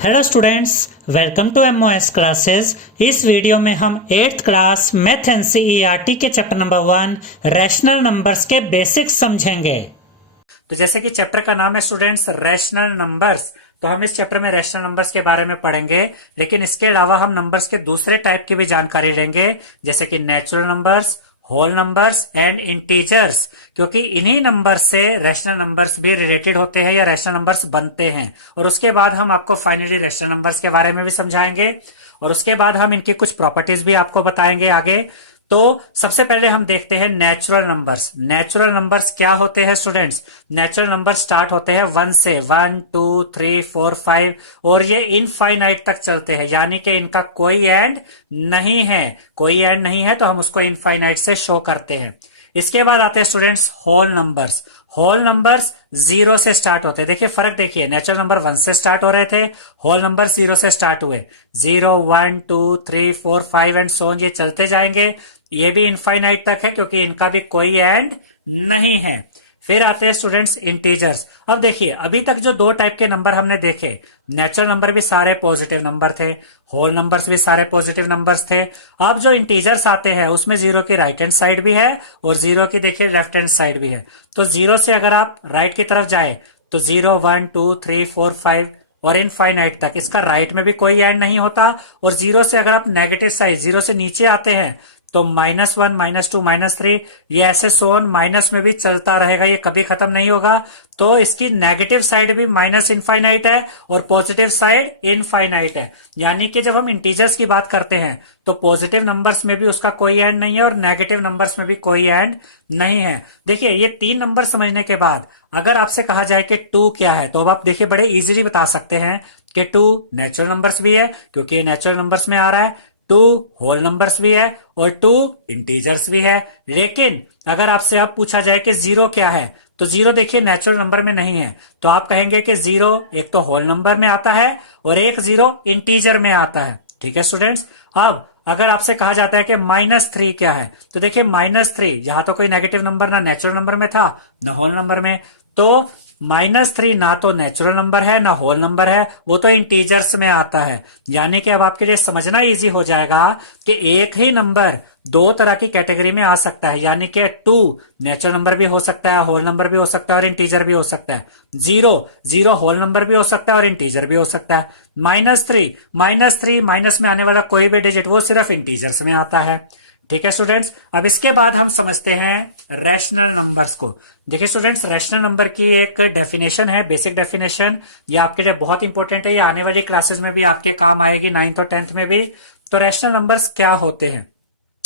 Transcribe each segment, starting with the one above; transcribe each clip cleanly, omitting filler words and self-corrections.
Hello students, welcome to MOS classes. इस video में हम 8th क्लास मैथ एनसीईआरटी के चैप्टर नंबर 1 रैशनल नंबर्स के बेसिक्स समझेंगे। तो जैसे कि चैप्टर का नाम है स्टूडेंट्स रैशनल नंबर्स, तो हम इस चैप्टर में रैशनल नंबर्स के बारे में पढ़ेंगे, लेकिन इसके अलावा हम नंबर्स के दूसरे टाइप की भी जानकारी लेंगे, जैसे कि natural numbers, whole numbers and integers, क्योंकि इन्हीं नंबर से रैशनल नंबर्स भी रिलेटेड होते हैं या रैशनल नंबर्स बनते हैं। और उसके बाद हम आपको फाइनली रैशनल नंबर्स के बारे में भी समझाएंगे और उसके बाद हम इनकी कुछ प्रॉपर्टीज भी आपको बताएंगे आगे। तो सबसे पहले हम देखते हैं नेचुरल नंबर्स। नेचुरल नंबर्स क्या होते हैं स्टूडेंट्स? नेचुरल नंबर स्टार्ट होते हैं 1 से, 1 2 3 4 5 और ये इनफाइनाइट तक चलते हैं, यानी कि इनका कोई एंड नहीं है। कोई एंड नहीं है तो हम उसको इनफाइनाइट से शो करते हैं। इसके बाद आते हैं students whole numbers. Whole numbers 0 से स्टार्ट होते हैं। देखिए फर्क देखिए, नेचुरल नंबर 1 से स्टार्ट हो रहे थे, होल नंबर 0 से स्टार्ट हुए। 0 1 2 3 4 5 एंड सो ऑन, ये चलते जाएंगे। ये भी इनफाइनाइट तक है क्योंकि इनका भी कोई एंड नहीं है। फिर आते हैं स्टूडेंट्स इंटीजर्स। अब देखिए अभी तक जो दो टाइप के नंबर हमने देखे, नेचुरल नंबर भी सारे पॉजिटिव नंबर थे, होल नंबर्स भी सारे पॉजिटिव नंबर्स थे। अब जो इंटीजर्स आते हैं उसमें 0 की राइट हैंड साइड भी है और 0 की देखिए लेफ्ट हैंड साइड भी है। तो 0 से अगर आप राइट की तरफ जाए तो 0 1 2 3 4 5 और इनफाइनाइट तक, इसका राइट में भी कोई एंड नहीं होता। और 0 से अगर आप नेगेटिव साइड 0 से नीचे आते हैं तो -1 -2 -3, ये ऐसे सोन माइनस में भी चलता रहेगा, ये कभी खत्म नहीं होगा। तो इसकी नेगेटिव साइड भी माइनस इनफाइनाइट है और पॉजिटिव साइड इनफाइनाइट है। यानी कि जब हम इंटीजर्स की बात करते हैं तो पॉजिटिव नंबर्स में भी उसका कोई एंड नहीं है और नेगेटिव नंबर्स में भी कोई एंड नहीं है। देखिए ये 3 नंबर समझने के बाद अगर आपसे कहा जाए कि 2 क्या है, तो अब आप देखिए बड़े इजीली बता सकते हैं कि 2 नेचुरल नंबर्स भी है क्योंकि ये नेचुरल नंबर्स में आ रहा है, 2 होल नंबर्स भी है और 2 इंटीजर्स भी है। लेकिन अगर आपसे अब पूछा जाए कि 0 क्या है, तो 0 देखिए नेचुरल नंबर में नहीं है, तो आप कहेंगे कि 0 एक तो होल नंबर में आता है और एक 0 इंटीजर में आता है। ठीक है स्टूडेंट्स। अब अगर आपसे कहा जाता है कि -3 क्या है, तो देखिए -3 यहां तो कोई नेगेटिव नंबर ना नेचुरल नंबर में था ना होल नंबर में, तो -3 ना तो नेचुरल नंबर है ना होल नंबर है, वो तो इंटीजर्स में आता है। यानी कि अब आपके लिए समझना इजी हो जाएगा कि एक ही नंबर दो तरह की कैटेगरी में आ सकता है, यानी कि 2 नेचुरल नंबर भी हो सकता है, होल नंबर भी हो सकता है और इंटीजर भी हो सकता है। 0 होल नंबर भी हो सकता है और इंटीजर भी हो सकता है। -3 माइनस में आने वाला कोई भी डिजिट वो सिर्फ इंटीजर्स में आता है। ठीक है स्टूडेंट्स। अब इसके बाद हम समझते हैं रैशनल नंबर्स को। देखिए स्टूडेंट्स, रैशनल नंबर की एक डेफिनेशन है, बेसिक डेफिनेशन, ये आपके लिए बहुत इंपॉर्टेंट है, ये आने वाली क्लासेस में भी आपके काम आएगी, 9th और 10th में भी। तो रैशनल नंबर्स क्या होते हैं,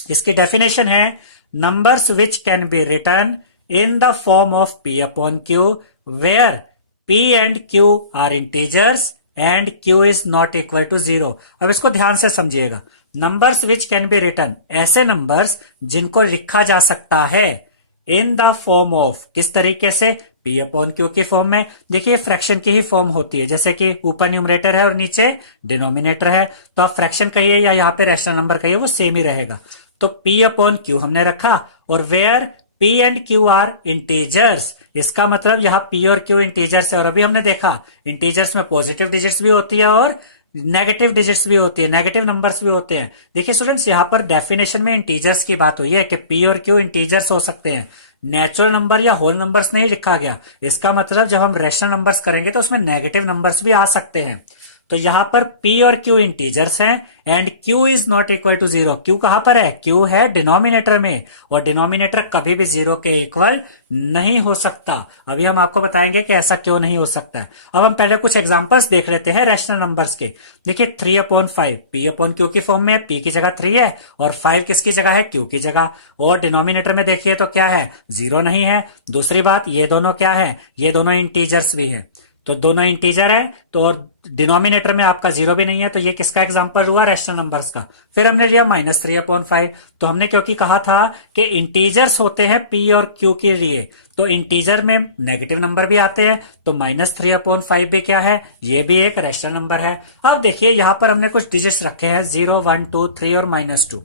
इसकी डेफिनेशन है numbers which can be written in the form of p upon q where p and q are integers and q is not equal to 0। अब इसको ध्यान से समझिएगा। Numbers which can be written, ऐसे नंबर्स जिनको लिखा जा सकता है इन द फॉर्म ऑफ, किस तरीके से? p अपॉन क्यू की फॉर्म में। देखिए फ्रैक्शन की ही फॉर्म होती है, जैसे कि ऊपर न्यूमरेटर है और नीचे डिनोमिनेटर है, तो आप फ्रैक्शन कहिए या यहाँ पे रैशनल नंबर कहिए वो सेम ही रहेगा। तो p अपॉन क्यू हमने रखा और where p and q are integers, इसका मतलब यहाँ p और q इंटीजर्स है। और अभी हमने देखा इंटीजर्स में पॉजिटिव डिजिट्स भी होती है और नेगेटिव डिजिट्स भी होती है, नेगेटिव नंबर्स भी होते हैं। देखिए स्टूडेंट्स, यहाँ पर डेफिनेशन में इंटीजर्स की बात हुई है कि p और q इंटीजर्स हो सकते हैं, नेचुरल नंबर या होल नंबर्स नहीं लिखा गया। इसका मतलब जब हम रैशनल नंबर्स करेंगे तो उसमें नेगेटिव नंबर्स भी आ सकते हैं। तो यहां पर p और q इंटीजर्स हैं and q is not equal to 0। q कहां पर है? q है डिनोमिनेटर में और डिनोमिनेटर कभी भी 0 के इक्वल नहीं हो सकता। अभी हम आपको बताएंगे कि ऐसा क्यों नहीं हो सकता है। अब हम पहले कुछ एग्जांपल्स देख लेते हैं रैशनल नंबर्स के। देखिए 3 अपॉन 5 p अपॉन q की फॉर्म में, p की जगह 3 है और 5 किसकी जगह है? q की जगह। और डिनोमिनेटर में देखिए तो क्या है? 0 नहीं है। दूसरी बात, ये दोनों क्या है? ये दोनों इंटीजर्स भी है, तो दोनों इंटीजर है तो और डिनोमिनेटर में आपका 0 भी नहीं है, तो ये किसका एग्जांपल हुआ? रैशनल नंबर्स का। फिर हमने लिया -3 अपॉन 5, तो हमने क्योंकि कहा था कि इंटीजर्स होते हैं p और q के लिए, तो इंटीजर में नेगेटिव नंबर भी आते हैं, तो -3 अपॉन 5 भी क्या है? ये भी एक रैशनल नंबर है। अब देखिए यहां पर हमने कुछ डिजिट्स रखे हैं 0 1 2 3 और -2।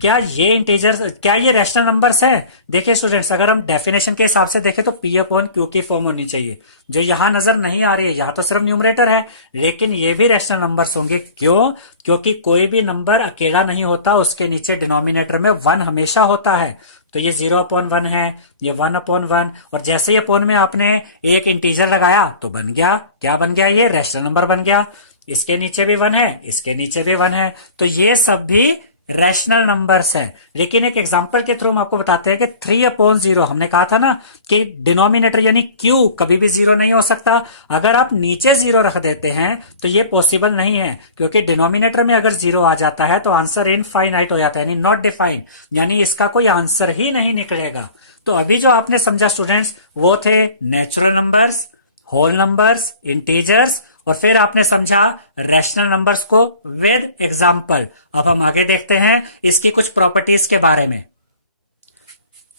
क्या ये इंटीजर, क्या ये रैशनल नंबर्स है? देखिए स्टूडेंट्स, अगर हम डेफिनेशन के हिसाब से देखें तो पी अपॉन क्यू की फॉर्म होनी चाहिए, जो यहाँ नजर नहीं आ रही है। यहाँ तो सिर्फ न्यूमरेटर है, लेकिन ये भी रैशनल नंबर्स होंगे। क्यों? क्योंकि कोई भी नंबर अकेला नहीं होता, उसके नीचे डिनोमिनेटर में 1 हमेशा होता है। तो ये 0/1 है, ये 1/1, और जैसे ही अपॉन में आपने एक इंटीजर लगाया तो बन गया, क्या बन गया? ये रैशनल नंबर बन गया। इसके नीचे भी 1 है, इसके नीचे भी 1 है, तो ये सब भी रैशनल नंबर्स है। लेकिन एक एग्जांपल के थ्रू हम आपको बताते हैं कि 3/0, हमने कहा था ना कि डिनोमिनेटर यानी क्यू कभी भी 0 नहीं हो सकता। अगर आप नीचे 0 रख देते हैं तो ये पॉसिबल नहीं है, क्योंकि डिनोमिनेटर में अगर 0 आ जाता है तो आंसर इनफाइनाइट हो जाता है, यानी नॉट डिफाइंड, यानी इसका कोई आंसर ही नहीं निकलेगा। तो अभी जो आपने समझा स्टूडेंट्स, वो थे natural numbers, whole numbers, integers, और फिर आपने समझा रैशनल नंबर्स को विद एग्जाम्पल। अब हम आगे देखते हैं इसकी कुछ प्रॉपर्टीज के बारे में।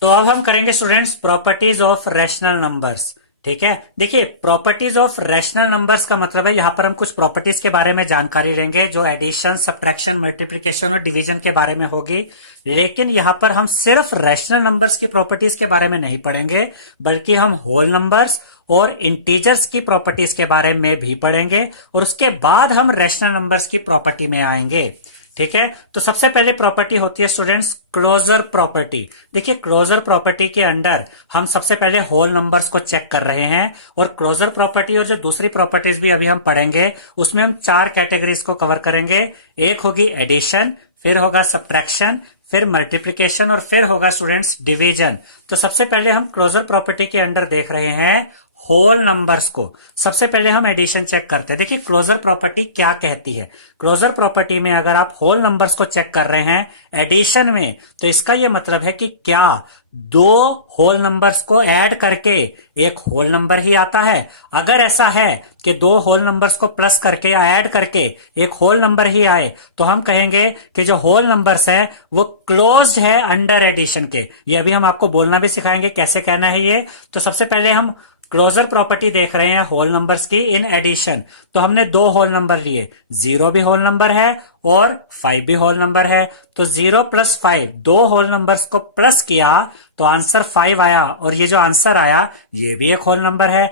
तो अब हम करेंगे students properties of rational numbers. ठीक है, देखिए प्रॉपर्टीज ऑफ रैशनल नंबर्स का मतलब है, यहां पर हम कुछ प्रॉपर्टीज के बारे में जानकारी लेंगे जो एडिशन, सब्ट्रैक्शन, मल्टीप्लिकेशन और डिवीजन के बारे में होगी। लेकिन यहां पर हम सिर्फ रैशनल नंबर्स की प्रॉपर्टीज के बारे में नहीं पढ़ेंगे, बल्कि हम होल नंबर्स और इंटीजर्स की प्रॉपर्टीज के बारे में भी पढ़ेंगे, और उसके बाद हम रैशनल नंबर्स की प्रॉपर्टी में आएंगे। ठीक है, तो सबसे पहले प्रॉपर्टी होती है स्टूडेंट्स क्लोजर प्रॉपर्टी। देखिए क्लोजर प्रॉपर्टी के अंडर हम सबसे पहले होल नंबर्स को चेक कर रहे हैं, और क्लोजर प्रॉपर्टी और जो दूसरी प्रॉपर्टीज भी अभी हम पढ़ेंगे उसमें हम 4 कैटेगरीज को कवर करेंगे। एक होगी एडिशन, फिर होगा सब्ट्रैक्शन, फिर मल्टीप्लिकेशन, और फिर होगा स्टूडेंट्स डिवीजन। तो सबसे पहले हम क्लोजर प्रॉपर्टी के अंडर देख रहे हैं होल नंबर्स को। सबसे पहले हम एडिशन चेक करते हैं। देखिए क्लोजर प्रॉपर्टी क्या कहती है। क्लोजर प्रॉपर्टी में अगर आप होल नंबर्स को चेक कर रहे हैं एडिशन में, तो इसका यह मतलब है कि क्या 2 होल नंबर्स को ऐड करके एक होल नंबर ही आता है। अगर ऐसा है कि 2 होल नंबर्स को प्लस करके या ऐड करके एक होल नंबर ही आए, तो हम कहेंगे कि जो होल नंबर्स है वो क्लोज्ड है अंडर एडिशन के। ये अभी हम आपको बोलना भी सिखाएंगे कैसे कहना है ये। तो सबसे पहले हम क्लोजर प्रॉपर्टी देख रहे हैं होल नंबर्स की इन एडिशन। तो हमने 2 होल नंबर लिए, 0 भी होल नंबर है और 5 भी होल नंबर है। तो 0 + 5, 2 होल नंबर्स को प्लस किया तो आंसर 5 आया, और ये जो आंसर आया ये भी एक होल नंबर है।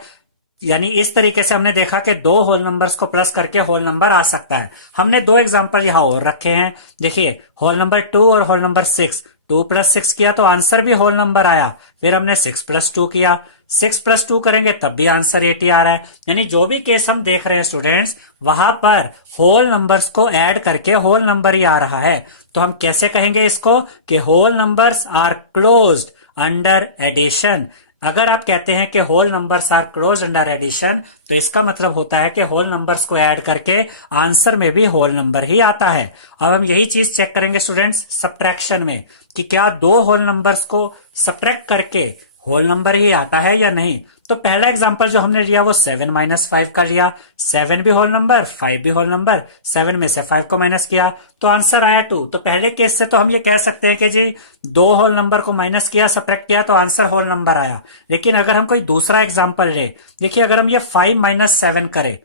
यानी इस तरीके से हमने देखा कि 2 होल नंबर्स को प्लस करके होल नंबर आ सकता है। हमने 2 एग्जांपल यहां और रखे हैं। देखिए होल नंबर 2 और होल नंबर 6, 2 + 6 किया तो आंसर भी होल नंबर आया। फिर हमने 6 + 2 किया, 6 + 2 करेंगे तब भी आंसर 80 आ रहा है। यानी जो भी केस हम देख रहे हैं स्टूडेंट्स, वहां पर होल नंबर्स को ऐड करके होल नंबर ही आ रहा है। तो हम कैसे कहेंगे इसको कि whole numbers are closed under addition. अगर आप कहते हैं कि whole numbers are closed under addition, तो इसका मतलब होता है कि होल नंबर्स को ऐड करके आंसर में भी होल नंबर ही आता है। अब हम यही चीज चेक करेंगे स्टूडेंट्स सब्ट्रैक्शन में, कि क्या 2 होल नंबर्स को सब्ट्रैक्ट करके होल नंबर ही आता है या नहीं। तो पहला एग्जांपल जो हमने लिया वो 7 - 5 का लिया। 7 भी होल नंबर, 5 भी होल नंबर, 7 में से 5 को माइनस किया तो आंसर आया 2। तो पहले केस से तो हम ये कह सकते हैं कि जी 2 होल नंबर को माइनस किया, सब्ट्रैक्ट किया तो आंसर होल नंबर आया। लेकिन अगर हम कोई दूसरा एग्जाम्पल ले, देखिए अगर हम ये 5 - 7 करें,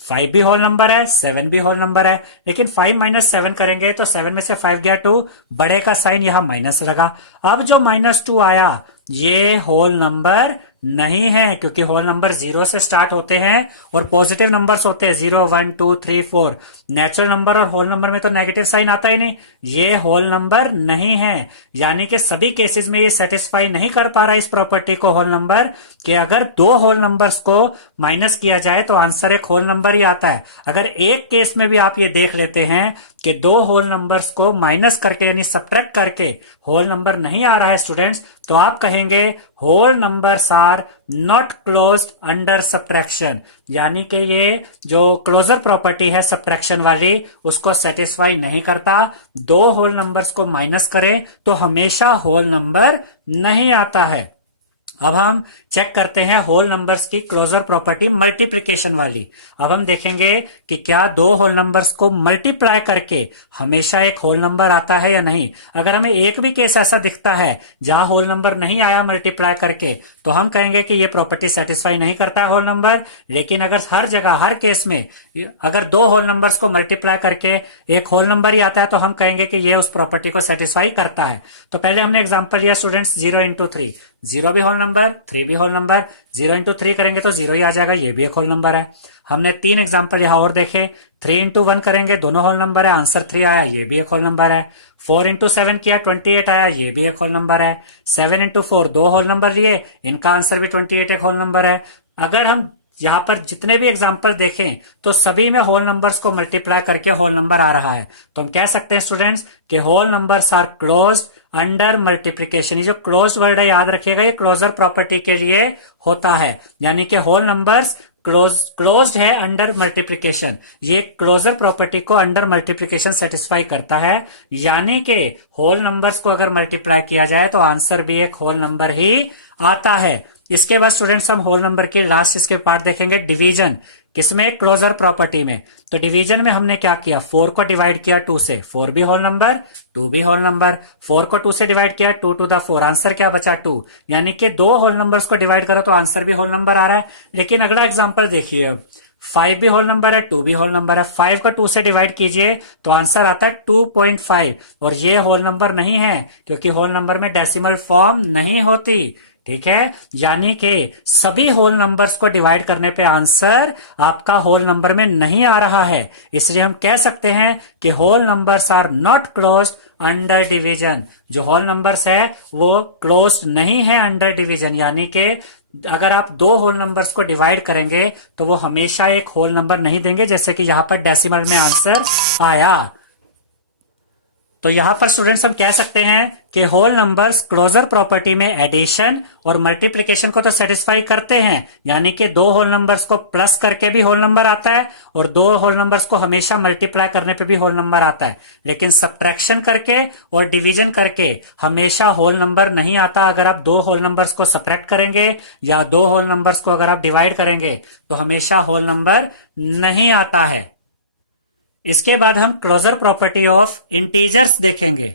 5 भी होल नंबर है, 7 भी होल नंबर है, लेकिन 5 - 7 करेंगे तो 7 में से 5 गया 2, बड़े का साइन यहां माइनस लगा। अब जो -2 आया ये होल नंबर नहीं है, क्योंकि होल नंबर 0 से स्टार्ट होते हैं और पॉजिटिव नंबर्स होते हैं 0, 1, 2, 3, 4। नेचुरल नंबर और होल नंबर में तो नेगेटिव साइन आता ही नहीं, ये होल नंबर नहीं है। यानी कि सभी केसेस में ये सेटिस्फाई नहीं कर पा रहा इस प्रॉपर्टी को होल नंबर, कि अगर 2 होल नंबर्स को माइनस किया जाए तो आंसर एक होल नंबर ही आता है। अगर एक केस में भी आप ये देख लेते हैं कि 2 होल नंबर्स को माइनस करके यानी सब्ट्रैक्ट करके होल नंबर नहीं आ रहा है स्टूडेंट्स, तो आप कहेंगे whole numbers are not closed under subtraction. यानी कि ये जो क्लोजर प्रॉपर्टी है सब्ट्रैक्शन वाली उसको सेटिस्फाई नहीं करता। 2 होल नंबर्स को माइनस करें तो हमेशा होल नंबर नहीं आता है। अब हम चेक करते हैं होल नंबर्स की क्लोजर प्रॉपर्टी मल्टीप्लिकेशन वाली। अब हम देखेंगे कि क्या दो होल नंबर्स को मल्टीप्लाई करके हमेशा एक होल नंबर आता है या नहीं। अगर हमें एक भी केस ऐसा दिखता है जहां होल नंबर नहीं आया मल्टीप्लाई करके, तो हम कहेंगे कि ये प्रॉपर्टी सेटिस्फाई नहीं करता है होल नंबर। लेकिन अगर हर जगह हर केस में अगर दो होल नंबर्स को मल्टीप्लाई करके एक होल नंबर ही आता है, तो हम कहेंगे कि ये उस प्रॉपर्टी को सेटिस्फाई करता है। तो पहले हमने एग्जांपल लिया स्टूडेंट्स 0 × 3, 0 भी होल नंबर, 3 भी होल नंबर। 0 × 3 करेंगे तो 0 ही आ जाएगा, ये भी एक होल नंबर है। हमने 3 एग्जांपल यहां और देखे। 3 × 1 करेंगे, दोनों होल नंबर है, आंसर 3 आया, ये भी एक होल नंबर है। 4 × 7 किया, 28 आया, ये भी एक होल नंबर है। 7 × 4 दो होल नंबर लिए, इनका आंसर भी 28 एक होल नंबर है। अगर हम यहां पर जितने भी एग्जाम्पल देखें तो सभी में होल नंबर्स को मल्टीप्लाई करके होल नंबर आ रहा है। तो हम कह सकते हैं स्टूडेंट्स कि whole numbers are closed under multiplication. ये जो क्लोज वर्ड है याद रखिएगा, ये क्लोजर प्रॉपर्टी के लिए होता है, यानी कि होल नंबर्स क्लोज्ड है अंडर मल्टीप्लिकेशन। ये क्लोजर प्रॉपर्टी को अंडर मल्टीप्लिकेशन सेटिस्फाई करता है, यानी कि होल नंबर्स को अगर मल्टीप्लाई किया जाए तो आंसर भी एक होल नंबर ही आता है। इसके बाद स्टूडेंट्स हम होल नंबर के लास्ट इसके पार्ट देखेंगे, डिवीजन। किसमें? क्लोजर प्रॉपर्टी में। तो डिवीजन में हमने क्या किया, 4 को डिवाइड किया 2 से, 4 भी होल नंबर, 2 भी होल नंबर। 4 को 2 से डिवाइड किया, 2 × 4, आंसर क्या बचा 2। यानी कि दो होल नंबर्स को डिवाइड करो तो आंसर भी होल नंबर आ रहा है। लेकिन अगला एग्जाम्पल देखिए, 5 भी होल नंबर है, 2 भी होल नंबर है। 5 को 2 से डिवाइड कीजिए तो आंसर आता है 2.5, और ये होल नंबर नहीं है क्योंकि होल नंबर में डेसिमल फॉर्म नहीं होती। ठीक है, यानी कि सभी होल नंबर्स को डिवाइड करने पे आंसर आपका होल नंबर में नहीं आ रहा है। इसलिए हम कह सकते हैं कि whole numbers are not closed under division. जो होल नंबर्स है वो क्लोज्ड नहीं है अंडर डिवीजन, यानी कि अगर आप दो होल नंबर्स को डिवाइड करेंगे तो वो हमेशा एक होल नंबर नहीं देंगे, जैसे कि यहां पर डेसिमल में आंसर आया। तो यहां पर स्टूडेंट्स हम कह सकते हैं कि होल नंबर्स क्लोजर प्रॉपर्टी में एडिशन और मल्टीप्लिकेशन को तो सेटिस्फाई करते हैं, यानी कि दो होल नंबर्स को प्लस करके भी होल नंबर आता है और दो होल नंबर्स को हमेशा मल्टीप्लाई करने पे भी होल नंबर आता है। लेकिन सब्ट्रैक्शन करके और डिवीजन करके हमेशा होल नंबर नहीं आता। अगर आप दो होल नंबर्स को सब्ट्रैक्ट करेंगे या दो होल नंबर्स को अगर आप डिवाइड करेंगे तो हमेशा होल नंबर नहीं आता है। इसके बाद हम क्लोजर प्रॉपर्टी ऑफ इंटीजर्स देखेंगे।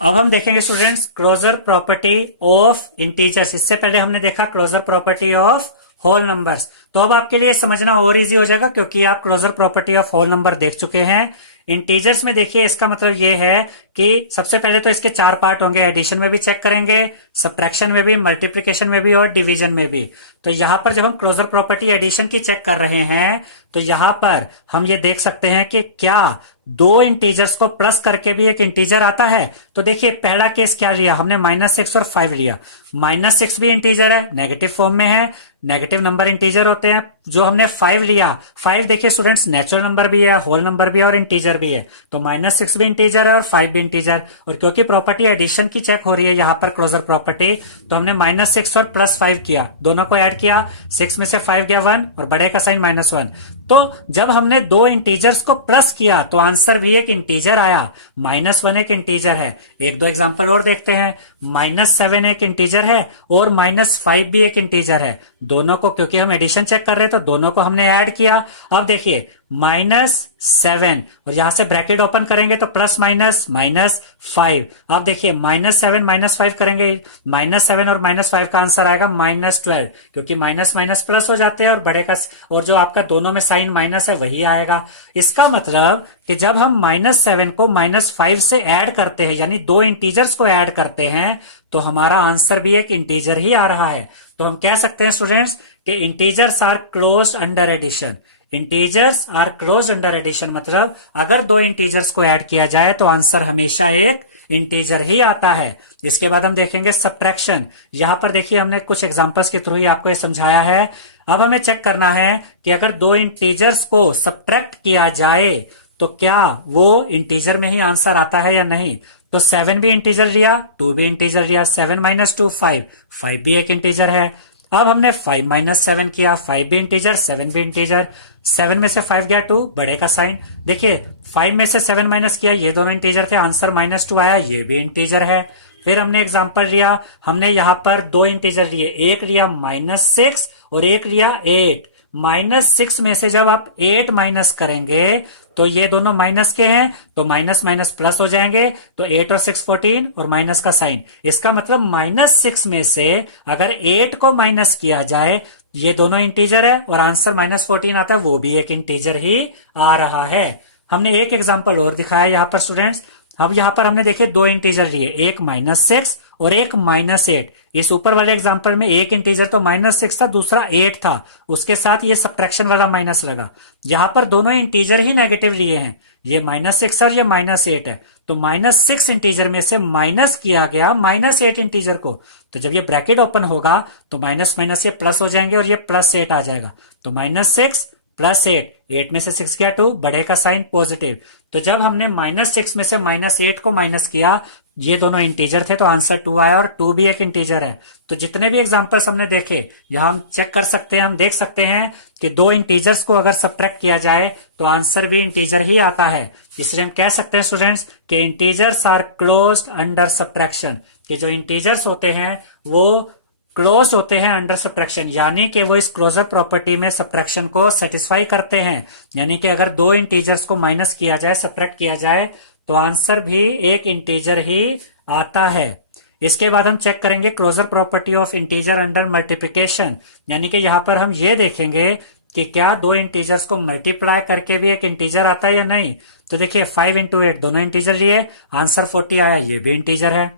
अब हम देखेंगे students closure property of integers. इससे पहले हमने देखा closure property of whole numbers. तो अब आपके लिए समझना और इजी हो जाएगा क्योंकि आप closure property of whole number देख चुके हैं। इंटीजर्स में देखिए, इसका मतलब ये है कि सबसे पहले तो इसके 4 पार्ट होंगे। एडिशन में भी चेक करेंगे, सब्ट्रैक्शन में भी, मल्टीप्लिकेशन में भी और डिवीजन में भी। तो यहां पर जब हम क्लोजर प्रॉपर्टी एडिशन की चेक कर रहे हैं तो यहां पर हम ये देख सकते हैं कि क्या दो इंटीजर्स को प्लस करके भी एक इंटीजर आता है। तो देखिए पहला केस क्या लिया हमने, -6 और 5 लिया। -6 भी इंटीजर है, नेगेटिव फॉर्म में है, नेगेटिव नंबर इंटीजर होते हैं। जो हमने 5 लिया, 5 देखिए स्टूडेंट्स नेचुरल नंबर भी है, होल नंबर भी है और इंटीजर भी है। तो -6 भी इंटीजर है और 5 भी इंटीजर। और क्योंकि प्रॉपर्टी एडिशन की चेक हो रही है यहाँ पर क्लोजर प्रॉपर्टी, तो हमने -6 और +5 किया, दोनों को ऐड किया, 6 में से 5 गया 1 और बड़े का साइन -1। तो जब हमने दो इंटीजर्स को प्लस किया तो आंसर भी एक इंटीजर आया। -1 एक इंटीजर है। एक दो एग्जांपल और देखते हैं। -7 एक इंटीजर है और -5 भी एक इंटीजर है। दोनों को, क्योंकि हम एडिशन चेक कर रहे हैं तो दोनों को हमने ऐड किया। अब देखिए -7 और यहां से ब्रैकेट ओपन करेंगे तो प्लस माइनस -5। अब देखिए -7 -5 करेंगे, -7 और -5 का आंसर आएगा -12, क्योंकि माइनस माइनस प्लस हो जाते हैं और बड़े का और जो आपका दोनों में साइन माइनस है वही आएगा। इसका मतलब कि जब हम -7 को -5 से ऐड करते हैं, यानी दो इंटीजर्स को ऐड करते हैं, तो हमारा आंसर भी एक इंटीजर ही आ रहा है। तो हम कह सकते हैं स्टूडेंट्स कि integers are closed under addition. Integers are closed under addition मतलब अगर दो इंटीजर्स को ऐड किया जाए तो आंसर हमेशा एक इंटीजर ही आता है। इसके बाद हम देखेंगे सब्ट्रैक्शन। यहां पर देखिए हमने कुछ एग्जांपल्स के थ्रू ही आपको ये समझाया है। अब हमें चेक करना है कि अगर दो इंटीजर्स को सब्ट्रैक्ट किया जाए तो क्या वो इंटीजर में ही आंसर आता है या नहीं। तो 7 भी इंटीजर लिया, 2 भी इंटीजर लिया, 7 - 2 5, 5 भी एक इंटीजर है। अब हमने 5 - 7 किया, 5 भी इंटीजर, 7 भी इंटीजर। 7 में से 5 गया 2, बड़े का साइन। देखिए 5 में से 7 माइनस किया, ये दोनों इंटीजर थे, आंसर -2 आया, ये भी इंटीजर है। फिर हमने एग्जांपल लिया, हमने यहाँ पर दो इंटीजर लिए, एक लिया -6 और एक लिया 8। -6 में से जब आप 8 माइनस करेंगे तो ये दोनों माइनस के हैं, तो माइनस माइनस प्लस हो जाएंगे, तो 8 और 6 14 और माइनस का साइन। इसका मतलब -6 में से अगर 8 को माइनस किया जाए, ये दोनों इंटीजर है और आंसर -14 आता है, वो भी एक इंटीजर ही आ रहा है। हमने एक एग्जांपल और दिखाया यहाँ पर स्टूडेंट्स। अब यहाँ पर हमने देखे दो इंटीजर लिए, एक -6 और एक -8। इस ऊपर वाले एग्जांपल में एक इंटीजर तो -6 था, दूसरा 8 था, उसके साथ ये सब्ट्रैक्शन वाला माइनस लगा। यहाँ पर दोनों इंटीजर ही नेगेटिव लिए हैं, ये -6 और ये -8 है, तो -6 इंटीजर में से माइनस किया गया -8 इंटीजर को, तो जब ये ब्रैकेट ओपन होगा तो माइनस माइनस ये प्लस हो जाएंगे और ये +8 आ जाएगा, तो -6 +8, 8 में से 6 गया 2, बड़े का साइन पॉजिटिव। तो जब हमने -6 में से -8 को माइनस किया, ये दोनों इंटीजर थे तो आंसर 2 आया, और 2 भी एक इंटीजर है। तो जितने भी एग्जांपल्स हमने देखे, यहां हम चेक कर सकते हैं, हम देख सकते हैं कि दो इंटीजर्स को अगर सब्ट्रैक्ट किया जाए तो आंसर भी इंटीजर ही आता है। इसलिए हम कह सकते हैं स्टूडेंट्स कि integers are closed under subtraction, कि जो इंटीजर्स होते हैं वो क्लोज होते हैं अंडर सब्ट्रैक्शन, यानी कि वो इस क्लोजर प्रॉपर्टी में सब्ट्रैक्शन को सेटिस्फाई करते हैं। यानी कि अगर दो इंटीजर्स को माइनस किया जाए, सब्ट्रैक्ट किया जाए, तो आंसर भी एक इंटीजर ही आता है। इसके बाद हम चेक करेंगे closure property of integer under multiplication, यानी कि यहां पर हम ये देखेंगे कि क्या दो इंटीजर्स को मल्टीप्लाई करके भी एक इंटीजर आता है या नहीं। तो देखिए 5 × 8 दोनों इंटीजर लिए, आंसर 40 आया, ये भी इंटीजर है।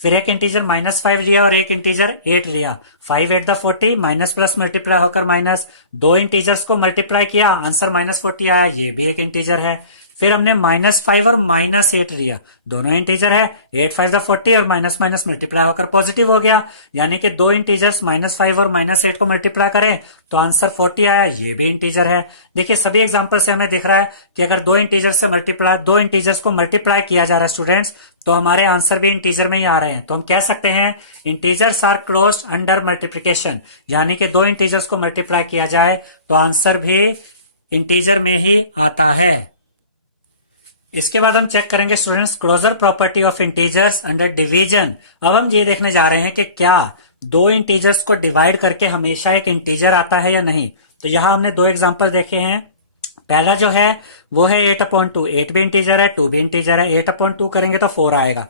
फिर एक इंटीजर -5 लिया और एक इंटीजर 8 लिया, 5 8 40, माइनस प्लस मल्टीप्लाई होकर माइनस, दो इंटीजर्स को मल्टीप्लाई किया, आंसर -40 आया, ये भी एक इंटीजर है। फिर हमने -5 और -8 लिया, दोनों इंटीजर है, 8 5 40 और माइनस माइनस मल्टीप्लाई होकर पॉजिटिव हो गया, यानी कि दो इंटीजर्स -5 और -8 को मल्टीप्लाई करें तो आंसर 40 आया, ये भी इंटीजर है। देखिए सभी एग्जांपल से हमें दिख रहा है कि अगर दो इंटीजर्स को मल्टीप्लाई किया जा रहा है स्टूडेंट्स, तो हमारे आंसर भी इंटीजर में ही आ रहे हैं। तो हम कह सकते हैं integers are closed under multiplication, यानी कि दो इंटीजर्स को मल्टीप्लाई किया जाए तो आंसर भी इंटीजर में ही आता है। इसके बाद हम चेक करेंगे students closure property of integers under division. अब हम ये देखने जा रहे हैं कि क्या दो इंटीजर्स को डिवाइड करके हमेशा एक इंटीजर आता है या नहीं। तो यहां हमने दो एग्जांपल देखे हैं। पहला जो है वो है 8/2, 8 भी इंटीजर है, 2 भी इंटीजर है, 8/2 करेंगे तो 4 आएगा,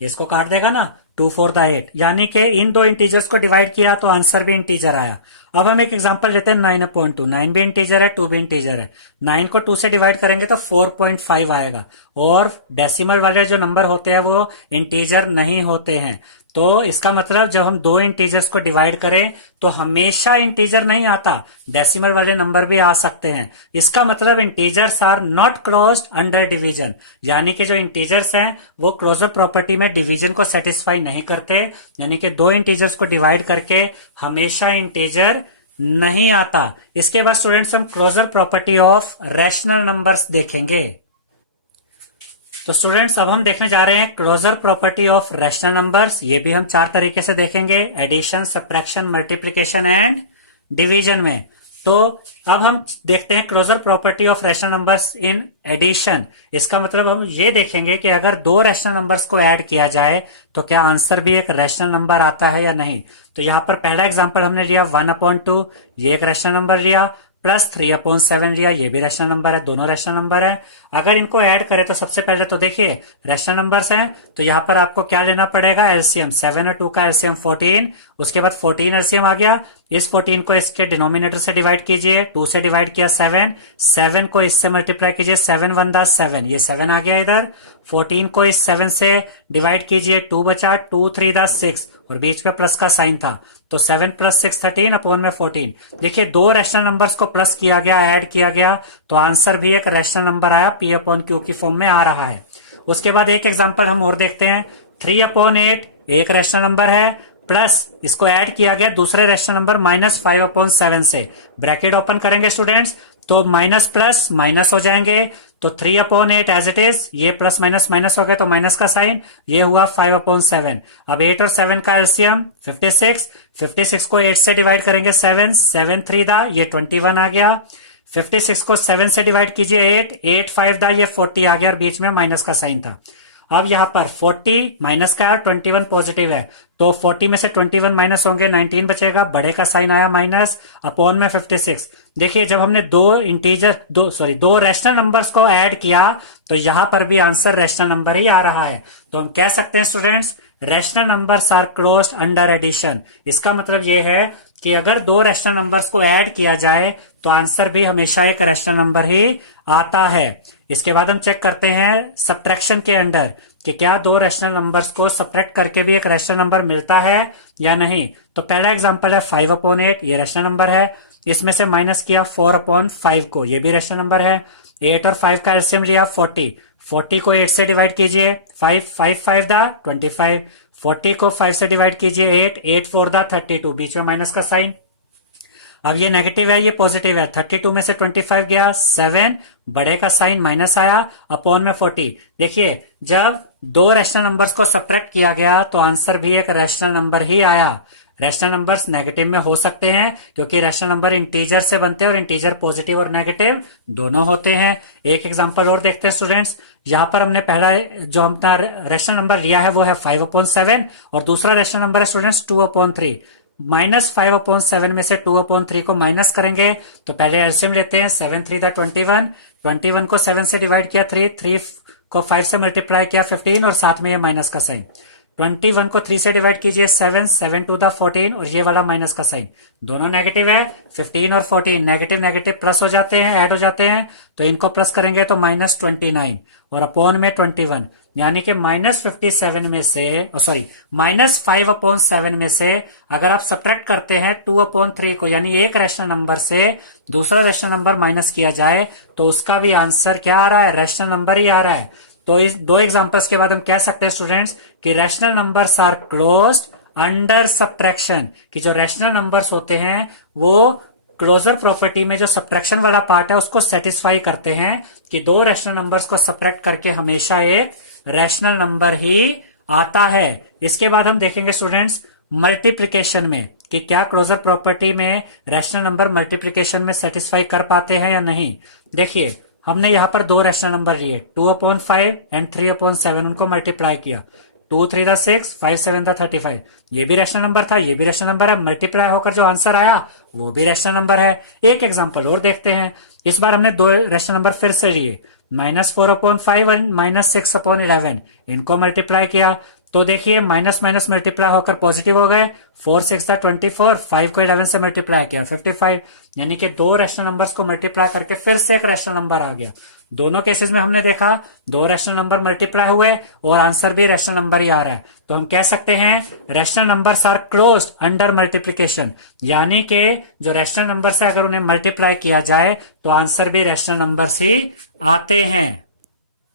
इसको काट देगा ना, 2 4 8, यानी कि इन दो इंटीजर्स को डिवाइड किया तो आंसर भी इंटीजर आया। अब हम एक एग्जांपल लेते हैं 9/2, 9 भी इंटीजर है, 2 भी इंटीजर है, 9 को 2 से डिवाइड करेंगे तो 4.5 आएगा, और डेसिमल वाले जो नंबर होते हैं वो इंटीजर नहीं होते हैं। तो इसका मतलब जब हम दो इंटीजर्स को डिवाइड करें तो हमेशा इंटीजर नहीं आता, डेसिमल वाले नंबर भी आ सकते हैं। इसका मतलब integers are not closed under division, यानी कि जो इंटीजर्स हैं वो क्लोजर प्रॉपर्टी में डिवीजन को सेटिस्फाई नहीं करते, यानी कि दो इंटीजर्स को डिवाइड करके हमेशा इंटीजर नहीं आता। इसके बाद स्टूडेंट्स हम closure property of rational numbers देखेंगे। तो स्टूडेंट्स अब हम देखने जा रहे हैं closure property of rational numbers. ये भी हम चार तरीके से देखेंगे, addition, subtraction, multiplication and division में। तो अब हम देखते हैं closure property of rational numbers in addition. इसका मतलब हम ये देखेंगे कि अगर दो रैशनल नंबर्स को ऐड किया जाए तो क्या आंसर भी एक रैशनल नंबर आता है या नहीं। तो यहाँ पर पहला एग्जांपल हमने लिया 1/2, ये एक रैशनल नंबर लिया, प्लस 3/7 लिया, ये भी रैशनल नंबर है, दोनों रैशनल नंबर है। अगर इनको ऐड करें तो सबसे पहले तो देखिए रैशनल नंबर्स हैं, तो यहाँ पर आपको क्या लेना पड़ेगा, एलसीएम। 7 और 2 का एलसीएम 14, उसके बाद 14 एलसीएम आ गया। इस 14 को इसके डिनोमिनेटर से डिवाइड कीजिए, 2 से डिवाइड किया 7, 7 को इससे मल्टीप्लाई कीजिए, 7 1 दा 7, ये 7 आ गया इधर। 14 को इस 7 से डिवाइड कीजिए, 2 बचा, 2 3 दा 6, और बीच में प्लस का साइन था, तो 7 + 6 13 अपॉन में 14। देखिए दो रैशनल नंबर्स को प्लस किया गया, ऐड किया गया, तो आंसर भी एक रैशनल नंबर आया, P/Q की फॉर्म में आ रहा है। उसके बाद एक एग्जांपल हम और देखते हैं, 3/8 एक रैशनल नंबर है, प्लस इसको ऐड किया गया दूसरे रैशनल नंबर -5/7 से। ब्रैकेट ओपन करेंगे स्टूडेंट्स तो माइनस प्लस माइनस हो जाएंगे, तो 3/8 एज इट इज, ये प्लस माइनस माइनस हो गया तो माइनस का साइन, ये हुआ 5/7। अब 8 और 7 का एलसीएम 56, 56 को 8 से डिवाइड करेंगे 7, 7 3 दा, ये 21 आ गया। 56 को 7 से डिवाइड कीजिए 8, 8 5 दा, ये 40 आ गया, और बीच में माइनस का साइन था। अब यहाँ पर 40 माइनस का है और 21 पॉजिटिव है, तो 40 में से 21 माइनस होंगे, 19 बचेगा, बड़े का साइन आया माइनस, अपॉन में 56। देखिए जब हमने दो रैशनल नंबर्स को ऐड किया तो यहां पर भी आंसर रैशनल नंबर ही आ रहा है। तो हम कह सकते हैं students, rational numbers are closed under addition. इसका मतलब यह है कि अगर दो रैशनल नंबर्स को ऐड किया जाए तो आंसर भी हमेशा एक रैशनल नंबर ही आता है। इसके बाद हम चेक करते हैं सब्ट्रैक्शन के अंडर कि क्या दो रैशनल नंबर्स को सब्ट्रैक्ट करके भी एक रैशनल नंबर मिलता है या नहीं। तो पहला एग्जांपल है 5/8, ये रैशनल नंबर है। इसमें से माइनस किया 4/5 को, ये भी रैशनल नंबर है। 8 और 5 का एलसीएम लिया 40 को 8 से डिवाइड कीजिए, 5 दा 25, 40 को 5 से डिवाइड कीजिए 8 4 दा 32, बीच में माइनस का साइन। अब ये नेगेटिव है, ये पॉजिटिव है, 32 में से 25 गया 7, बड़े का साइन माइनस आया, अपॉन में 40। देखिए जब दो रैशनल नंबर्स को सब्ट्रैक्ट किया गया तो आंसर भी एक रैशनल नंबर ही आया। रैशनल नंबर्स नेगेटिव में हो सकते हैं क्योंकि रैशनल नंबर इंटीजर से बनते हैं और इंटीजर पॉजिटिव और नेगेटिव दोनों होते हैं। एक एग्जांपल और देखते हैं स्टूडेंट्स। यहाँ पर हमने पहला जो अपना रैशनल नंबर लिया है वो है 5/7 और दूसरा रैशनल नंबर है स्टूडेंट्स 2/3। -5/7 में से 2/3 को माइनस करेंगे तो पहले एलसीएम लेते हैं, 7 3 दा 21 को 7 से डिवाइड किया 3 को 5 से मल्टीप्लाई किया 15 और साथ में ये माइनस का साइन। 21 को 3 से डिवाइड कीजिए 7 2 दा 14 और ये वाला माइनस का साइन, दोनों नेगेटिव है। 15 और 14 नेगेटिव नेगेटिव प्लस हो जाते हैं, ऐड हो जाते हैं, तो इनको प्लस करेंगे तो -29 और अपॉन में 21, यानी कि -57 में से -5/7 में से अगर आप सब्ट्रैक्ट करते हैं 2/3 को, यानी एक रैशनल नंबर से दूसरा रैशनल नंबर माइनस किया जाए तो उसका भी आंसर क्या आ रहा है, रैशनल नंबर ही आ रहा है। तो इस दो एग्जांपल्स के बाद हम कह सकते हैं स्टूडेंट्स कि rational numbers are closed under subtraction, कि जो रैशनल नंबर्स होते हैं वो क्लोजर प्रॉपर्टी में जो सब्ट्रैक्शन वाला पार्ट है उसको सेटिस्फाई करते हैं कि दो रैशनल नंबर्स को सब्ट्रैक्ट करके हमेशा एक रैशनल नंबर ही आता है। इसके बाद हम देखेंगे स्टूडेंट्स मल्टीप्लिकेशन में कि क्या क्लोजर प्रॉपर्टी में रैशनल नंबर मल्टीप्लिकेशन में सेटिस्फाई कर पाते हैं या नहीं। देखिए हमने यहां पर दो रैशनल नंबर लिए 2/5 एंड 3/7, उनको मल्टीप्लाई किया, 2 3 दा 6, 5 7 दा 35, ये भी रैशनल नंबर था, ये भी रैशनल नंबर है, मल्टीप्लाई होकर जो आंसर आया वो भी रैशनल नंबर है। एक एग्जांपल और देखते हैं। इस बार हमने दो रैशनल नंबर फिर से लिए, -4/5 और -6/11, इनको मल्टीप्लाई किया तो देखिए माइनस माइनस मल्टीप्लाई होकर पॉजिटिव हो गए, 4 6 दा 24, 5 को 11 से मल्टीप्लाई किया 55, यानी कि दो रैशनल नंबर्स को मल्टीप्लाई करके फिर से एक रैशनल नंबर आ गया। दोनों केसेस में हमने देखा दो रैशनल नंबर मल्टीप्लाई हुए और आंसर भी रैशनल नंबर ही आ रहा है। तो हम कह सकते हैं rational numbers are closed under multiplication, यानी कि जो रैशनल नंबर्स है अगर उन्हें मल्टीप्लाई किया जाए तो आंसर भी रैशनल नंबर्स ही आते हैं।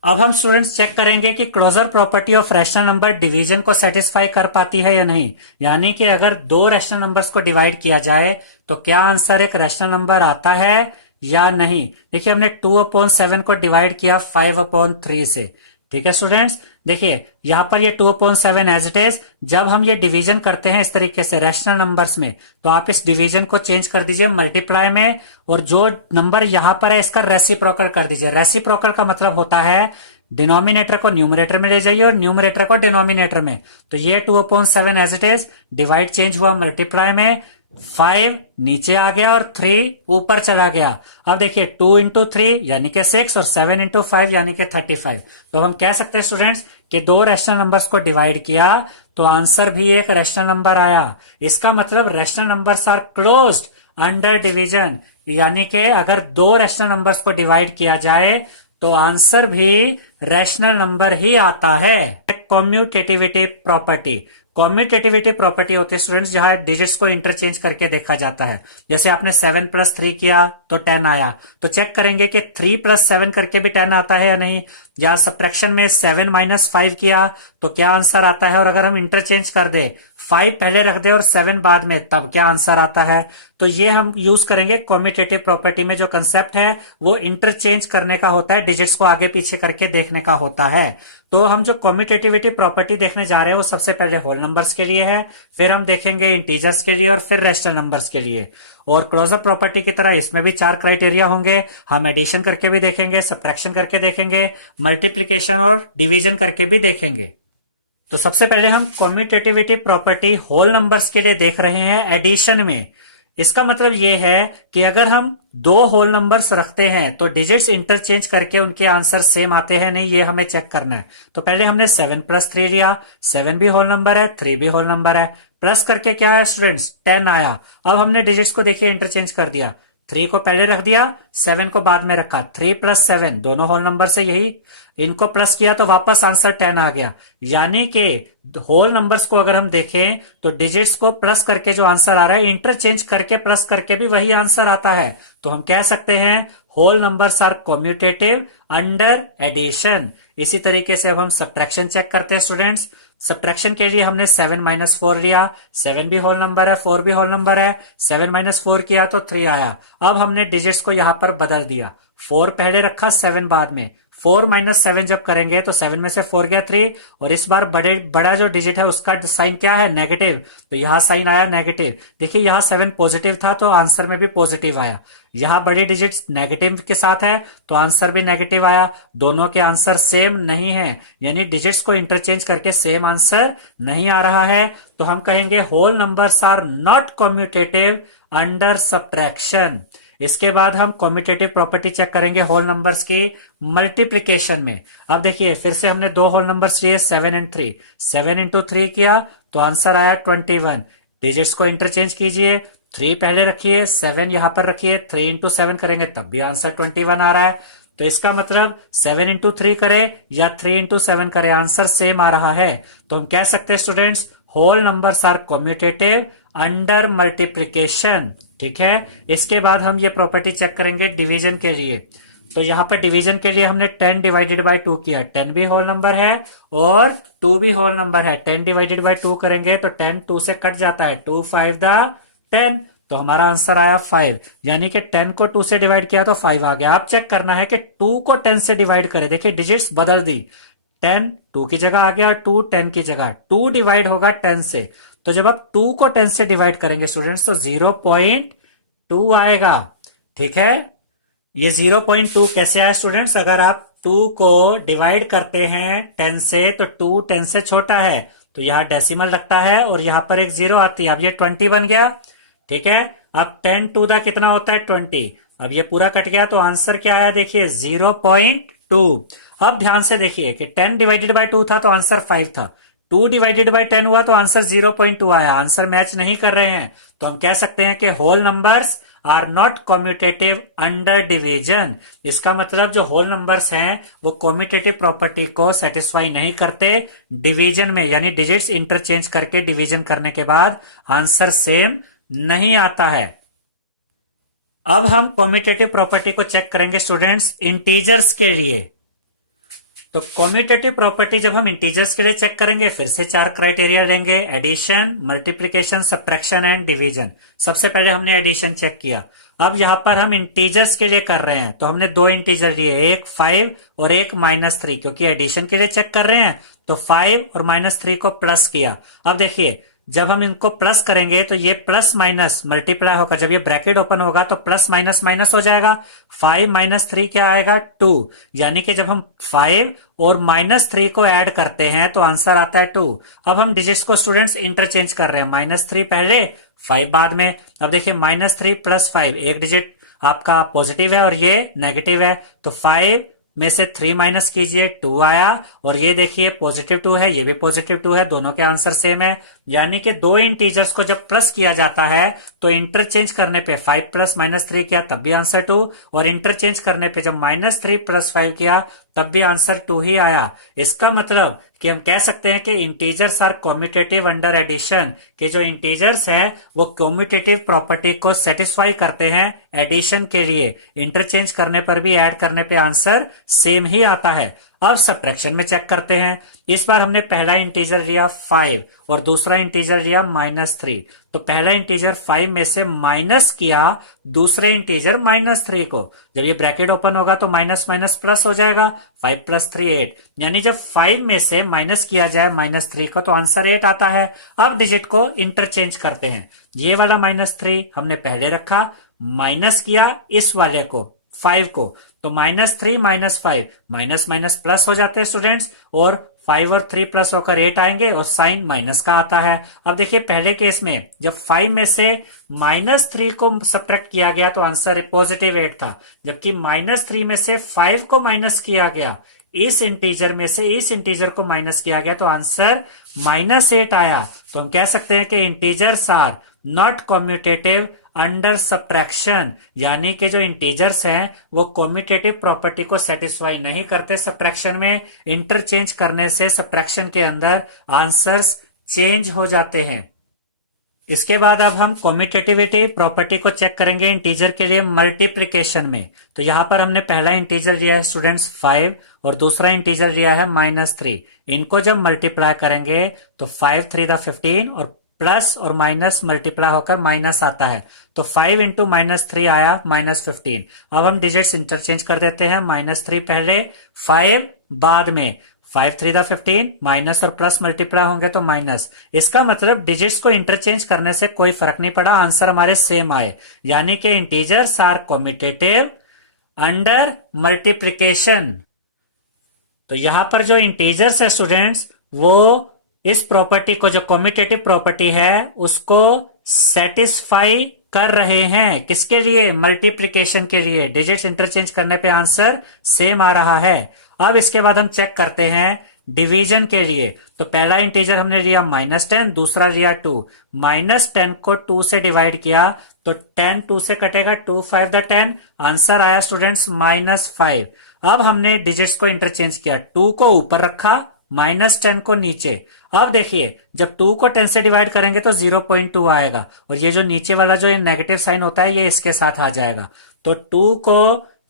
अब हम स्टूडेंट्स चेक करेंगे कि closure property of rational number division को सेटिस्फाई कर पाती है या नहीं, यानी कि अगर दो रैशनल नंबर्स को डिवाइड किया जाए तो क्या आंसर एक रैशनल नंबर आता है या नहीं। देखिए हमने 2/7 को डिवाइड किया 5/3 से, ठीक है स्टूडेंट्स। देखिए यहां पर ये 2/7 एज इट इज, जब हम ये डिवीजन करते हैं इस तरीके से रैशनल नंबर्स में तो आप इस डिवीजन को चेंज कर दीजिए मल्टीप्लाई में, और जो नंबर यहां पर है इसका रेसिप्रोकल कर दीजिए। रेसिप्रोकल का मतलब होता है डिनोमिनेटर को न्यूमरेटर में ले जाइए और न्यूमरेटर को डिनोमिनेटर में। तो ये 2/7 as it is, divide change हुआ मल्टीप्लाई में, 5 नीचे आ गया और 3 ऊपर चला गया। अब देखिए 2 × 3 यानी कि 6 और 7 × 5 यानी कि 35। तो हम कह सकते हैं स्टूडेंट्स कि दो रैशनल नंबर्स को डिवाइड किया तो आंसर भी एक रैशनल नंबर आया। इसका मतलब rational numbers are closed under division, यानी कि अगर दो रैशनल नंबर्स को डिवाइड किया जाए तो आंसर भी रैशनल नंबर ही आता है। कॉम्यूटेटिविटी प्रॉपर्टी, कॉम्यूटेटिविटी प्रॉपर्टी होती है स्टूडेंट्स जहां डिजिट्स को इंटरचेंज करके देखा जाता है। जैसे आपने 7 + 3 किया तो 10 आया, तो चेक करेंगे कि 3 + 7 करके भी 10 आता है या नहीं, या सब्ट्रैक्शन में 7 - 5 किया तो क्या आंसर आता है। और अगर हम इंटरचेंज कर दे 5 पहले रख दे और 7 बाद में, तब क्या आंसर आता है। तो ये हम यूज करेंगे कॉम्यूटेटिव प्रॉपर्टी में। जो कंसेप्ट है वो इंटरचेंज करने का होता है, डिजिट्स को आगे पीछे करके देखने का होता है। तो हम जो कॉम्यूटेटिविटी प्रॉपर्टी देखने जा रहे हैं वो सबसे पहले होल नंबर्स के लिए है, फिर हम देखेंगे इंटीजर्स के लिए और फिर रेशनल नंबर्स के लिए। और क्लोजर प्रॉपर्टी की तरह इसमें भी 4 क्राइटेरिया होंगे। हम एडिशन करके भी देखेंगे, सब्ट्रैक्शन करके देखेंगे, मल्टीप्लीकेशन और डिवीजन करके भी देखेंगे। तो सबसे पहले हम कॉम्यूटेटिविटी प्रॉपर्टी होल नंबर्स के लिए देख रहे हैं एडिशन में। इसका मतलब यह है कि अगर हम 2 होल नंबर्स रखते हैं तो डिजिट्स इंटरचेंज करके उनके आंसर सेम आते हैं नहीं, ये हमें चेक करना है। तो पहले हमने 7 + 3 लिया, 7 भी होल नंबर है, 3 भी होल नंबर है, प्लस करके क्या है स्टूडेंट्स 10 आया। अब हमने डिजिट्स को देखिए इंटरचेंज कर दिया, 3 को पहले रख दिया, 7 को बाद में रखा, 3 + 7 दोनों होल नंबर से, यही इनको प्लस किया तो वापस आंसर 10 आ गया। यानी कि होल नंबर्स को अगर हम देखें तो डिजिट्स को प्लस करके जो आंसर आ रहा है इंटरचेंज करके प्लस करके भी वही आंसर आता है। तो हम कह सकते हैं whole numbers are commutative under addition. इसी तरीके से अब हम सब्ट्रैक्शन चेक करते हैं स्टूडेंट्स। सब्ट्रैक्शन के लिए हमने 7 - 4 लिया, 7 भी होल नंबर है, 4 भी होल नंबर है, 7 - 4 किया तो 3 आया। अब हमने डिजिट्स को यहां पर बदल दिया, 4 पहले रखा, 7 बाद में। 4 - 7 जब करेंगे तो 7 में से 4 गया 3, और इस बार बड़ा जो डिजिट है उसका साइन क्या है नेगेटिव, तो यहां साइन आया नेगेटिव। देखिए यहां 7 पॉजिटिव था तो आंसर में भी पॉजिटिव आया, यहां बड़ी डिजिट नेगेटिव के साथ है तो आंसर भी नेगेटिव आया। दोनों के आंसर सेम नहीं है, यानी डिजिट्स को इंटरचेंज करके सेम आंसर नहीं आ रहा है। तो हम कहेंगे whole numbers are not commutative under subtraction. इसके बाद हम कॉम्यूटेटिव प्रॉपर्टी चेक करेंगे होल नंबर्स की मल्टीप्लीकेशन में। अब देखिए फिर से हमने 2 होल नंबर्स लिए 7 और 3, 7 × 3 किया तो आंसर आया 21। डिजिट्स को इंटरचेंज कीजिए, 3 पहले रखिए, 7 यहां पर रखिए, 3 × 7 करेंगे तब भी आंसर 21 आ रहा है। तो इसका मतलब 7 × 3 करे या 3 × 7 करे आंसर सेम आ रहा है। तो हम कह सकते हैं students whole numbers are commutative under multiplication. ठीक है, इसके बाद हम ये प्रॉपर्टी चेक करेंगे डिवीजन के लिए। तो यहां पर डिवीजन के लिए हमने 10 / 2 किया, 10 भी होल नंबर है और 2 भी होल नंबर है। 10 / 2 करेंगे तो 10 2 से कट जाता है, 2 5 10, तो हमारा आंसर आया 5। यानी कि 10 को 2 से डिवाइड किया तो 5 आ गया। आप चेक करना है कि 2 को 10 से डिवाइड करे, देखिए डिजिट्स बदल दी, 10 2 की जगह आ गया और 2 10 की जगह, 2 डिवाइड होगा 10 से। तो जब आप 2 को 10 से डिवाइड करेंगे स्टूडेंट्स तो 0.2 आएगा। ठीक है, ये 0.2 कैसे आया स्टूडेंट्स, अगर आप 2 को डिवाइड करते हैं 10 से तो 2 10 से छोटा है तो यहां डेसिमल लगता है और यहां पर एक 0 आती है। अब ये 20 बन गया। ठीक है, अब 10 टू द कितना होता है 20, अब ये पूरा कट गया तो आंसर क्या आया देखिए 0.2। अब ध्यान से देखिए कि 10 / 2 था तो आंसर 5 था, 2 / 10 हुआ तो आंसर 0.2 आया। आंसर मैच नहीं कर रहे हैं तो हम कह सकते हैं कि whole numbers are not commutative under division. इसका मतलब जो होल नंबर्स हैं वो कॉम्यूटेटिव प्रॉपर्टी को सेटिस्फाई नहीं करते डिवीजन में, यानी डिजिट्स इंटरचेंज करके डिवीजन करने के बाद आंसर सेम नहीं आता है। अब हम कॉम्यूटेटिव प्रॉपर्टी को चेक करेंगे स्टूडेंट्स इंटीजर्स के लिए। तो कॉम्यूटेटिव प्रॉपर्टी जब हम इंटीजर्स के लिए चेक करेंगे फिर से 4 क्राइटेरिया लेंगे, addition, multiplication, subtraction and division. सबसे पहले हमने एडिशन चेक किया। अब यहां पर हम इंटीजर्स के लिए कर रहे हैं तो हमने 2 इंटीजर लिए, एक 5 और एक -3, क्योंकि एडिशन के लिए चेक कर रहे हैं तो 5 और -3 को प्लस किया। अब देखिए जब हम इनको प्लस करेंगे तो ये प्लस माइनस मल्टीप्लाई होगा, जब ये ब्रैकेट ओपन होगा तो प्लस माइनस माइनस हो जाएगा, 5 - 3 क्या आएगा 2। यानी कि जब हम 5 और -3 को ऐड करते हैं तो आंसर आता है 2। अब हम डिजिट्स को स्टूडेंट्स इंटरचेंज कर रहे हैं, -3 पहले 5 बाद में। अब देखिए -3 + 5, एक डिजिट आपका पॉजिटिव है और ये नेगेटिव है तो 5 में से 3 माइनस कीजिए 2 आया, और ये देखिए +2 है, ये भी +2 है, दोनों के आंसर सेम है। यानी कि 2 इंटीजर्स को जब प्लस किया जाता है तो इंटरचेंज करने पे 5 + -3 किया तब भी आंसर 2, और इंटरचेंज करने पे जब -3 + 5 किया तब भी आंसर 2 ही आया। इसका मतलब कि हम कह सकते हैं कि integers are commutative under addition, कि जो इंटीजर्स है वो कॉम्यूटेटिव प्रॉपर्टी को सेटिस्फाई करते हैं एडिशन के लिए, इंटरचेंज करने पर भी ऐड करने पे आंसर सेम ही आता है। अब सब्ट्रैक्शन में चेक करते हैं। इस बार हमने पहला इंटीजर लिया 5 और दूसरा इंटीजर लिया -3। तो पहला इंटीजर 5 में से माइनस किया दूसरे इंटीजर -3 को। जब ये ब्रैकेट ओपन होगा तो माइनस माइनस प्लस हो जाएगा, 5 + 3 8। यानी जब 5 में से माइनस किया जाए -3 को तो आंसर 8 आता है। अब डिजिट को इंटरचेंज करते हैं। ये वाला -3 हमने पहले रखा, माइनस किया इस वाले को 5 को, तो -3 -5 माइनस माइनस प्लस हो जाते हैं स्टूडेंट्स, और 5 और 3 प्लस होकर 8 आएंगे और साइन माइनस का आता है। अब देखिए पहले केस में जब 5 में से -3 को सब्ट्रैक्ट किया गया तो आंसर पॉजिटिव 8 था, जबकि -3 में से 5 को माइनस किया गया, इस इंटीजर में से इस इंटीजर को माइनस किया गया तो आंसर -8 आया। तो हम कह सकते हैं कि integers are not commutative under subtraction, यानी कि जो इंटीजर्स हैं वो कॉम्यूटेटिव प्रॉपर्टी को सेटिस्फाई नहीं करते सब्ट्रैक्शन में। इंटरचेंज करने से सब्ट्रैक्शन के अंदर आंसर्स चेंज हो जाते हैं। इसके बाद अब हम कॉम्यूटेटिविटी प्रॉपर्टी को चेक करेंगे इंटीजर के लिए मल्टीप्लिकेशन में। तो यहां पर हमने पहला इंटीजर लिया है स्टूडेंट्स 5 और दूसरा इंटीजर लिया है -3। इनको जब मल्टीप्लाई करेंगे तो 5 3 15 और प्लस और माइनस मल्टीप्लाई होकर माइनस आता है, तो 5 इंटू -3 आया -15। अब हम डिजिट्स इंटरचेंज कर देते हैं, -3 पहले 5 बाद में, 5 3 15 माइनस और प्लस मल्टीप्लाई होंगे तो माइनस। इसका मतलब डिजिट्स को इंटरचेंज करने से कोई फर्क नहीं पड़ा, आंसर हमारे सेम आए, यानी कि integers are commutative under multiplication. तो यहां पर जो इंटीजर्स है स्टूडेंट्स वो इस प्रॉपर्टी को, जो कॉम्यूटेटिव प्रॉपर्टी है, उसको सेटिस्फाई कर रहे हैं। किसके लिए? मल्टीप्लिकेशन के लिए। डिजिट्स इंटरचेंज करने पे आंसर सेम आ रहा है। अब इसके बाद हम चेक करते हैं डिवीजन के लिए। तो पहला इंटीजर हमने लिया -10, दूसरा लिया 2। -10 को 2 से डिवाइड किया तो 10 2 से कटेगा, 2 5 द 10, आंसर आया स्टूडेंट्स -5। अब हमने डिजिट्स को इंटरचेंज किया, 2 को ऊपर रखा, -10 को नीचे। अब देखिए जब 2 को 10 से डिवाइड करेंगे तो 0.2 आएगा, और ये जो नीचे वाला जो नेगेटिव साइन होता है ये इसके साथ आ जाएगा। तो 2 को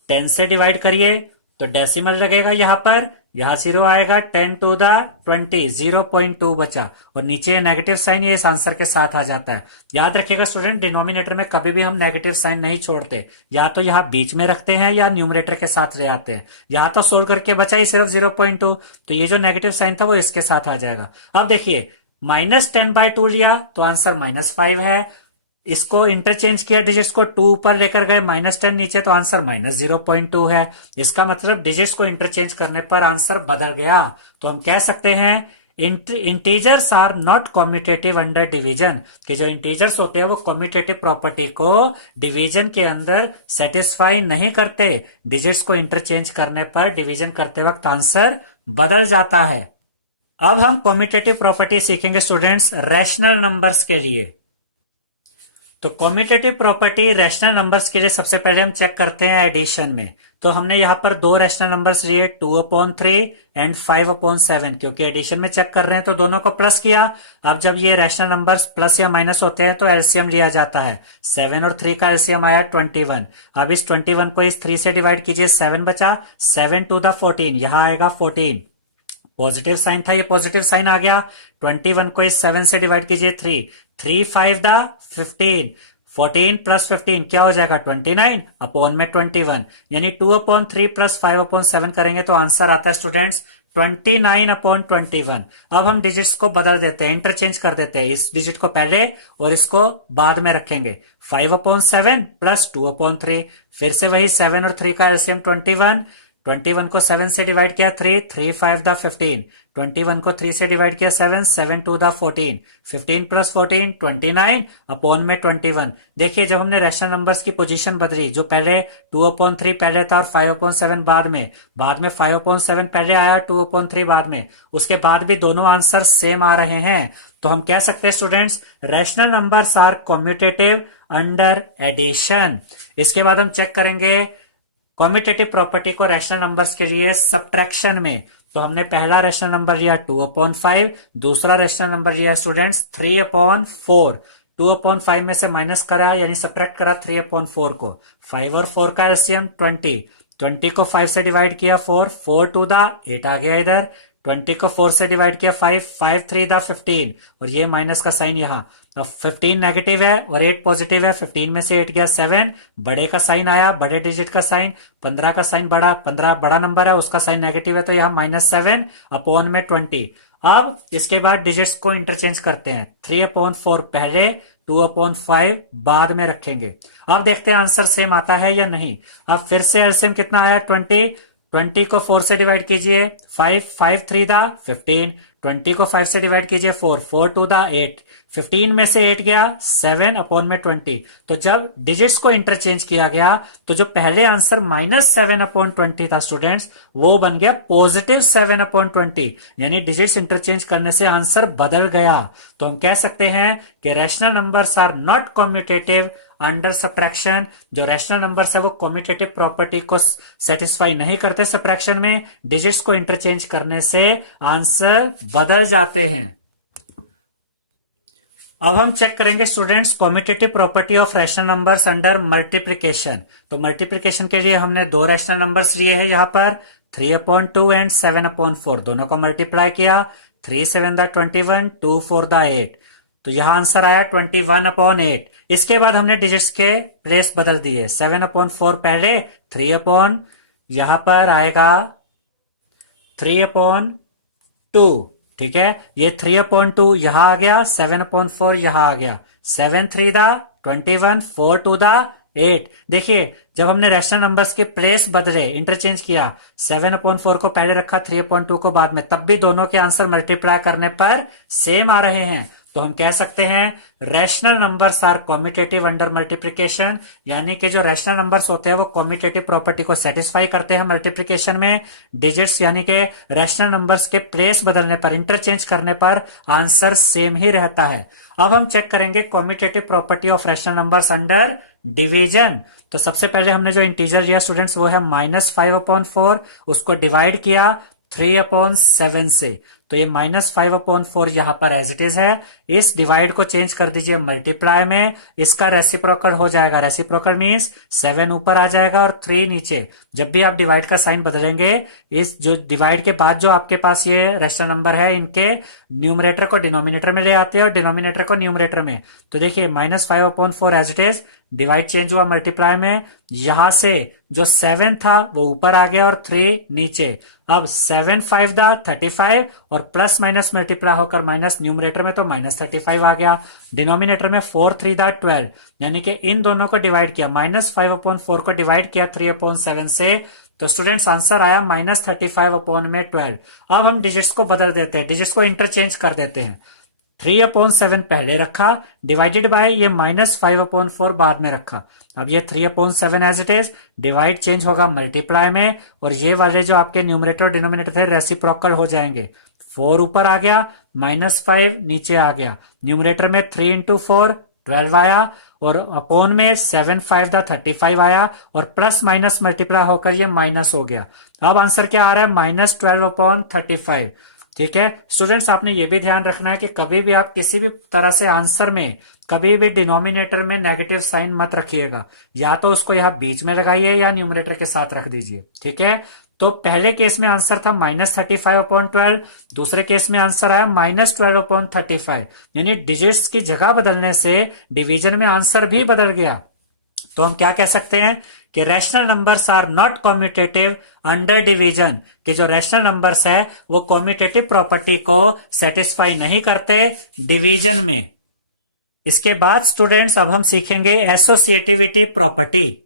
10 से डिवाइड करिए तो डेसिमल लगेगा यहां पर, यहां 0 आएगा, 10 टू द 20, 0.2 बचा, और नीचे नेगेटिव साइन ये इस आंसर के साथ आ जाता है। याद रखिएगा स्टूडेंट, डिनोमिनेटर में कभी भी हम नेगेटिव साइन नहीं छोड़ते, या तो यहाँ बीच में रखते हैं या न्यूमरेटर के साथ ले आते हैं। यहाँ तो सोल्व करके बचा ही सिर्फ 0.2, तो ये जो नेगेटिव साइन था वो इसके साथ आ जाएगा। अब देखिए -10/2 लिया तो आंसर -5 है। इसको इंटरचेंज किया, डिजिट्स को 2 ऊपर लेकर गए, -10 नीचे, तो आंसर -0.2 है। इसका मतलब डिजिट्स को इंटरचेंज करने पर आंसर बदल गया। तो हम कह सकते हैं integers are not commutative under division, कि जो इंटीजर्स होते हैं वो कॉम्यूटेटिव प्रॉपर्टी को डिवीजन के अंदर सेटिस्फाई नहीं करते। डिजिट्स को इंटरचेंज करने पर डिवीजन करते वक्त आंसर बदल जाता है। अब हम कॉम्यूटेटिव प्रॉपर्टी सीखेंगे स्टूडेंट्स रैशनल नंबर्स के लिए। तो कॉम्यूटेटिव प्रॉपर्टी रैशनल नंबर्स के लिए सबसे पहले हम चेक करते हैं एडिशन में। तो हमने यहाँ पर दो रैशनल नंबर्स लिए, 2/3 एंड 5/7, क्योंकि एडिशन में चेक कर रहे हैं तो दोनों को प्लस किया। अब जब ये रैशनल नंबर्स प्लस या माइनस होते हैं तो एलसीएम लिया जाता है। 7 और 3 का एलसीएम आया 21। अब इस 21 को इस 3 से डिवाइड कीजिए, 7 बचा, 7 टू द 14, यहां आएगा 14। पॉजिटिव साइन था, ये पॉजिटिव साइन आ गया। 21 को इस 7 से डिवाइड कीजिए, 3 5 द 15, 14 प्लस 15 क्या हो जाएगा 29 अपॉन में 21, यानी 2/3 प्लस 5/7 करेंगे तो आंसर आता है स्टूडेंट्स 29/21। अब हम डिजिट्स को बदल देते हैं, इंटरचेंज कर देते हैं, इस डिजिट को पहले और इसको बाद में रखेंगे। 5/7 प्लस 2/3, फिर से वही 7 और 3 का एलसीएम 21 को 7 से डिवाइड किया, 3 5 द 15, 21 को 3 से डिवाइड किया, 7 2 द 14, 15 प्लस 14 29 अपॉन में 21। देखिए जब हमने रैशनल नंबर्स की पोजीशन बदली, जो पहले 2/3 पहले था और 5/7 बाद में 5/7 पहले आया, 2/3 बाद में, उसके बाद भी दोनों आंसर सेम आ रहे हैं। तो हम कह सकते हैं students rational numbers are commutative under addition. इसके बाद हम चेक करेंगे कॉम्यूटेटिव प्रॉपर्टी को रैशनल नंबर्स के लिए सब्ट्रैक्शन में। तो हमने पहला रैशनल नंबर लिया 2/5, दूसरा रैशनल नंबर लिया स्टूडेंट्स 3/4। 2/5 में से माइनस करा यानी सब्ट्रैक्ट करा 3/4 को, 5 और 4 का एलसीएम 20, 20 को 5 से डिवाइड किया 4, 4 टू द 8 आ गया इधर। 20 को 4 से डिवाइड किया 5, 5 3 द 15, और ये माइनस का साइन यहाँ। अब 15 नेगेटिव है और 8 पॉजिटिव है, 15 में से 8 गया 7, बड़े का साइन आया, बड़े डिजिट का साइन। 15 का साइन बड़ा, 15 बड़ा नंबर है, उसका साइन नेगेटिव है, तो यहाँ -7 अपॉन में 20। अब इसके बाद डिजिट्स को इंटरचेंज करते हैं, 3/4 पहले, 2/5 बाद में रखेंगे। अब देखते हैं आंसर सेम आता है या नहीं। अब फिर से एलसीएम कितना आया 20, 20 को 4 से डिवाइड कीजिए 5, 5 3 द 15, 20 को 5 से डिवाइड कीजिए 4, 4 टू द 8, 15 में से 8 गया 7 अपॉन में 20। तो जब डिजिट्स को इंटरचेंज किया गया तो जो पहले आंसर -7/20 था स्टूडेंट्स, वो बन गया +7/20, यानी डिजिट्स इंटरचेंज करने से आंसर बदल गया। तो हम कह सकते हैं कि rational numbers are not commutative under subtraction. जो रैशनल नंबर्स है वो कम्यूटेटिव प्रॉपर्टी को सेटिस्फाई नहीं करते सब्ट्रैक्शन में, डिजिट्स को इंटरचेंज करने से आंसर बदल जाते हैं। अब हम चेक करेंगे students commutative property of rational numbers under multiplication. तो मल्टीप्लिकेशन के लिए हमने दो रैशनल नंबर्स लिए हैं यहाँ पर, 3/2 एंड 7/4, दोनों को मल्टीप्लाई किया, 3 7 द 21, 2 4 द 8, तो यहां आंसर आया 21/8। इसके बाद हमने डिजिट्स के प्लेस बदल दिए, 7/4 पहले, 3 यहां पर आएगा 3/2, ठीक है, ये 3/2 यहां आ गया, 7/4 यहां आ गया, 7 3 द 21, 4 2 द 8। देखिए जब हमने रैशनल नंबर्स के प्लेस बदले, इंटरचेंज किया, 7/4 को पहले रखा, 3/2 को बाद में, तब भी दोनों के आंसर मल्टीप्लाई करने पर सेम आ रहे हैं। तो हम कह सकते हैं rational numbers are commutative under multiplication, यानी कि जो रैशनल नंबर्स होते हैं वो कम्यूटेटिव प्रॉपर्टी को सेटिस्फाई करते हैं मल्टीप्लिकेशन में। डिजिट्स यानी कि रैशनल नंबर्स के प्लेस बदलने पर, इंटरचेंज करने पर आंसर सेम ही रहता है। अब हम चेक करेंगे commutative property of rational numbers under division. तो सबसे पहले हमने जो इंटीजर लिया स्टूडेंट्स वो है -5/4, उसको डिवाइड किया 3/7 से, तो ये -5/4 यहां पर एज इट इज है। इस डिवाइड को चेंज कर दीजिए मल्टीप्लाई में, इसका रेसिप्रोकल हो जाएगा, रेसिप्रोकल मींस 7 ऊपर आ जाएगा और 3 नीचे। जब भी आप डिवाइड का साइन बदलेंगे, इस जो डिवाइड के बाद जो आपके पास ये रैशनल नंबर है, इनके न्यूमरेटर को डिनोमिनेटर में ले आते हैं और डिनोमिनेटर को न्यूमरेटर में। तो देखिए -5/4 as it is, divide change हुआ मल्टीप्लाई में, यहां से जो 7 था वो ऊपर आ गया और 3 नीचे। अब 7 5 द 35 और प्लस माइनस मल्टीप्लाई होकर माइनस, न्यूमरेटर में तो -35 आ गया, डिनोमिनेटर में 4 3 द 12, यानी कि इन दोनों को डिवाइड किया, -5/4 को डिवाइड किया 3/7 से, तो स्टूडेंट्स आंसर आया -35/12। अब हम डिजिट्स को बदल देते हैं, डिजिट्स को इंटरचेंज कर देते हैं, 3/7 पहले रखा, डिवाइडेड बाय ये -5/4 बाद में रखा। अब ये 3/7 as it is, divide change होगा मल्टीप्लाई में, और ये वाले जो आपके न्यूमरेटर और डिनोमिनेटर थे रेसिप्रोकल हो जाएंगे। 4 ऊपर आ गया, -5 नीचे आ गया, न्यूमरेटर में 3 × 4 12 आया, और अपॉन में 7 5 द 35 आया, और प्लस माइनस मल्टीप्लाई होकर ये माइनस हो गया। अब आंसर क्या आ रहा है, -12/35। ठीक है स्टूडेंट्स, आपने ये भी ध्यान रखना है कि कभी भी आप किसी भी तरह से आंसर में कभी भी डिनोमिनेटर में नेगेटिव साइन मत रखिएगा, या तो उसको यहां बीच में लगाइए या न्यूमरेटर के साथ रख दीजिए। ठीक है, तो पहले केस में आंसर था -35/12, दूसरे केस में आंसर आया -12/35, यानी डिजिट्स की जगह बदलने से डिवीजन में आंसर भी बदल गया। तो हम क्या कह सकते हैं कि rational numbers are not commutative under division, कि जो रैशनल नंबर्स है वो कम्यूटेटिव प्रॉपर्टी को सेटिस्फाई नहीं करते डिवीजन में। इसके बाद स्टूडेंट्स अब हम सीखेंगे एसोसिएटिविटी प्रॉपर्टी।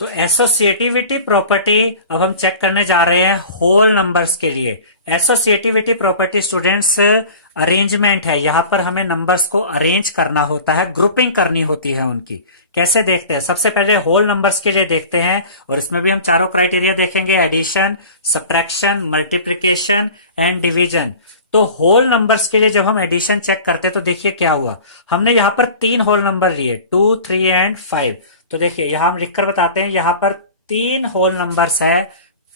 तो एसोसिएटिविटी प्रॉपर्टी अब हम चेक करने जा रहे हैं होल नंबर्स के लिए। एसोसिएटिविटी प्रॉपर्टी स्टूडेंट्स अरेंजमेंट है, यहां पर हमें नंबर्स को अरेंज करना होता है, ग्रुपिंग करनी होती है उनकी। कैसे देखते हैं, सबसे पहले होल नंबर्स के लिए देखते हैं, और इसमें भी हम चारों क्राइटेरिया देखेंगे, addition, subtraction, multiplication and division. तो होल नंबर्स के लिए जब हम एडिशन चेक करते हैं तो देखिए क्या हुआ, हमने यहां पर 3 होल नंबर लिए, 2 3 एंड 5। तो देखिए यहां हम लिखकर बताते हैं, यहां पर 3 होल नंबर्स है,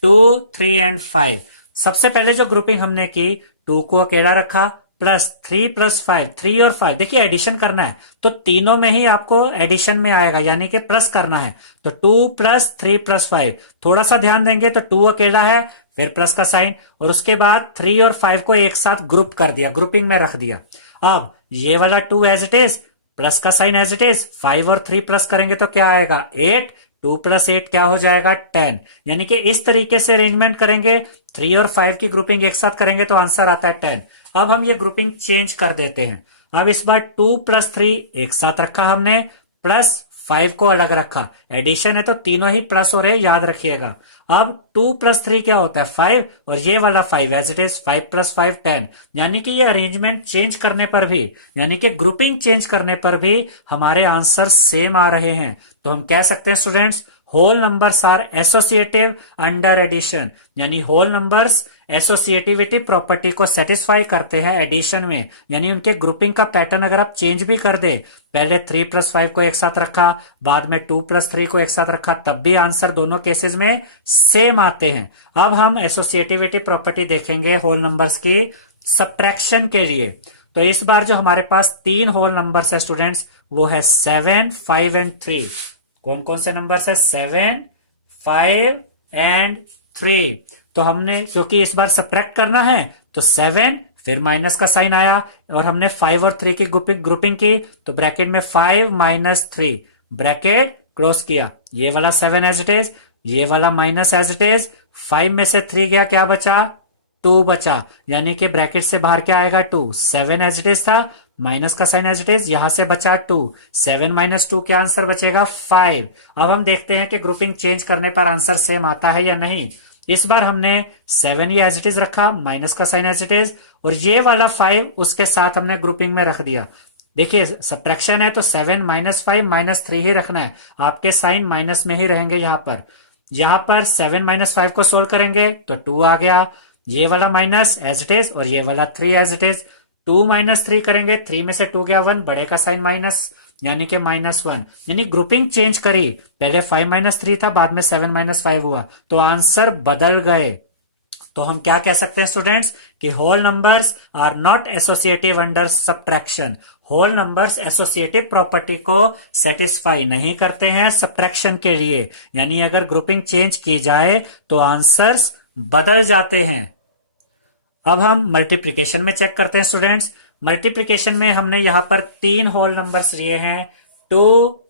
2 3 एंड 5। सबसे पहले जो ग्रुपिंग हमने की, 2 को अकेला रखा, +3 + 5, 3 और 5, देखिए एडिशन करना है तो तीनों में ही आपको एडिशन में आएगा, यानी कि प्लस करना है। तो 2 + 3 + 5, थोड़ा सा ध्यान देंगे तो 2 अकेला है, फिर प्लस का साइन, और उसके बाद 3 और 5 को एक साथ ग्रुप कर दिया, ग्रुपिंग में रख दिया। अब ये वाला 2 एज इट इज, प्लस का साइन एज इट इज, 5 और 3 प्लस करेंगे तो क्या आएगा 8, 2 + 8 क्या हो जाएगा 10। यानी कि इस तरीके से अरेंजमेंट करेंगे, 3 और 5 की ग्रुपिंग एक साथ करेंगे तो आंसर आता है 10। अब हम ये ग्रुपिंग चेंज कर देते हैं। अब इस बार 2 + 3 एक साथ रखा हमने, प्लस 5 को अलग रखा, एडिशन है तो तीनों ही प्लस हो रहे, याद रखिएगा। अब 2 + 3 क्या होता है 5, और ये वाला 5 एज इट इज, 5 + 5 10। यानी कि ये अरेंजमेंट चेंज करने पर भी, यानी कि ग्रुपिंग चेंज करने पर भी हमारे आंसर सेम आ रहे हैं। तो हम कह सकते हैं students, whole numbers are associative under addition, यानी होल नंबर्स एसोसिएटिविटी प्रॉपर्टी को सेटिस्फाई करते हैं एडिशन में। यानी उनके ग्रुपिंग का पैटर्न अगर आप चेंज भी कर दे, पहले 3 + 5 को एक साथ रखा, बाद में 2 + 3 को एक साथ रखा, तब भी आंसर दोनों केसेस में सेम आते हैं। अब हम एसोसिएटिविटी प्रॉपर्टी देखेंगे होल नंबर्स की सब्ट्रैक्शन के लिए। तो इस बार जो हमारे पास 3 होल नंबर्स है स्टूडेंट्स, वो है 7, 5 एंड 3। कौन कौन से नंबर्स है 7, 5 एंड 3। तो हमने क्योंकि इस बार सब्ट्रैक्ट करना है तो 7, फिर माइनस का साइन आया, और हमने 5 और 3 की ग्रुपिंग की, तो ब्रैकेट में 5 - 3, ब्रैकेट क्लोज किया, ये वाला 7 एज इट इज, ये वाला माइनस एज इट इज, 5 में से 3 गया, क्या बचा 2 बचा, यानी कि ब्रैकेट से बाहर क्या आएगा 2, 7 एज इट इज था, माइनस का साइन एज इट इज, यहां से बचा 2, 7 - 2 क्या आंसर बचेगा 5। अब हम देखते हैं कि ग्रुपिंग चेंज करने पर आंसर सेम आता है या नहीं। इस बार हमने 7 ये एज इट इज रखा, माइनस का साइन एज इट इज, और ये वाला 5 उसके साथ हमने ग्रुपिंग में रख दिया। देखिए सब्ट्रैक्शन है तो 7 - 5 - 3 ही रखना है, आपके साइन माइनस में ही रहेंगे। यहां पर 7 - 5 को सोल्व करेंगे तो 2 आ गया, ये वाला माइनस एज इट इज, और ये वाला 3 एज इट इज। 2 - 3 करेंगे, 3 में से 2 गया 1, बड़े का साइन माइनस, यानी कि -1। यानी ग्रुपिंग चेंज करी, पहले 5 - 3 था, बाद में 7 - 5 हुआ, तो आंसर बदल गए। तो हम क्या कह सकते हैं स्टूडेंट्स कि whole numbers are not associative under subtraction. Whole numbers associative property को सेटिस्फाई नहीं करते हैं सब्ट्रैक्शन के लिए, यानी अगर ग्रुपिंग चेंज की जाए तो आंसर्स बदल जाते हैं। अब हम मल्टीप्लिकेशन में चेक करते हैं स्टूडेंट्स। मल्टीप्लिकेशन में हमने यहां पर 3 होल नंबर्स लिए हैं, 2,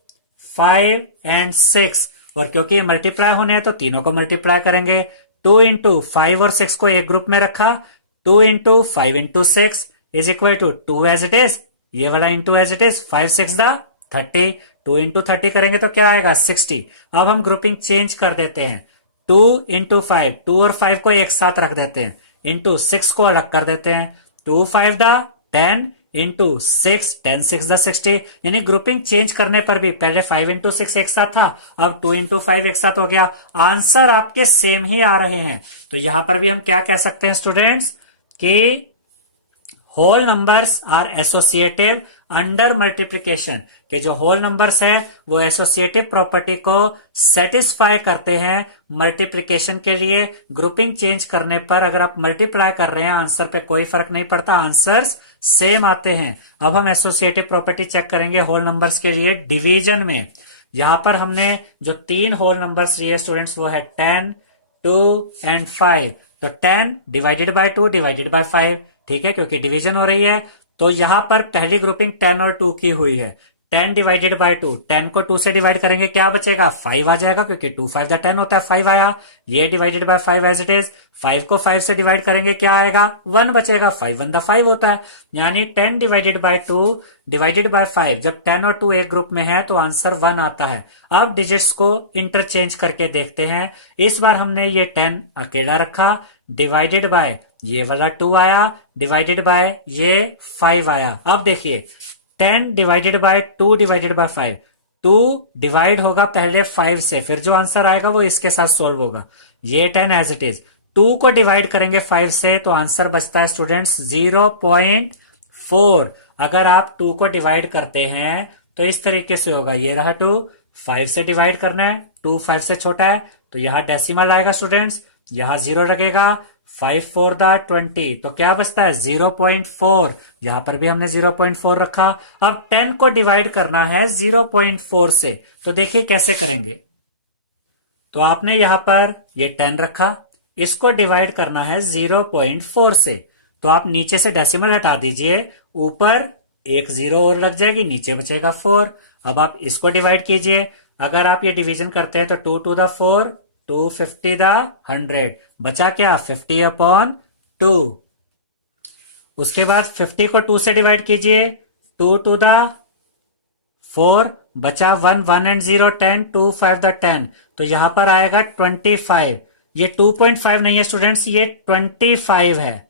5 एंड 6, और क्योंकि ये मल्टीप्लाई होने हैं तो तीनों को मल्टीप्लाई करेंगे। 2 × 5 और 6 को एक ग्रुप में रखा, 2 × 5 × 6 is equal to 2 as it is, ये वाला इंटू एज इट इज, 5 6 30, 2 × 30 करेंगे तो क्या आएगा 60। अब हम ग्रुपिंग चेंज कर देते हैं, 2 × 5, 2 और 5 को एक साथ रख देते हैं, इंटू 6 को अलग कर देते हैं, 2 5 10 इंटू 6, 10 6 60। यानी ग्रुपिंग चेंज करने पर भी पहले 5 × 6 एक साथ था, अब 2 × 5 एक साथ हो गया, आंसर आपके सेम ही आ रहे हैं। तो यहां पर भी हम क्या कह सकते हैं स्टूडेंट्स कि whole numbers are associative under multiplication, के जो होल नंबर्स है वो एसोसिएटिव प्रॉपर्टी को सेटिस्फाई करते हैं मल्टीप्लिकेशन के लिए। ग्रुपिंग चेंज करने पर अगर आप मल्टीप्लाई कर रहे हैं आंसर पे कोई फर्क नहीं पड़ता, आंसर्स सेम आते हैं। अब हम एसोसिएटिव प्रॉपर्टी चेक करेंगे होल नंबर्स के लिए डिवीजन में। यहां पर हमने जो 3 होल नंबर्स लिए स्टूडेंट्स वो है 10, 2 एंड 5। तो 10 डिवाइडेड बाय 2 डिवाइडेड बाय 5, ठीक है, क्योंकि डिवीजन हो रही है। तो यहां पर पहली ग्रुपिंग 10 और 2 की हुई है, 10 डिवाइडेड बाय 2, 10 को 2 से डिवाइड करेंगे क्या बचेगा 5 आ जाएगा, क्योंकि 2 5 10 होता है, 5 आया। ये divided by 5 as it is, 5 को 5 से डिवाइड करेंगे क्या आएगा 1 बचेगा, 5 1 5 होता है। यानी 10 डिवाइडेड बाय 2 डिवाइडेड बाय 5, जब 10 और 2 एक ग्रुप में है तो आंसर 1 आता है। अब डिजिट्स को इंटरचेंज करके देखते हैं। इस बार हमने ये 10 अकेला रखा, डिवाइडेड बाय ये वाला 2 आया, डिवाइडेड बाय ये 5 आया। अब देखिए 10 divided by 2 divided by 5, 2 divide होगा पहले 5 से, फिर जो आंसर आएगा वो इसके साथ सोल्व होगा। ये 10 एज इट इज, 2 को डिवाइड करेंगे 5 से तो आंसर बचता है स्टूडेंट्स 0.4। अगर आप 2 को डिवाइड करते हैं तो इस तरीके से होगा, ये रहा 2, 5 से डिवाइड करना है, 2 5 से छोटा है तो यहां डेसिमल आएगा स्टूडेंट्स, यहां 0 लगेगा, 5 4 द 20, तो क्या बचता है 0.4। यहां पर भी हमने 0.4 रखा। अब 10 को डिवाइड करना है 0.4 से, तो देखिए कैसे करेंगे। तो आपने यहां पर ये 10 रखा, इसको डिवाइड करना है 0.4 से, तो आप नीचे से डेसिमल हटा दीजिए, ऊपर एक 0 और लग जाएगी, नीचे बचेगा 4। अब आप इसको डिवाइड कीजिए, अगर आप ये डिवीजन करते हैं तो 2 टू द 4, 2 50 द 100, बचा क्या 50/2। उसके बाद 50 को 2 से डिवाइड कीजिए, 2 टू द 4, बचा 1, 1 एंड 0 10, 2 5 द 10, तो यहां पर आएगा 25। ये 2.5 नहीं है स्टूडेंट्स, ये 25 है।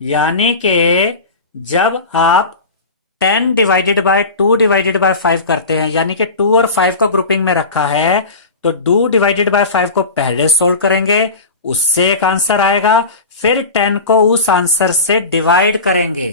यानी कि जब आप 10 डिवाइडेड बाय 2 डिवाइडेड बाय 5 करते हैं, यानी कि 2 और 5 को ग्रुपिंग में रखा है, तो 2 डिवाइडेड बाय 5 को पहले सोल्व करेंगे, उससे एक आंसर आएगा, फिर 10 को उस आंसर से डिवाइड करेंगे।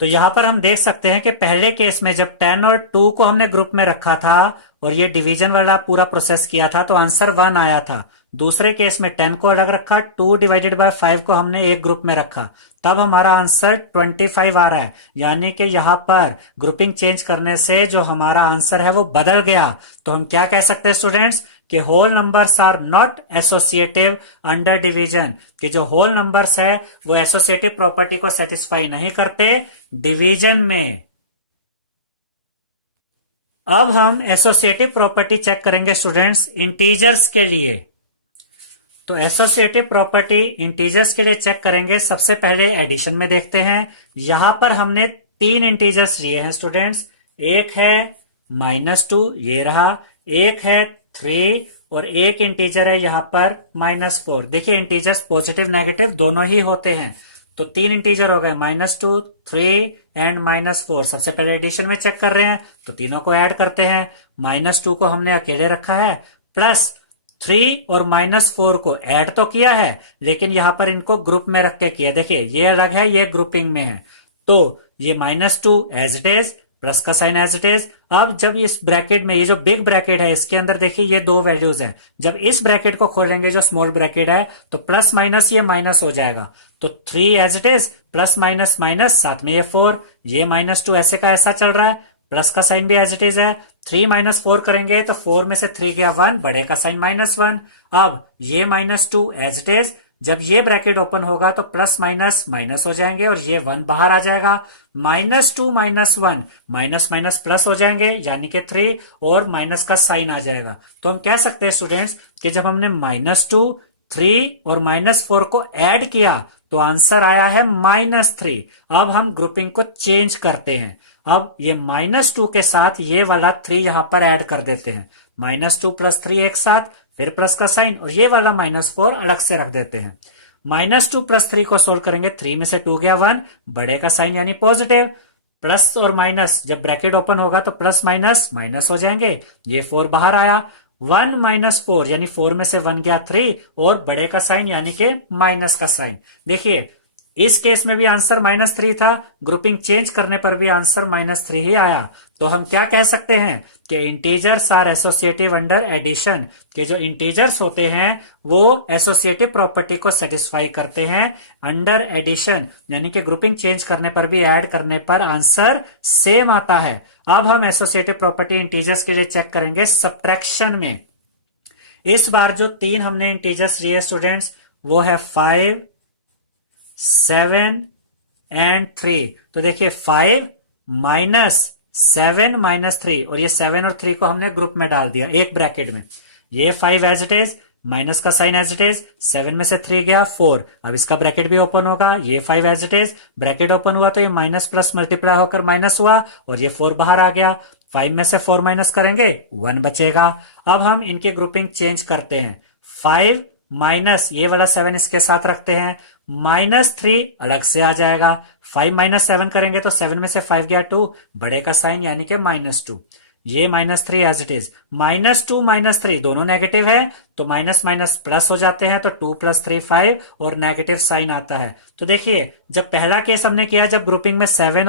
तो यहां पर हम देख सकते हैं कि पहले केस में जब 10 और 2 को हमने ग्रुप में रखा था और ये डिवीजन वाला पूरा प्रोसेस किया था, तो आंसर 1 आया था। दूसरे केस में 10 को अलग रखा, 2 डिवाइडेड बाय 5 को हमने एक ग्रुप में रखा, तब हमारा आंसर 25 आ रहा है। यानी कि यहां पर ग्रुपिंग चेंज करने से जो हमारा आंसर है वो बदल गया। तो हम क्या कह सकते हैं स्टूडेंट्स कि whole numbers are not associative under division, कि जो होल नंबर्स है वो एसोसिएटिव प्रॉपर्टी को सेटिस्फाई नहीं करते डिवीजन में। अब हम एसोसिएटिव प्रॉपर्टी चेक करेंगे स्टूडेंट्स इंटीजर्स के लिए। तो एसोसिएटिव प्रॉपर्टी इंटीजर्स के लिए चेक करेंगे। सबसे पहले एडिशन में देखते हैं। यहां पर हमने 3 इंटीजर्स लिए हैं स्टूडेंट्स, एक है -2, ये रहा, एक है 3 और एक इंटीजर है यहां पर -4। देखिए इंटीजर्स पॉजिटिव नेगेटिव दोनों ही होते हैं, तो 3 इंटीजर हो गए, -2, 3 एंड -4। सबसे पहले एडिशन में चेक कर रहे हैं, तो तीनों को ऐड करते हैं। -2 को हमने अकेले रखा है, प्लस 3 और -4 को ऐड तो किया है, लेकिन यहां पर इनको ग्रुप में रख के किया। देखिए ये अलग है, ये ग्रुपिंग में है, तो ये -2 एज इट इज, प्लस का साइन एज इट इज। अब जब इस ब्रैकेट में, ये जो बिग ब्रैकेट है इसके अंदर देखिए ये 2 वैल्यूज है, जब इस ब्रैकेट को खोलेंगे जो स्मॉल ब्रैकेट है, तो प्लस माइनस ये माइनस हो जाएगा, तो 3 as it is, plus minus minus, साथ में ये 4, ये -2 ऐसे का ऐसा चल रहा है, प्लस का साइन भी एज इट इज है। 3 - 4 करेंगे तो 4 में से 3 गया 1, बड़े का साइन -1। अब ये -2 एज इट इज, जब ये ब्रैकेट ओपन होगा तो प्लस माइनस माइनस हो जाएंगे और ये 1 बाहर आ जाएगा। -2 - 1, माइनस माइनस प्लस हो जाएंगे, यानी कि 3, और माइनस का साइन आ जाएगा। तो हम कह सकते हैं स्टूडेंट्स कि जब हमने -2, 3 और -4 को ऐड किया तो आंसर आया है -3। अब हम ग्रुपिंग को चेंज करते हैं। अब ये -2 के साथ ये वाला 3 यहां पर ऐड कर देते हैं, -2 + 3 एक साथ, फिर प्लस का साइन, और ये वाला -4 अलग से रख देते हैं। -2 + 3 को सोल्व करेंगे, 3 में से 2 गया 1, बड़े का साइन यानी पॉजिटिव, प्लस और माइनस, जब ब्रैकेट ओपन होगा तो प्लस माइनस माइनस हो जाएंगे, ये 4 बाहर आया, 1 - 4 यानी 4 में से 1 गया 3, और बड़े का साइन यानी कि माइनस का साइन। देखिए इस केस में भी आंसर -3 था, ग्रुपिंग चेंज करने पर भी आंसर -3 ही आया। तो हम क्या कह सकते हैं कि integers are associative under addition, के जो इंटीजर्स होते हैं वो एसोसिएटिव प्रॉपर्टी को सेटिस्फाई करते हैं अंडर एडिशन, यानी कि ग्रुपिंग चेंज करने पर भी ऐड करने पर आंसर सेम आता है। अब हम एसोसिएटिव प्रॉपर्टी इंटीजर्स के लिए चेक करेंगे सब्ट्रैक्शन में। इस बार जो 3 हमने इंटीजर्स लिए स्टूडेंट्स वो है 5, 7 एंड 3। तो देखिए 5 - 7 - 3, और ये 7 और 3 को हमने ग्रुप में डाल दिया एक ब्रैकेट में। ये 5 एज इट इज, माइनस का साइन एज इट इज, 7 में से 3 गया 4, अब इसका ब्रैकेट भी ओपन होगा, ये 5 as it is, bracket open हुआ तो ये माइनस प्लस मल्टीप्लाई होकर माइनस हुआ और ये 4 बाहर आ गया। 5 में से 4 माइनस करेंगे 1 बचेगा। अब हम इनकी ग्रुपिंग चेंज करते हैं, 5 माइनस ये वाला 7 इसके साथ रखते हैं, -3 अलग से आ जाएगा। 5 - 7 करेंगे तो 7 में से 5 गया 2, बड़े का साइन यानी कि -2, ये -3 एज इट इज, -2 -3 दोनों नेगेटिव है, तो माइनस माइनस प्लस हो जाते हैं, तो 2 + 3 5 और नेगेटिव साइन आता है। तो देखिए जब पहला केस हमने किया जब ग्रुपिंग में 7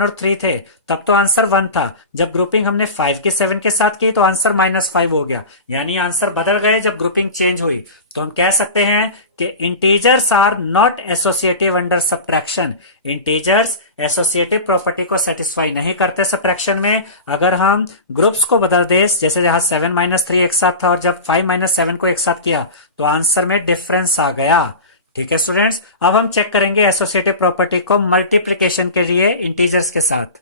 और 3 थे तब तो आंसर 1 था। जब ग्रुपिंग हमने 5 के 7 के साथ की तो आंसर -5 हो गया, यानी आंसर बदल गए जब ग्रुपिंग चेंज हुई। तो हम कह सकते हैं कि integers are not associative under subtraction. Integers associative property को सेटिस्फाई नहीं करते सब्ट्रैक्शन में। अगर हम ग्रुप्स को बदल दे, जैसे जहां 7 - 3 एक साथ था और जब 5 - 7 को एक साथ किया तो आंसर में डिफरेंस आ गया। ठीक है स्टूडेंट्स, अब हम चेक करेंगे एसोसिएटिव प्रॉपर्टी को मल्टीप्लिकेशन के लिए इंटीजर्स के साथ।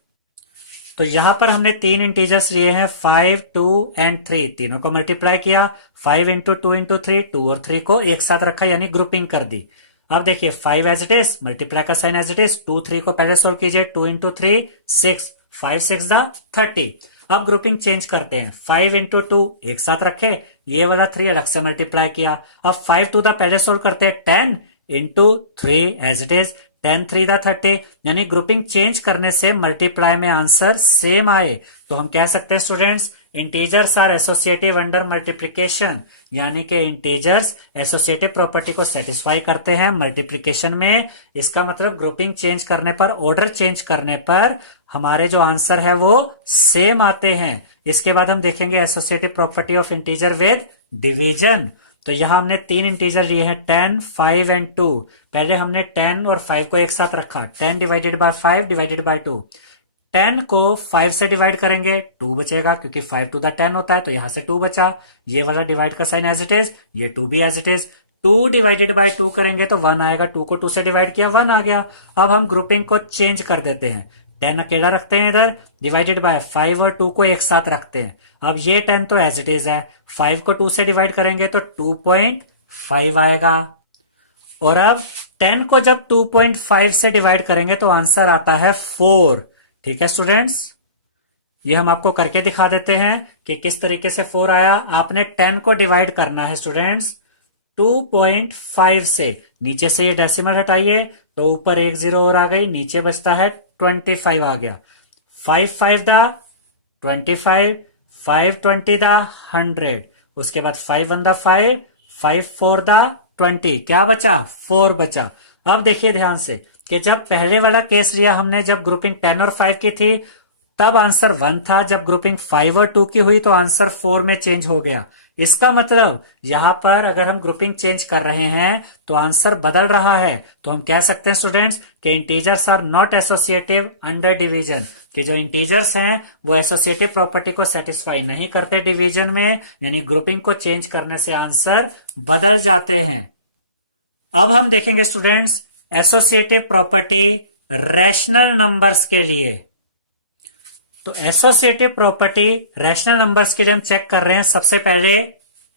तो यहां पर हमने 3 इंटीजर्स लिए हैं, 5, 2 एंड 3। तीनों को मल्टीप्लाई किया, 5 × 2 × 3, 2 और 3 को एक साथ रखा यानी ग्रुपिंग कर दी। अब देखिए 5 एज इट इज, मल्टीप्लाई का साइन एज इट इज, 2 3 को पहले सोल्व कीजिए, 2 × 3 6, 5 6 30। अब ग्रुपिंग चेंज करते हैं, 5 × 2 एक साथ रखे, ये वाला 3 अलग से मल्टीप्लाई किया। अब 5 टू द पहले सोल्व करते हैं, 10 × 3 एज इट इज, 10 3 30, यानी ग्रुपिंग चेंज करने से मल्टीप्लाई में आंसर सेम आए। तो हम कह सकते हैं students integers are associative under multiplication, यानी कि इंटीजर्स एसोसिएटिव प्रॉपर्टी को सेटिस्फाई करते हैं मल्टीप्लिकेशन में। इसका मतलब ग्रुपिंग चेंज करने पर, ऑर्डर चेंज करने पर हमारे जो आंसर है वो सेम आते हैं। इसके बाद हम देखेंगे associative property of integer with division. तो यहां हमने 3 इंटीजर लिए हैं, 10 5 एंड 2। पहले हमने 10 और 5 को एक साथ रखा, 10 / 5 / 2। 10 को 5 से डिवाइड करेंगे 2 बचेगा, क्योंकि 5 टू द 10 होता है, तो यहां से 2 बचा। ये वाला डिवाइड का साइन एज इट इज, ये 2 भी एज इट इज। 2 / 2 करेंगे तो 1 आएगा, 2 को 2 से डिवाइड किया 1 आ गया। अब हम ग्रुपिंग को चेंज कर देते हैं, 10 अकेला रखते हैं इधर, डिवाइडेड बाय 5 और 2 को एक साथ रखते हैं। अब ये 10 तो एज इट इज है, 5 को 2 से डिवाइड करेंगे तो 2.5 आएगा। और अब 10 को जब 2.5 से डिवाइड करेंगे तो आंसर आता है 4। ठीक है स्टूडेंट्स, ये हम आपको करके दिखा देते हैं कि किस तरीके से 4 आया। आपने 10 को डिवाइड करना है स्टूडेंट्स 2.5 से, नीचे से ये डेसिमल हटाइए तो ऊपर 1 0 और आ गई, नीचे बचता है 25 आ गया। 5 5 दा 25, 5 20 दा 100, उसके बाद 5 1 दा 5, 5 4 दा 20, क्या बचा 4 बचा। अब देखिए ध्यान से कि जब पहले वाला केस लिया हमने, जब ग्रुपिंग 10 और 5 की थी तब आंसर 1 था, जब ग्रुपिंग 5 और 2 की हुई तो आंसर 4 में चेंज हो गया। इसका मतलब यहां पर अगर हम ग्रुपिंग चेंज कर रहे हैं तो आंसर बदल रहा है। तो हम कह सकते हैं स्टूडेंट्स कि integers are not associative under division, कि जो इंटीजर्स हैं वो एसोसिएटिव प्रॉपर्टी को सेटिस्फाई नहीं करते डिवीजन में, यानी ग्रुपिंग को चेंज करने से आंसर बदल जाते हैं। अब हम देखेंगे students associative property rational numbers के लिए। तो एसोसिएटिव प्रॉपर्टी रैशनल नंबर्स के लिए हम चेक कर रहे हैं सबसे पहले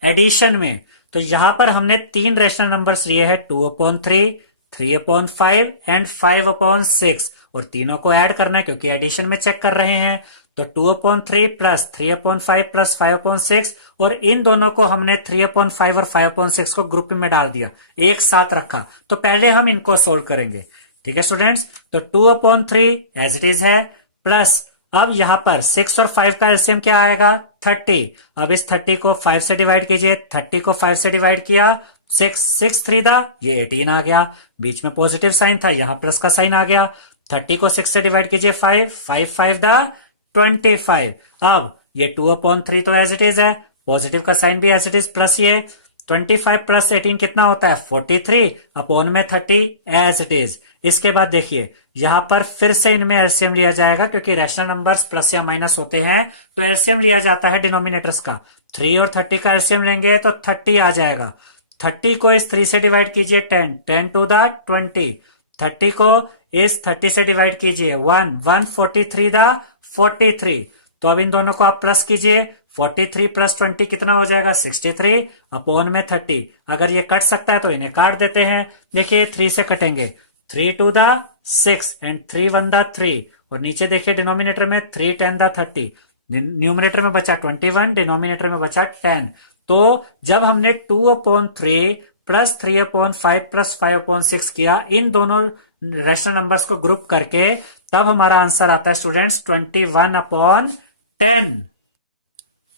एडिशन में। तो यहां पर हमने 3 रैशनल नंबर्स लिए हैं, 2/3, 3/5 एंड 5/6, और तीनों को ऐड करना है क्योंकि एडिशन में चेक कर रहे हैं। तो 2/3 प्लस 3/5 प्लस 5/6, और इन दोनों को हमने 3/5 और 5/6 को ग्रुप में डाल दिया, एक साथ रखा। तो पहले हम इनको सोल्व करेंगे। ठीक है स्टूडेंट्स, तो 2/3 एज इट इज है, प्लस अब यहां पर 6 और 5 का एलसीएम क्या आएगा 30। अब इस 30 को 5 से डिवाइड कीजिए, 30 को 5 से डिवाइड किया, 6 3 दा ये 18 आ गया, बीच में पॉजिटिव साइन था यहां प्लस का साइन आ गया। 30 को 6 से डिवाइड कीजिए 5 5 दा 25। अब ये 2/3 तो एज इट इज है, पॉजिटिव का साइन भी एज इट इज, प्लस ये 25 प्लस 18 कितना होता है 43 अपॉन में 30 एज इट इज। इसके बाद देखिए यहां पर फिर से इनमें एलसीएम लिया जाएगा, क्योंकि रैशनल नंबर्स प्लस या माइनस होते हैं तो एलसीएम लिया जाता है डिनोमिनेटर्स का। 3 और 30 का एलसीएम लेंगे तो 30 आ जाएगा। 30 को इस 3 से डिवाइड कीजिए 10, 10 टू दा 20, 30 को इस 30 से डिवाइड कीजिए 1, 143 दा 43। तो अब इन दोनों को आप प्लस कीजिए, 43 प्लस 20 कितना हो जाएगा 63 अपॉन में 30। अगर ये कट सकता है तो इन्हें काट देते हैं। देखिए 3 से कटेंगे, 3 2 दा 6 एंड 3 1 दा 3, और नीचे देखिए डिनोमिनेटर में 3 10 दा 30, न्यूमिनेटर में बचा 21, डिनोमिनेटर में बचा 10। तो जब हमने 2/3 प्लस 3/5 प्लस 5/6 किया, इन दोनों रैशनल नंबर्स को ग्रुप करके, तब हमारा आंसर आता है स्टूडेंट्स 21/10। 10।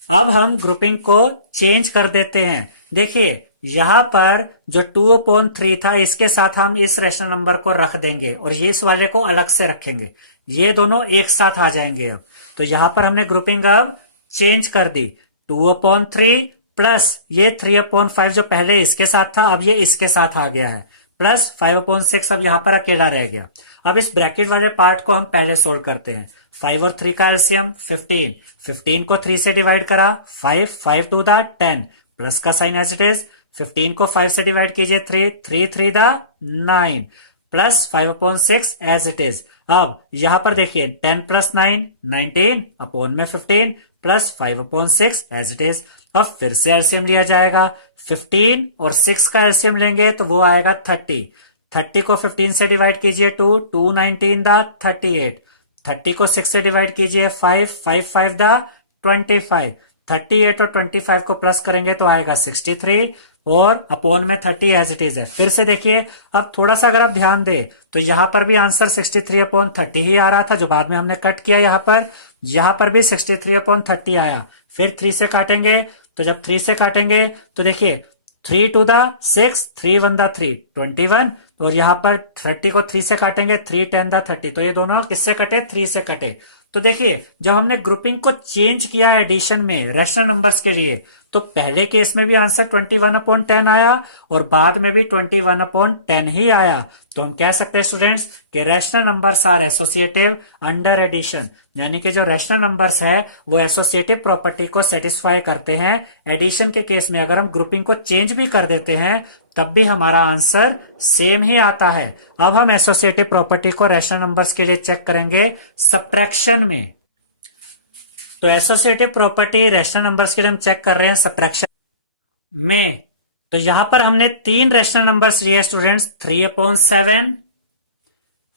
अब हम ग्रुपिंग को चेंज कर देते हैं। देखिए यहां पर जो 2/3 था इसके साथ हम इस रेशनल नंबर को रख देंगे और ये इस वाले को अलग से रखेंगे, ये दोनों एक साथ आ जाएंगे। अब तो यहां पर हमने ग्रुपिंग अब चेंज कर दी। 2/3 प्लस ये 3/5 जो पहले इसके साथ था अब ये इसके साथ आ गया है, प्लस 5/6 अब यहां पर अकेला रह गया। अब इस ब्रैकेट वाले पार्ट को हम पहले सोल्व करते हैं। 5 और 3 का एलसीएम 15, 15 को 3 से डिवाइड करा 5, 5 टू द 10, प्लस का साइन एज इट इज। 15 को 5 से डिवाइड कीजिए 3, 3 3 the 9, plus 5/6 as it is. अब यहां पर देखिए 10 प्लस 9 19 अपॉन में 15 प्लस 5/6 एज इट इज। अब फिर से एलसीएम लिया जाएगा। 15 और 6 का एलसीएम लेंगे तो वो आएगा 30, 30 को 15 से डिवाइड कीजिए 2, 2 19 द 38, 30 को 6 से डिवाइड कीजिए 5, 5 5 द 25, 38 और 25 को प्लस करेंगे तो आएगा 63 और अपॉन में 30 एज इट इज है। फिर से देखिए अब थोड़ा सा अगर आप ध्यान दें तो यहां पर भी आंसर 63/30 ही आ रहा था जो बाद में हमने कट किया। यहां पर भी 63/30 आया। फिर 3 से काटेंगे तो जब 3 से काटेंगे तो देखिए 3 टू द 6, 3 1 द 3 21 और यहां पर 30 को 3 से काटेंगे 3 10 द 30, तो ये दोनों किससे कटे 3 से कटे। तो देखिए जब हमने ग्रुपिंग को चेंज किया एडिशन में रैशनल नंबर्स के लिए तो पहले केस में भी आंसर 21/10 आया और बाद में भी 21/10 ही आया। तो हम कह सकते हैं स्टूडेंट्स कि rational numbers are associative under addition, यानी कि जो रैशनल नंबर्स है वो एसोसिएटिव प्रॉपर्टी को सेटिस्फाई करते हैं। एडिशन के केस में अगर हम ग्रुपिंग को चेंज भी कर देते हैं तब भी हमारा आंसर सेम ही आता है। अब हम एसोसिएटिव प्रॉपर्टी को रैशनल नंबर्स के लिए चेक करेंगे सब्ट्रैक्शन में। तो एसोसिएटिव प्रॉपर्टी रैशनल नंबर्स के लिए हम चेक कर रहे हैं सब्ट्रैक्शन में। तो यहां पर हमने 3 रैशनल नंबर्स लिए स्टूडेंट्स, 3/7,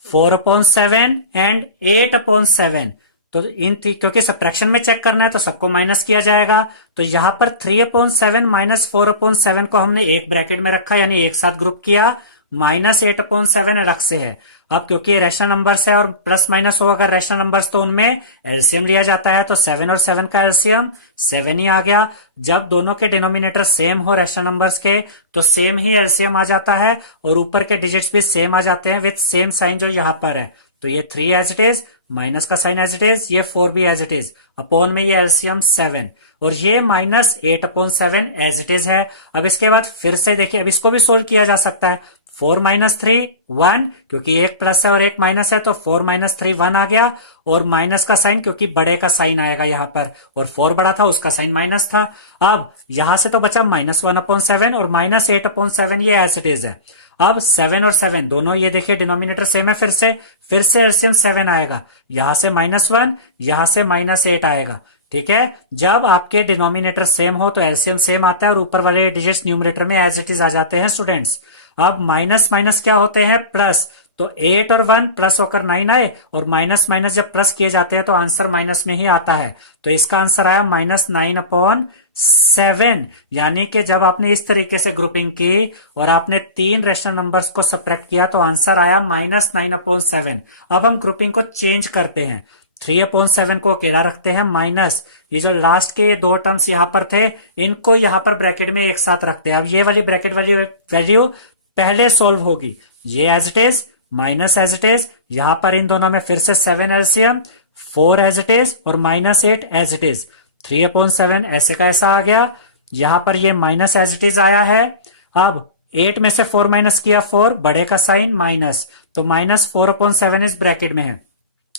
4/7 एंड 8/7। तो क्योंकि सब्ट्रैक्शन में चेक करना है तो सबको माइनस किया जाएगा। तो यहां पर 3/7 माइनस 4/7 को हमने एक ब्रैकेट में रखा यानी एक साथ ग्रुप किया, माइनस 8/7 अलग से है। अब क्योंकि रैशनल नंबर्स है और प्लस माइनस हो अगर रैशनल नंबर्स तो उनमें एलसीएम लिया जाता है, तो 7 और 7 का एलसीएम 7 ही आ गया। जब दोनों के डिनोमिनेटर सेम हो रैशनल नंबर्स के तो सेम ही एलसीएम आ जाता है और ऊपर के डिजिट्स भी सेम आ जाते हैं विथ सेम साइन जो यहां पर है। तो ये 3 एज इट इज, माइनस का साइन एज इट इज, ये 4 भी एज इट इज, अपॉन में ये एलसीएम 7 और ये माइनस 8/7 एज इट इज है। अब इसके बाद फिर से देखिए अब इसको भी सोल्व किया जा सकता है। 4 - 3 1, क्योंकि एक प्लस है और एक माइनस है तो 4 - 3 1 आ गया और माइनस का साइन क्योंकि बड़े का साइन आएगा यहां पर और 4 बड़ा था उसका साइन माइनस था। अब यहां से तो बचा -1/7 और -8/7 ये एज इट इज है। अब 7 और 7 दोनों ये देखिए डिनोमिनेटर सेम है, फिर से एलसीएम 7 आएगा, यहां से -1 यहां से -8 आएगा। ठीक है, जब आपके डिनोमिनेटर सेम हो तो एलसीएम सेम आता है और ऊपर वाले डिजिट्स न्यूमरेटर में एज इट इज आ जाते हैं स्टूडेंट्स। अब माइनस माइनस क्या होते हैं प्लस, तो 8 और 1 प्लस होकर 9 आए और माइनस माइनस जब प्लस किए जाते हैं तो आंसर माइनस में ही आता है। तो इसका आंसर आया -9/7, यानी कि जब आपने इस तरीके से ग्रुपिंग की और आपने 3 रैशनल नंबर्स को सब्ट्रैक्ट किया तो आंसर आया -9/7। अब हम ग्रुपिंग को चेंज करते हैं, 3/7 को अकेला रखते हैं माइनस ये जो लास्ट के 2 टर्म्स यहां पर थे इनको यहां पर ब्रैकेट में एक साथ रखते हैं। अब ये वाली ब्रैकेट वाली वैल्यू पहले सोल्व होगी, ये as it is minus as it is, यहां पर इन दोनों में फिर से 7 एलसीएम, 4 एज इट इज और -8 एज इट इज। 3/7 ऐसे का ऐसा आ गया, यहां पर ये माइनस एज इट इज आया है। अब 8 में से 4 माइनस किया 4, बड़े का साइन माइनस, तो -4/7 इस ब्रैकेट में है।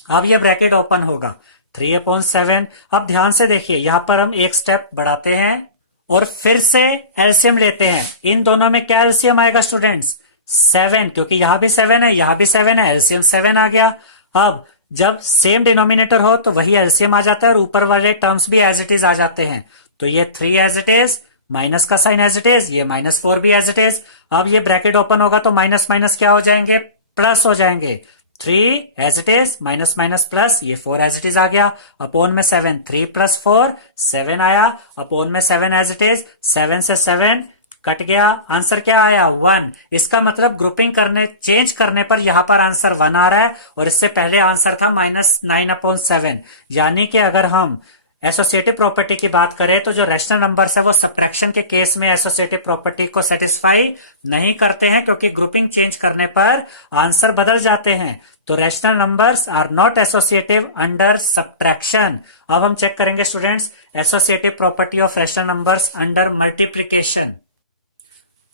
अब ये ब्रैकेट ओपन होगा 3/7। अब ध्यान से देखिए यहां पर हम एक स्टेप बढ़ाते हैं और फिर से एलसीएम लेते हैं। इन दोनों में क्या एलसीएम आएगा स्टूडेंट्स 7, क्योंकि यहां भी 7 है यहां भी 7 है, एलसीएम 7 आ गया। अब जब सेम डिनोमिनेटर हो तो वही एलसीएम आ जाता है और ऊपर वाले टर्म्स भी एज इट इज आ जाते हैं। तो ये 3 एज इट इज, माइनस का साइन एज इट इज, ये -4 भी एज इट इज। अब ये ब्रैकेट ओपन होगा तो माइनस माइनस क्या हो जाएंगे प्लस हो जाएंगे, 3 as it is minus minus plus, ये 4 एज इट इज आ गया, अपॉन में 7, 3 + 4 7 आया, अपॉन में 7 एज इट इज, 7 से 7 कट गया, आंसर क्या आया 1। इसका मतलब ग्रुपिंग करने चेंज करने पर यहां पर आंसर 1 आ रहा है और इससे पहले आंसर था -9/7। यानी कि अगर हम एसोसिएटिव प्रॉपर्टी की बात करें तो जो रैशनल नंबर्स है वो सब्ट्रैक्शन के केस में एसोसिएटिव प्रॉपर्टी को सेटिस्फाई नहीं करते हैं, क्योंकि ग्रुपिंग चेंज करने पर आंसर बदल जाते हैं। तो rational numbers are not associative under subtraction. अब हम चेक करेंगे students associative property of rational numbers under multiplication.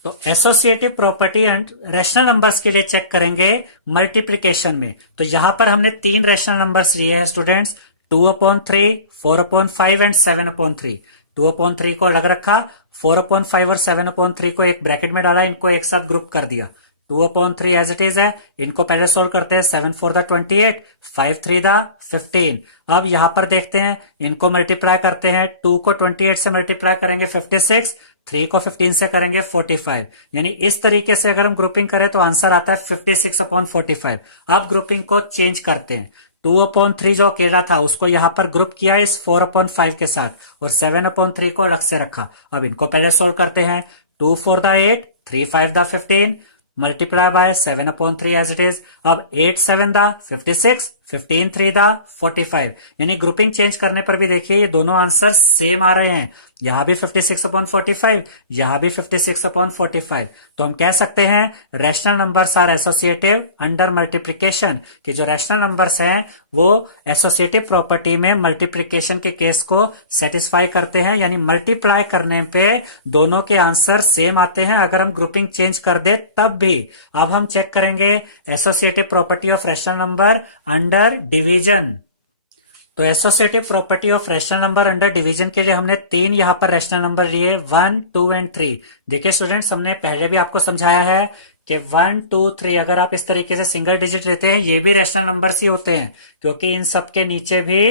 तो एसोसिएटिव प्रॉपर्टी रैशनल नंबर्स के लिए चेक करेंगे मल्टीप्लीकेशन में। तो यहां पर हमने 3 रैशनल नंबर्स लिए हैं स्टूडेंट्स, 2/3, 4/5 एंड 7/3। 2/3 को अलग रखा, 4/5 और 7/3 को एक ब्रैकेट में डाला, इनको एक साथ ग्रुप कर दिया। 2/3 एज इट इज है, इनको पहले सोल्व करते हैं। 7 4 द 28, 5 3 द 15। अब यहां पर देखते हैं, इनको मल्टीप्लाई करते हैं। 2 को 28 से मल्टीप्लाई करेंगे 56, 3 को 15 से करेंगे 45। यानी इस तरीके से अगर हम ग्रुपिंग करें तो आंसर आता है 56/45। अब ग्रुपिंग को चेंज करते हैं। 2/3 जो अकेला था उसको यहां पर ग्रुप किया इस 4/5 के साथ और 7/3 को अलग से रखा। अब इनको पहले सोल्व करते हैं। 2 4 the 8, 3 5 the 15, multiply by 7/3 as it is. अब 8 7 द 56, 15 3 द 45। यानी ग्रुपिंग चेंज करने पर भी देखिए ये दोनों आंसर सेम आ रहे हैं। यहां भी 56/45, यहां भी 56/45। तो हम कह सकते हैं rational numbers are associative under multiplication, कि जो रैशनल नंबर्स हैं वो एसोसिएटिव प्रॉपर्टी में मल्टीप्लिकेशन के केस को सेटिस्फाई करते हैं। यानी मल्टीप्लाई करने पे दोनों के आंसर सेम आते हैं अगर हम ग्रुपिंग चेंज कर दे तब भी। अब हम चेक करेंगे associative property of rational number under division. तो associative property of rational number under division के लिए हमने 3 यहां पर रैशनल नंबर लिए, 1 2 एंड 3। देखिए स्टूडेंट्स, हमने पहले भी आपको समझाया है कि 1 2 3 अगर आप इस तरीके से सिंगल डिजिट लेते हैं ये भी रैशनल नंबर्स ही होते हैं, क्योंकि इन सब के नीचे भी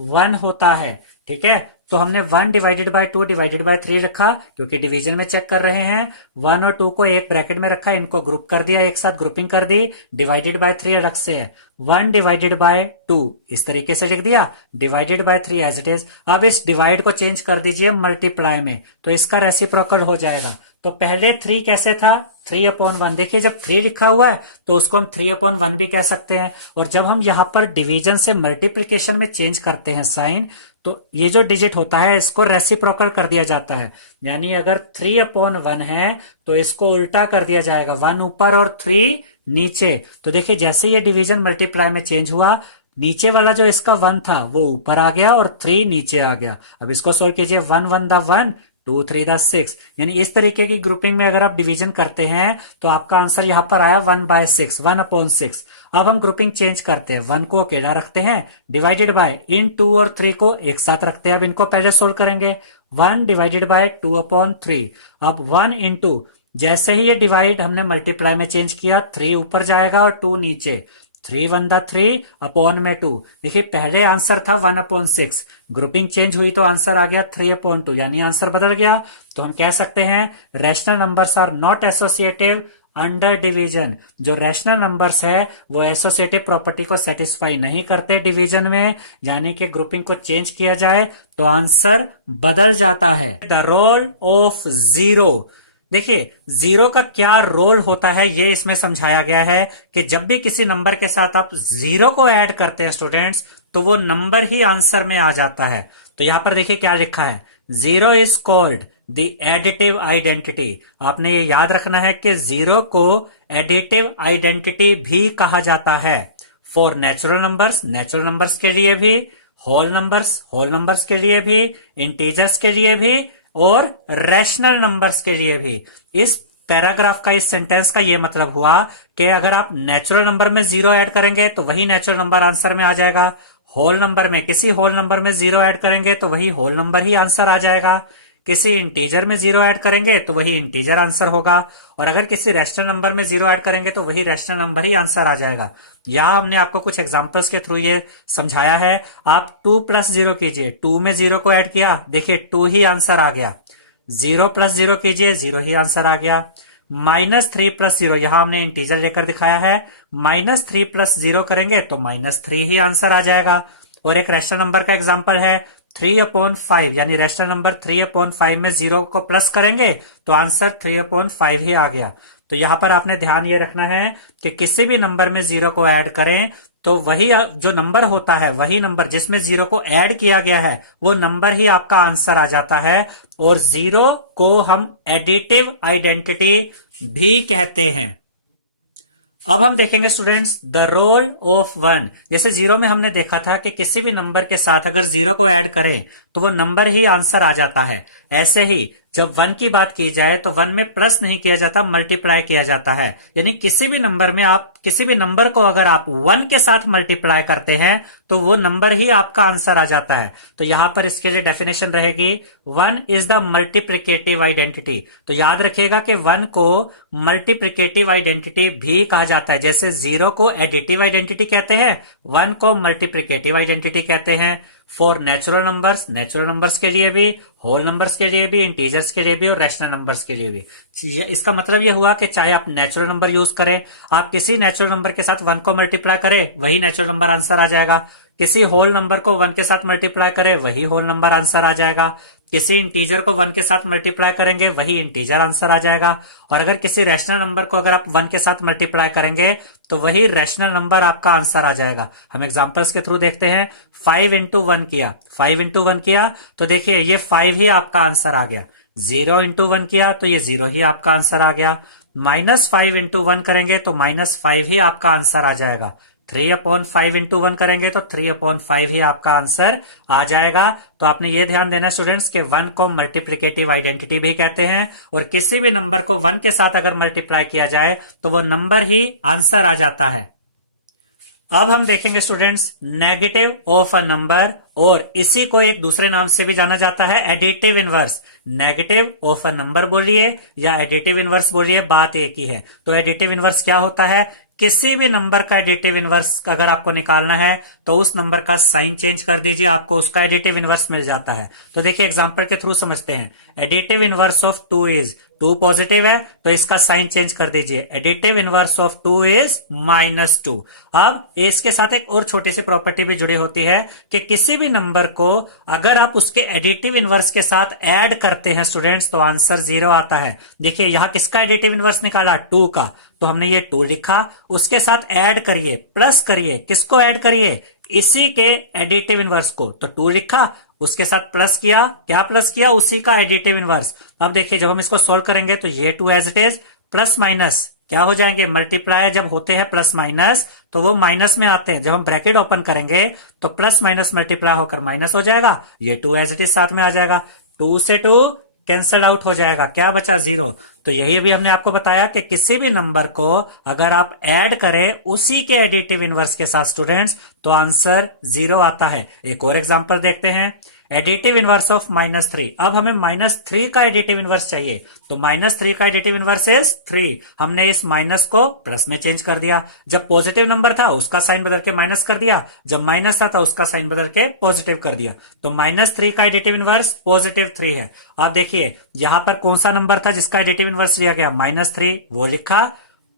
1 होता है। ठीक है, तो हमने 1 डिवाइडेड बाय 2 डिवाइडेड बाय 3 रखा, क्योंकि डिवीजन में चेक कर रहे हैं। 1 और 2 को एक ब्रैकेट में रखा, इनको ग्रुप कर दिया, एक साथ ग्रुपिंग कर दी। डिवाइडेड बाय 3 अलग से है, 1 डिवाइडेड बाय 2 इस तरीके से लिख दिया, divided by 3 as it is. अब इस डिवाइड को चेंज कर दीजिए मल्टीप्लाई में, तो इसका रेसिप्रोकल हो जाएगा। तो पहले 3 कैसे था, 3/1। देखिए जब 3 लिखा हुआ है तो उसको हम 3/1 भी कह सकते हैं। और जब हम यहां पर डिवीजन से मल्टीप्लिकेशन में चेंज करते हैं साइन, तो ये जो डिजिट होता है इसको रेसिप्रोकल कर दिया जाता है। यानी अगर 3/1 है तो इसको उल्टा कर दिया जाएगा, 1 ऊपर और 3 नीचे। तो देखिए जैसे ये डिवीजन मल्टीप्लाई में चेंज हुआ, नीचे वाला जो इसका 1 था वो ऊपर आ गया और 3 नीचे आ गया। अब इसको सोल्व कीजिए, 1 1 द 1, 2 3 द 6। यानी इस तरीके की ग्रुपिंग में अगर आप डिवीजन करते हैं तो आपका आंसर यहां पर आया 1/6, 1/6। अब हम ग्रुपिंग चेंज करते हैं, 1 को अकेला रखते हैं, डिवाइडेड बाय इन 2 और 3 को एक साथ रखते हैं। अब इनको पहले सोल्व करेंगे, 1 डिवाइडेड बाय 2/3। अब 1 इंटू, जैसे ही ये डिवाइड हमने मल्टीप्लाई में चेंज किया, 3 ऊपर जाएगा और 2 नीचे, 3 1 द 3 अपॉन में 2। देखिए पहले आंसर था 1/6, ग्रुपिंग चेंज हुई तो आंसर आ गया 3/2, यानी आंसर बदल गया। तो हम कह सकते हैं rational numbers are not associative under division. जो रैशनल नंबर्स है वो एसोसिएटिव प्रॉपर्टी को सेटिस्फाई नहीं करते डिवीजन में, यानी कि ग्रुपिंग को चेंज किया जाए तो आंसर बदल जाता है। द रोल ऑफ जीरो, देखिए जीरो का क्या रोल होता है ये इसमें समझाया गया है कि जब भी किसी नंबर के साथ आप जीरो को ऐड करते हैं स्टूडेंट्स, तो वो नंबर ही आंसर में आ जाता है। तो यहां पर देखिए क्या लिखा है, zero is called the additive identity. आपने ये याद रखना है कि जीरो को एडिटिव आइडेंटिटी भी कहा जाता है। फॉर नेचुरल नंबर्स के लिए भी, होल नंबर्स के लिए भी, इंटीजर्स के लिए भी और रैशनल नंबर्स के लिए भी। इस पैराग्राफ का, इस सेंटेंस का ये मतलब हुआ कि अगर आप नेचुरल नंबर में जीरो ऐड करेंगे तो वही नेचुरल नंबर आंसर में आ जाएगा, होल नंबर में, किसी होल नंबर में जीरो ऐड करेंगे तो वही होल नंबर ही आंसर आ जाएगा, किसी इंटीजर में जीरो ऐड करेंगे तो वही इंटीजर आंसर होगा, और अगर किसी रैशनल नंबर में जीरो ऐड करेंगे तो वही रैशनल नंबर ही आंसर आ जाएगा। यहां हमने आपको कुछ एग्जांपल्स के थ्रू ये समझाया है। आप 2 + 0 कीजिए, 2 में 0 को ऐड किया, देखिए 2 ही आंसर आ गया। 0 + 0 कीजिए, 0 ही आंसर आ गया। -3 + 0, यहां हमने इंटीजर लेकर दिखाया है, -3 + 0 करेंगे तो -3 ही आंसर आ जाएगा। और एक रैशनल नंबर का एग्जांपल है 3/5 यानी रैशनल नंबर 3/5 में 0 को प्लस करेंगे तो आंसर 3/5 ही आ गया। तो यहां पर आपने ध्यान ये रखना है कि किसी भी नंबर में 0 को ऐड करें तो वही जो नंबर होता है, वही नंबर जिसमें 0 को ऐड किया गया है, वो नंबर ही आपका आंसर आ जाता है। और 0 को हम एडिटिव आइडेंटिटी भी कहते हैं। अब हम देखेंगे स्टूडेंट्स द रोल ऑफ 1। जैसे 0 में हमने देखा था कि किसी भी नंबर के साथ अगर 0 को ऐड करें तो वो नंबर ही आंसर आ जाता है। ऐसे ही जब 1 की बात की जाए तो 1 में प्लस नहीं किया जाता, मल्टीप्लाई किया जाता है। यानी किसी भी नंबर में आप किसी भी नंबर को अगर आप 1 के साथ मल्टीप्लाई करते हैं तो वो नंबर ही आपका आंसर आ जाता है। तो यहां पर इसके लिए डेफिनेशन रहेगी 1 इज द मल्टीप्लिकेटिव आइडेंटिटी। तो याद रखिएगा कि 1 को मल्टीप्लिकेटिव आइडेंटिटी भी कहा जाता है। जैसे 0 को एडिटिव आइडेंटिटी कहते हैं, 1 को मल्टीप्लिकेटिव आइडेंटिटी कहते हैं। फॉर नेचुरल नंबर्स के लिए भी, होल नंबर्स के लिए भी, इंटीजर्स के लिए भी और रैशनल नंबर्स के लिए भी। इसका मतलब यह हुआ कि चाहे आप नेचुरल नंबर यूज करें, आप किसी नेचुरल नंबर के साथ 1 को मल्टीप्लाई करें, वही नेचुरल नंबर आंसर आ जाएगा। किसी होल नंबर को 1 के साथ मल्टीप्लाई करें, वही होल नंबर आंसर आ जाएगा। किसी इंटीजर को 1 के साथ मल्टीप्लाई करेंगे, वही इंटीजर आंसर आ जाएगा। और अगर किसी रैशनल नंबर को अगर आप 1 के साथ मल्टीप्लाई करेंगे तो वही रैशनल नंबर आपका आंसर आ जाएगा। हम एग्जांपल्स के थ्रू देखते हैं। 5 इंटू 1 किया, 5 इंटू 1 किया तो देखिए ये 5 ही आपका आंसर आ गया। 0 इंटू 1 किया तो ये 0 ही आपका आंसर आ गया। -5 इंटू 1 करेंगे तो -5 ही आपका आंसर आ जाएगा। 3/5 इंटू 1 करेंगे तो 3/5 ही आपका आंसर आ जाएगा। तो आपने ये ध्यान देना स्टूडेंट्स कि 1 को मल्टीप्लिकेटिव आइडेंटिटी भी कहते हैं और किसी भी नंबर को 1 के साथ अगर मल्टीप्लाई किया जाए तो वो नंबर ही आंसर आ जाता है। अब हम देखेंगे students negative of a number, और इसी को एक दूसरे नाम से भी जाना जाता है additive inverse. Negative of a number बोलिए या एडिटिव इनवर्स बोलिए, बात एक ही है। तो एडिटिव इनवर्स क्या होता है? किसी भी नंबर का एडिटिव इनवर्स अगर आपको निकालना है तो उस नंबर का साइन चेंज कर दीजिए, आपको उसका एडिटिव इनवर्स मिल जाता है। तो देखिए एग्जांपल के थ्रू समझते हैं। Additive inverse of 2 is, 2 positive है तो इसका साइन चेंज कर दीजिए। Additive inverse of 2 is -2। अब इसके साथ एक और छोटी सी प्रॉपर्टी भी जुड़ी होती है कि किसी भी नंबर को अगर आप उसके एडिटिव इनवर्स के साथ ऐड करते हैं स्टूडेंट्स तो आंसर 0 आता है। देखिए यहां किसका एडिटिव इनवर्स निकाला? 2 का, तो हमने ये 2 लिखा, उसके साथ ऐड करिए, प्लस करिए। किसको ऐड करिए? इसी के एडिटिव इनवर्स को। तो 2 लिखा, उसके साथ प्लस किया, क्या प्लस किया? उसी का एडिटिव इनवर्स। अब देखिए जब हम इसको सोल्व करेंगे तो ये 2 as it is, plus minus क्या हो जाएंगे? मल्टीप्लाई जब होते हैं प्लस माइनस तो वो माइनस में आते हैं। जब हम ब्रैकेट ओपन करेंगे तो प्लस माइनस मल्टीप्लाई होकर माइनस हो जाएगा, ये 2 एज इट इज साथ में आ जाएगा। 2 से 2 कैंसल आउट हो जाएगा, क्या बचा? 0। तो यही अभी हमने आपको बताया कि किसी भी नंबर को अगर आप ऐड करें उसी के एडिटिव इनवर्स के साथ स्टूडेंट्स तो आंसर 0 आता है। एक और एग्जांपल देखते हैं। Additive inverse of -3। अब हमें -3 का एडिटिव इनवर्स चाहिए, तो -3 का एडिटिव इनवर्स इज 3। हमने इस माइनस को प्लस में चेंज कर दिया। जब पॉजिटिव नंबर था उसका साइन बदल के माइनस कर दिया, जब माइनस था उसका साइन बदल के पॉजिटिव कर दिया। तो -3 का एडिटिव इनवर्स +3 है। अब देखिए यहां पर कौन सा नंबर था जिसका एडिटिव इनवर्स लिया गया? -3, वो लिखा,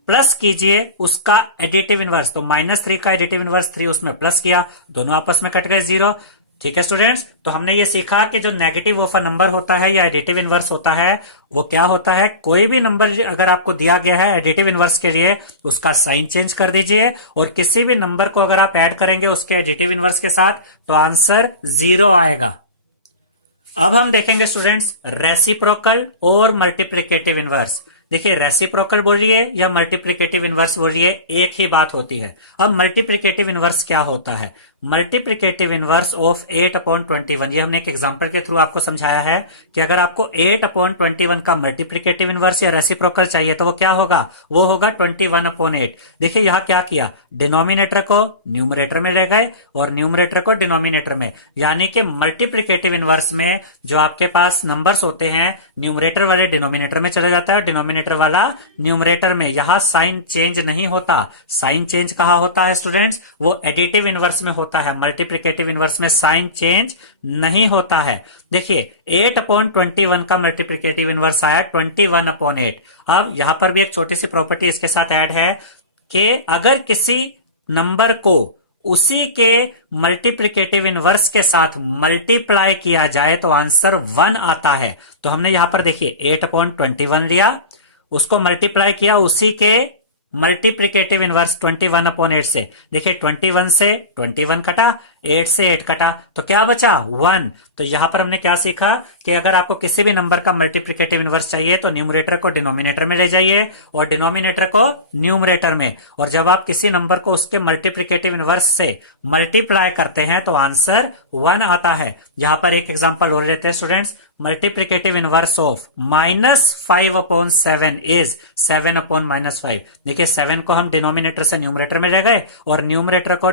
प्लस कीजिए उसका एडिटिव इनवर्स। तो -3 का एडिटिव इनवर्स 3, उसमें प्लस किया, दोनों आपस में कट गए 0। ठीक है स्टूडेंट्स, तो हमने ये सीखा कि जो नेगेटिव ऑफ अ नंबर होता है या एडिटिव इनवर्स होता है वो क्या होता है? कोई भी नंबर अगर आपको दिया गया है एडिटिव इनवर्स के लिए उसका साइन चेंज कर दीजिए, और किसी भी नंबर को अगर आप ऐड करेंगे उसके एडिटिव इनवर्स के साथ तो आंसर 0 आएगा। अब हम देखेंगे स्टूडेंट्स रेसिप्रोकल और मल्टीप्लिकेटिव इनवर्स। देखिए रेसिप्रोकल बोलिए या मल्टीप्लिकेटिव इनवर्स बोलिए, एक ही बात होती है। अब मल्टीप्लिकेटिव इनवर्स क्या होता है? मल्टीप्लिकेटिव इनवर्स ऑफ 8/21, ये हमने एक एग्जांपल के थ्रू आपको समझाया है कि अगर आपको 8/21 का मल्टीप्लिकेटिव इनवर्स या रेसिप्रोकल चाहिए तो वो क्या होगा? वो होगा 21/8। देखिए यहां क्या किया, डिनोमिनेटर को न्यूमरेटर में ले गए और न्यूमरेटर को डिनोमिनेटर में, यानी कि मल्टीप्लिकेटिव इनवर्स में जो आपके पास नंबर्स होते हैं न्यूमरेटर वाले डिनोमिनेटर में चले जाता है और डिनोमिनेटर वाला न्यूमरेटर में। यहां साइन चेंज नहीं होता। साइन चेंज कहां होता है स्टूडेंट्स? वो एडिटिव इनवर्स में होता है, मल्टीप्लिकेटिव इनवर्स में साइन चेंज नहीं होता है। देखिए 8/21 का मल्टीप्लिकेटिव इनवर्स आया 21/8। अब यहां पर भी एक छोटी सी प्रॉपर्टी इसके साथ ऐड है कि अगर किसी नंबर को उसी के मल्टीप्लिकेटिव इनवर्स के साथ मल्टीप्लाई किया जाए तो आंसर 1 आता है। तो हमने यहां पर देखिए 8/21 लिया, उसको मल्टीप्लाई किया उसी के मल्टीप्लिकेटिव इनवर्स 21/8 से। देखिए 21 से 21 कटा, 8 से 8 कटा, तो क्या बचा 1। तो यहां पर हमने क्या सीखा कि अगर आपको किसी भी नंबर का मल्टीप्लिकेटिव इनवर्स चाहिए तो न्यूमरेटर को डिनोमिनेटर में ले जाइए और डिनोमिनेटर को न्यूमरेटर में, और जब आप किसी नंबर को उसके मल्टीप्लिकेटिव इनवर्स से मल्टीप्लाई करते हैं तो आंसर 1 आता है। यहां पर एक एग्जांपल और लेते हैं students, multiplicative inverse of -5/7 is 7/-5। देखिए 7 को हम डिनोमिनेटर से न्यूमरेटर में ले गए और न्यूमरेटर को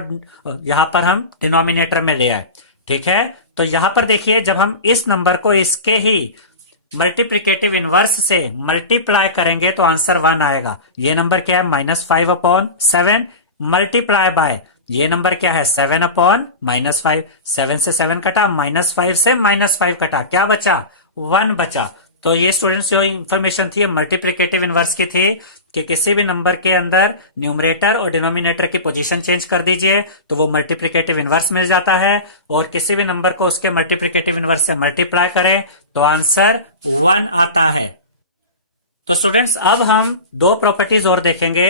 यहां पर हम डिनोमिनेटर में ले आए। ठीक है, तो यहां पर देखिए जब हम इस नंबर को इसके ही मल्टीप्लिकेटिव इनवर्स से मल्टीप्लाई करेंगे तो आंसर 1 आएगा। ये नंबर क्या है -5/7 मल्टीप्लाई बाय ये नंबर क्या है 7/-5। 7 से 7 कटा, -5 से -5 कटा, क्या बचा 1 बचा। तो ये स्टूडेंट्स जो इंफॉर्मेशन थी मल्टीप्लिकेटिव इनवर्स की थी कि किसी भी नंबर के अंदर न्यूमरेटर और डिनोमिनेटर की पोजीशन चेंज कर दीजिए तो वो मल्टीप्लिकेटिव इनवर्स मिल जाता है, और किसी भी नंबर को उसके मल्टीप्लिकेटिव इनवर्स से मल्टीप्लाई करें तो आंसर 1 आता है। तो स्टूडेंट्स अब हम दो प्रॉपर्टीज और देखेंगे,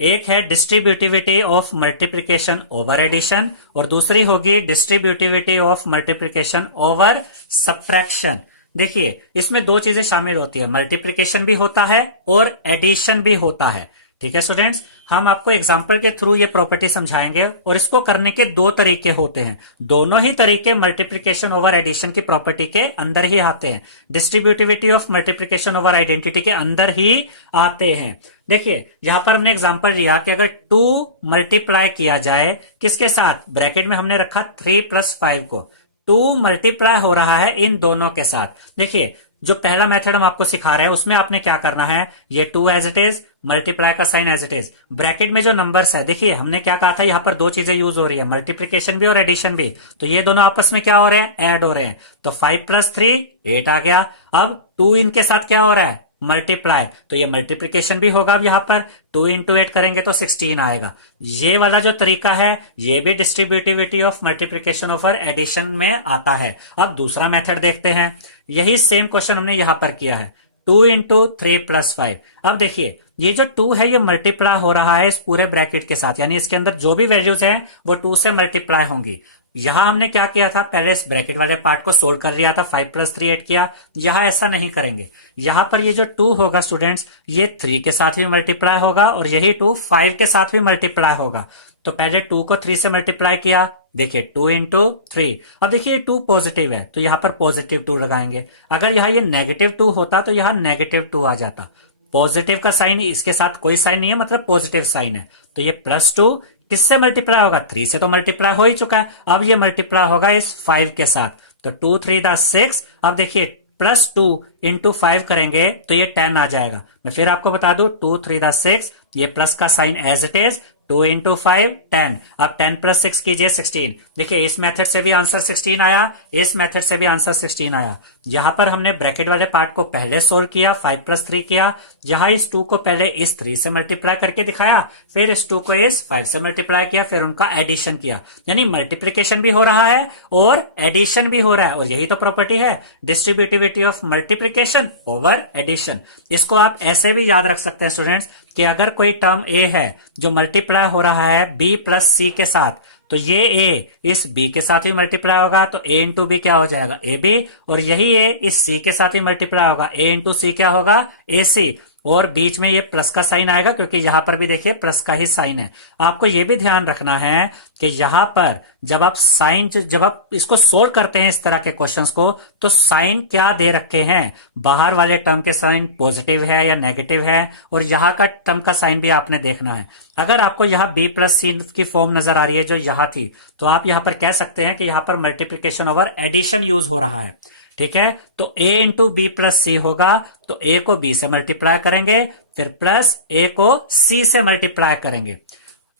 एक है distributivity of multiplication over addition और दूसरी होगी distributivity of multiplication over subtraction. देखिए इसमें दो चीजें शामिल होती है, मल्टीप्लिकेशन भी होता है और एडिशन भी होता है। ठीक है स्टूडेंट्स, हम आपको एग्जांपल के थ्रू ये प्रॉपर्टी समझाएंगे और इसको करने के दो तरीके होते हैं। दोनों ही तरीके मल्टीप्लिकेशन ओवर एडिशन की प्रॉपर्टी के अंदर ही आते हैं, distributivity of multiplication over identity के अंदर ही आते हैं। देखिए यहां पर हमने एग्जांपल लिया कि अगर 2 मल्टीप्लाई किया जाए किसके साथ, ब्रैकेट में हमने रखा 3 + 5 को, 2 मल्टीप्लाई हो रहा है इन दोनों के साथ। देखिए जो पहला मेथड हम आपको सिखा रहे हैं उसमें आपने क्या करना है, ये 2 एज इट इज, मल्टीप्लाई का sign as it is, bracket में जो नंबर्स है, देखिए हमने क्या कहा था यहाँ पर दो चीजें यूज हो रही है, मल्टीप्लिकेशन भी और एडिशन भी, तो ये दोनों आपस में क्या हो रहे हैं, ऐड हो रहे हैं। तो 5 + 3 8 आ गया। अब 2 इनके साथ क्या हो रहा है, मल्टीप्लाई, तो ये मल्टीप्लिकेशन भी होगा। अब यहाँ पर 2 × 8 करेंगे तो 16 आएगा। ये वाला जो तरीका है ये भी distributivity of multiplication over addition में आता है। अब दूसरा मेथड देखते हैं, यही सेम क्वेश्चन हमने यहां पर किया है, 2 × 3 + 5। अब देखिए ये जो 2 है ये मल्टीप्लाई हो रहा है इस पूरे ब्रैकेट के साथ, यानी इसके अंदर जो भी वैल्यूज हैं वो 2 से मल्टीप्लाई होंगी। यहां हमने क्या किया था, पहले इस ब्रैकेट वाले पार्ट को सोल्व कर लिया था, 5 + 3 8 किया। यहां ऐसा नहीं करेंगे, यहां पर ये जो 2 होगा स्टूडेंट्स ये 3 के साथ भी मल्टीप्लाई होगा और यही 2 5 के साथ भी मल्टीप्लाई होगा। तो पहले 2 को 3 से मल्टीप्लाई किया, देखिए 2 × 3। अब देखिए 2 पॉजिटिव है तो यहां पर +2 लगाएंगे। अगर यहां ये -2 होता तो यहां -2 आ जाता। पॉजिटिव का साइन, इसके साथ कोई साइन नहीं है मतलब पॉजिटिव साइन है, तो ये +2 किससे मल्टीप्लाई होगा, 3 से तो मल्टीप्लाई हो ही चुका है, अब ये मल्टीप्लाई होगा इस 5 के साथ, तो 2 × 3 = 6। अब देखिए +2 × 5 करेंगे तो ये 10 आ जाएगा। मैं फिर आपको बता दूं 2 × 3 = 6, ये प्लस का साइन एज इट इज, 2 × 5 10। अब 10 + 6 कीजिए 16। देखिए इस मेथड से भी आंसर 16 आया, इस मेथड से भी आंसर 16 आया। यहां पर हमने ब्रैकेट वाले पार्ट को पहले सोल्व किया, 5 + 3 किया, यहां इस 2 को पहले इस 3 से मल्टीप्लाई करके दिखाया, फिर इस 2 को इस 5 से मल्टीप्लाई किया, फिर उनका एडिशन किया, यानी मल्टीप्लिकेशन भी हो रहा है और एडिशन भी हो रहा है। और यही तो प्रॉपर्टी है distributivity of multiplication over addition. इसको आप ऐसे भी याद रख सकते हैं स्टूडेंट्स कि अगर कोई टर्म ए है जो मल्टीप्लाई हो रहा है b + c के साथ, तो ये a इस b के साथ भी मल्टीप्लाई होगा तो a × b क्या हो जाएगा ab, और यही a इस c के साथ भी मल्टीप्लाई होगा, a × c क्या होगा ac, और बीच में ये प्लस का साइन आएगा क्योंकि यहां पर भी देखिए प्लस का ही साइन है। आपको ये भी ध्यान रखना है कि यहां पर जब आप इसको सोल्व करते हैं इस तरह के क्वेश्चंस को, तो साइन क्या दे रखे हैं, बाहर वाले टर्म के साइन पॉजिटिव है या नेगेटिव है, और यहाँ का टर्म का साइन भी आपने देखना है। अगर आपको यहाँ b + c की फॉर्म नजर आ रही है जो यहाँ थी, तो आप यहाँ पर कह सकते हैं कि यहाँ पर मल्टीप्लीकेशन ओवर एडिशन यूज हो रहा है। ठीक है, तो a × b + c होगा, तो a को b से मल्टीप्लाई करेंगे, फिर प्लस a को c से मल्टीप्लाई करेंगे।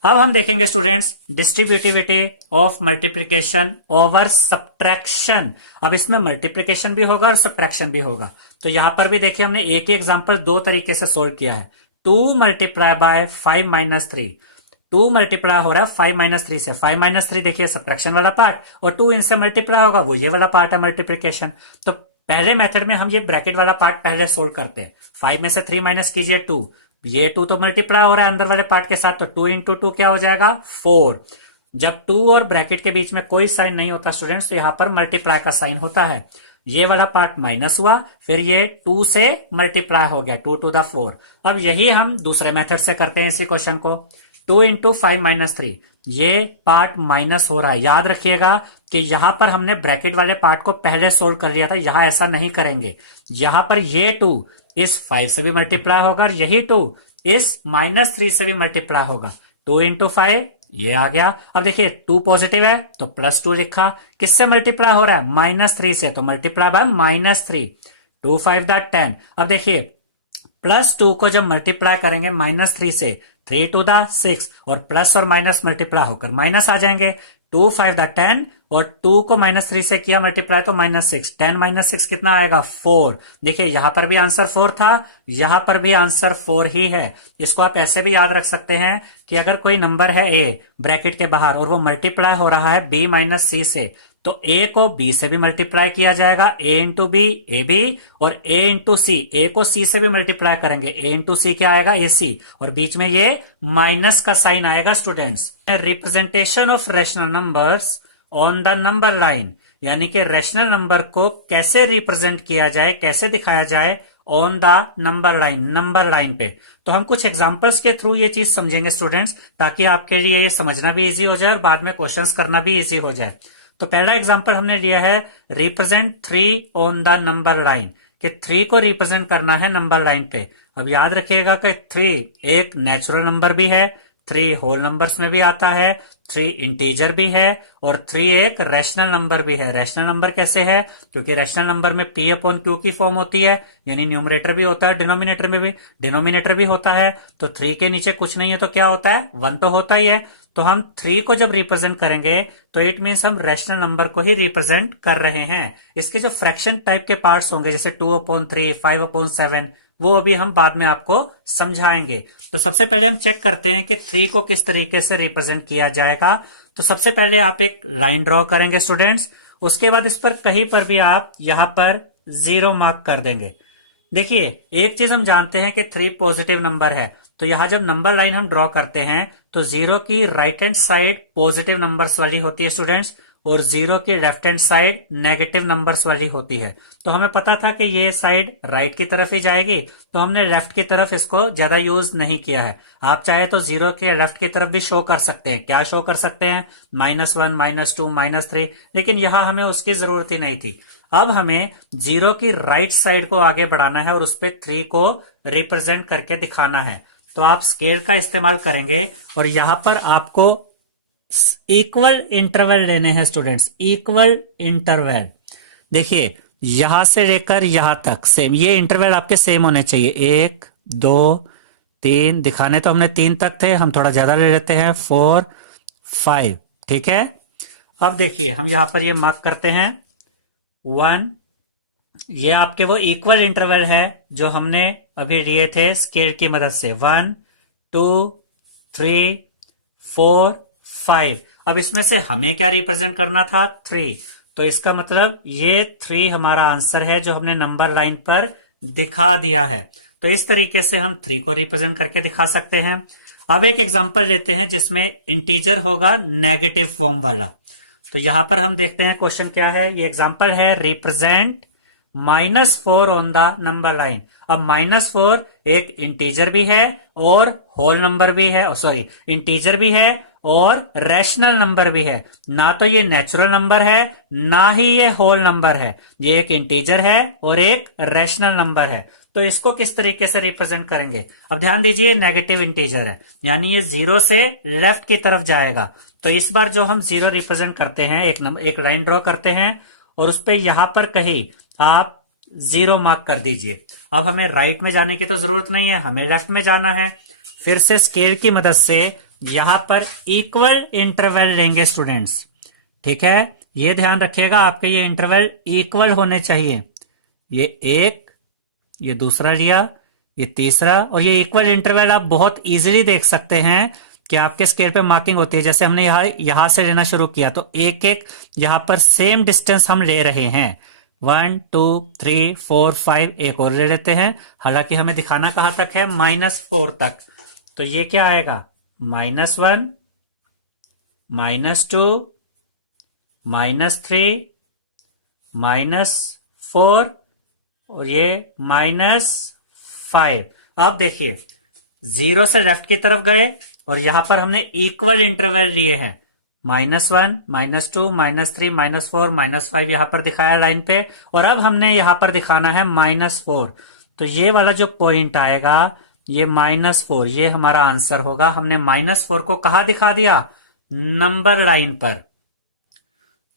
अब हम देखेंगे students distributivity of multiplication over subtraction. अब इसमें मल्टीप्लिकेशन भी होगा और सब्ट्रैक्शन भी होगा। तो यहां पर भी देखिए हमने एक ही एग्जांपल दो तरीके से सोल्व किया है, 2 × 5 - 3। 2 मल्टीप्लाई हो रहा है 5 माइनस 3 से। 5 माइनस 3 देखिए सब्ट्रैक्शन वाला पार्ट, और 2 इनसे मल्टीप्लाई होगा, वो ये वाला पार्ट है मल्टीप्लिकेशन। तो पहले मेथड में हम ये ब्रैकेट वाला पार्ट पहले सोल्व करते हैं। 5 में से 3 माइनस कीजिए 2, ये 2 तो मल्टीप्लाई हो रहा है अंदर वाले पार्ट के साथ, तो 2 इंटू 2 क्या हो जाएगा 4। जब 2 और ब्रैकेट के बीच में कोई साइन नहीं होता स्टूडेंट्स, तो यहां पर मल्टीप्लाई का साइन होता है। ये वाला पार्ट माइनस हुआ, फिर ये 2 से मल्टीप्लाई हो गया 2 टू द 4। अब यही हम दूसरे मेथड से करते हैं इसी क्वेश्चन को। 2 इंटू 5 माइनस 3, ये पार्ट माइनस हो रहा है। याद रखिएगा कि यहां पर हमने ब्रैकेट वाले पार्ट को पहले सोल्व कर लिया था, यहां ऐसा नहीं करेंगे। यहां पर ये 2 इस 5 से भी मल्टीप्लाई होगा, और यही 2 इस माइनस 3 से भी मल्टीप्लाई होगा। 2 इंटू 5 ये आ गया। अब देखिए 2 पॉजिटिव है तो प्लस 2 लिखा, किससे मल्टीप्लाई हो रहा है माइनस 3 से, तो मल्टीप्लाई बाय माइनस 3। 2 5 द 10। अब देखिए प्लस 2 को जब मल्टीप्लाई करेंगे माइनस 3 से, 3 टू द 6, और प्लस और माइनस मल्टीप्लाई होकर माइनस आ जाएंगे। 2 5 द 10, और 2 को माइनस 3 से किया मल्टीप्लाई तो माइनस 6। 10 माइनस 6 कितना आएगा 4। देखिए यहां पर भी आंसर 4 था, यहां पर भी आंसर 4 ही है। इसको आप ऐसे भी याद रख सकते हैं कि अगर कोई नंबर है a ब्रैकेट के बाहर और वो मल्टीप्लाई हो रहा है b माइनस सी से, तो a को b से भी मल्टीप्लाई किया जाएगा, a into B A B, और a इंटू सी, a को c से भी मल्टीप्लाई करेंगे, a इंटू सी क्या आएगा ए सी, और बीच में ये माइनस का साइन आएगा students. Representation of rational numbers on the number line, यानी कि रैशनल नंबर को कैसे रिप्रेजेंट किया जाए, कैसे दिखाया जाए on the number line, number line पे। तो हम कुछ एग्जांपल्स के थ्रू ये चीज समझेंगे स्टूडेंट्स, ताकि आपके लिए ये समझना भी इजी हो जाए और बाद में क्वेश्चंस करना भी इजी हो जाए। तो पहला एग्जांपल हमने लिया है represent 3 on the number line, कि 3 को रिप्रेजेंट करना है नंबर लाइन पे। अब याद रखिएगा कि 3 एक नेचुरल नंबर भी है, 3 होल नंबर्स में भी आता है, 3 इंटीजर भी है, और 3 एक रैशनल नंबर भी है। रैशनल नंबर कैसे है, क्योंकि रैशनल नंबर में p अपॉन क्यू की फॉर्म होती है, यानी न्यूमरेटर भी होता है, डिनोमिनेटर भी होता है। तो 3 के नीचे कुछ नहीं है तो क्या होता है 1 तो होता ही है। तो हम 3 को जब रिप्रेजेंट करेंगे तो इट मीन्स हम रैशनल नंबर को ही रिप्रेजेंट कर रहे हैं। इसके जो फ्रैक्शन टाइप के पार्ट्स होंगे जैसे 2/3, 5/7, वो अभी हम बाद में आपको समझाएंगे। तो सबसे पहले हम चेक करते हैं कि 3 को किस तरीके से रिप्रेजेंट किया जाएगा। तो सबसे पहले आप एक लाइन ड्रॉ करेंगे स्टूडेंट्स, उसके बाद इस पर कहीं पर भी आप यहां पर 0 मार्क कर देंगे। देखिए एक चीज हम जानते हैं कि 3 पॉजिटिव नंबर है, तो यहां जब नंबर लाइन हम ड्रॉ करते हैं तो 0 की right hand side positive numbers वाली होती है स्टूडेंट्स, और 0 की left hand side negative numbers वाली होती है। तो हमें पता था कि ये साइड राइट की तरफ ही जाएगी, तो हमने लेफ्ट की तरफ इसको ज्यादा यूज नहीं किया है। आप चाहे तो 0 के लेफ्ट की तरफ भी शो कर सकते हैं। क्या शो कर सकते हैं -1, -2, -3, लेकिन यहां हमें उसकी जरूरत ही नहीं थी। अब हमें 0 की राइट साइड को आगे बढ़ाना है और उस पर 3 को रिप्रेजेंट करके दिखाना है। तो आप स्केल का इस्तेमाल करेंगे और यहां पर आपको इक्वल इंटरवल लेने हैं स्टूडेंट्स, इक्वल इंटरवल। देखिए यहां से लेकर यहां तक सेम, ये इंटरवल आपके सेम होने चाहिए। 1 2 3, दिखाने तो हमने 3 तक थे, हम थोड़ा ज्यादा ले लेते हैं, 4 5, ठीक है। अब देखिए हम यहां पर ये मार्क करते हैं 1, ये आपके वो इक्वल इंटरवल है जो हमने अभी लिए थे स्केल की मदद से। 1 2 3 4 5। अब इसमें से हमें क्या रिप्रेजेंट करना था 3, तो इसका मतलब ये 3 हमारा आंसर है जो हमने नंबर लाइन पर दिखा दिया है। तो इस तरीके से हम 3 को रिप्रेजेंट करके दिखा सकते हैं। अब एक एग्जांपल लेते हैं जिसमें इंटीजर होगा नेगेटिव फॉर्म वाला। तो यहां पर हम देखते हैं क्वेश्चन क्या है। ये एग्जांपल है represent -4 on the number line. अब -4 एक इंटीजर भी है और होल नंबर भी है, सॉरी इंटीजर भी है और रैशनल नंबर भी है। ना तो ये नेचुरल नंबर है ना ही ये होल नंबर है, ये एक इंटीजर है और एक रैशनल नंबर है। तो इसको किस तरीके से रिप्रेजेंट करेंगे। अब ध्यान दीजिए नेगेटिव इंटीजर है, यानी ये 0 से लेफ्ट की तरफ जाएगा। तो इस बार जो हम 0 रिप्रेजेंट करते हैं, एक लाइन ड्रॉ करते हैं और उस पर यहां पर कहीं आप 0 मार्क कर दीजिए। अब हमें राइट में जाने की तो जरूरत नहीं है, हमें लेफ्ट में जाना है। फिर से स्केल की मदद से यहां पर इक्वल इंटरवल लेंगे स्टूडेंट्स, ठीक है। ये ध्यान रखिएगा आपके ये इंटरवल इक्वल होने चाहिए। ये एक, ये दूसरा लिया, ये तीसरा, और ये इक्वल इंटरवल आप बहुत इजीली देख सकते हैं कि आपके स्केल पे मार्किंग होती है, जैसे हमने यहां से लेना शुरू किया तो एक एक यहां पर सेम डिस्टेंस हम ले रहे हैं, 1 2 3 4 5, एक और ले लेते हैं। हालांकि हमें दिखाना कहां तक है, -4 तक। तो ये क्या आएगा, -1 -2 -3 -4 और ये -5। अब देखिए, 0 से लेफ्ट की तरफ गए और यहां पर हमने इक्वल इंटरवल लिए हैं, -1 -2 -3 -4 -5 यहां पर दिखाया लाइन पे। और अब हमने यहां पर दिखाना है -4। तो ये वाला जो पॉइंट आएगा, ये -4, ये हमारा आंसर होगा। हमने -4 को कहा दिखा दिया, नंबर लाइन पर।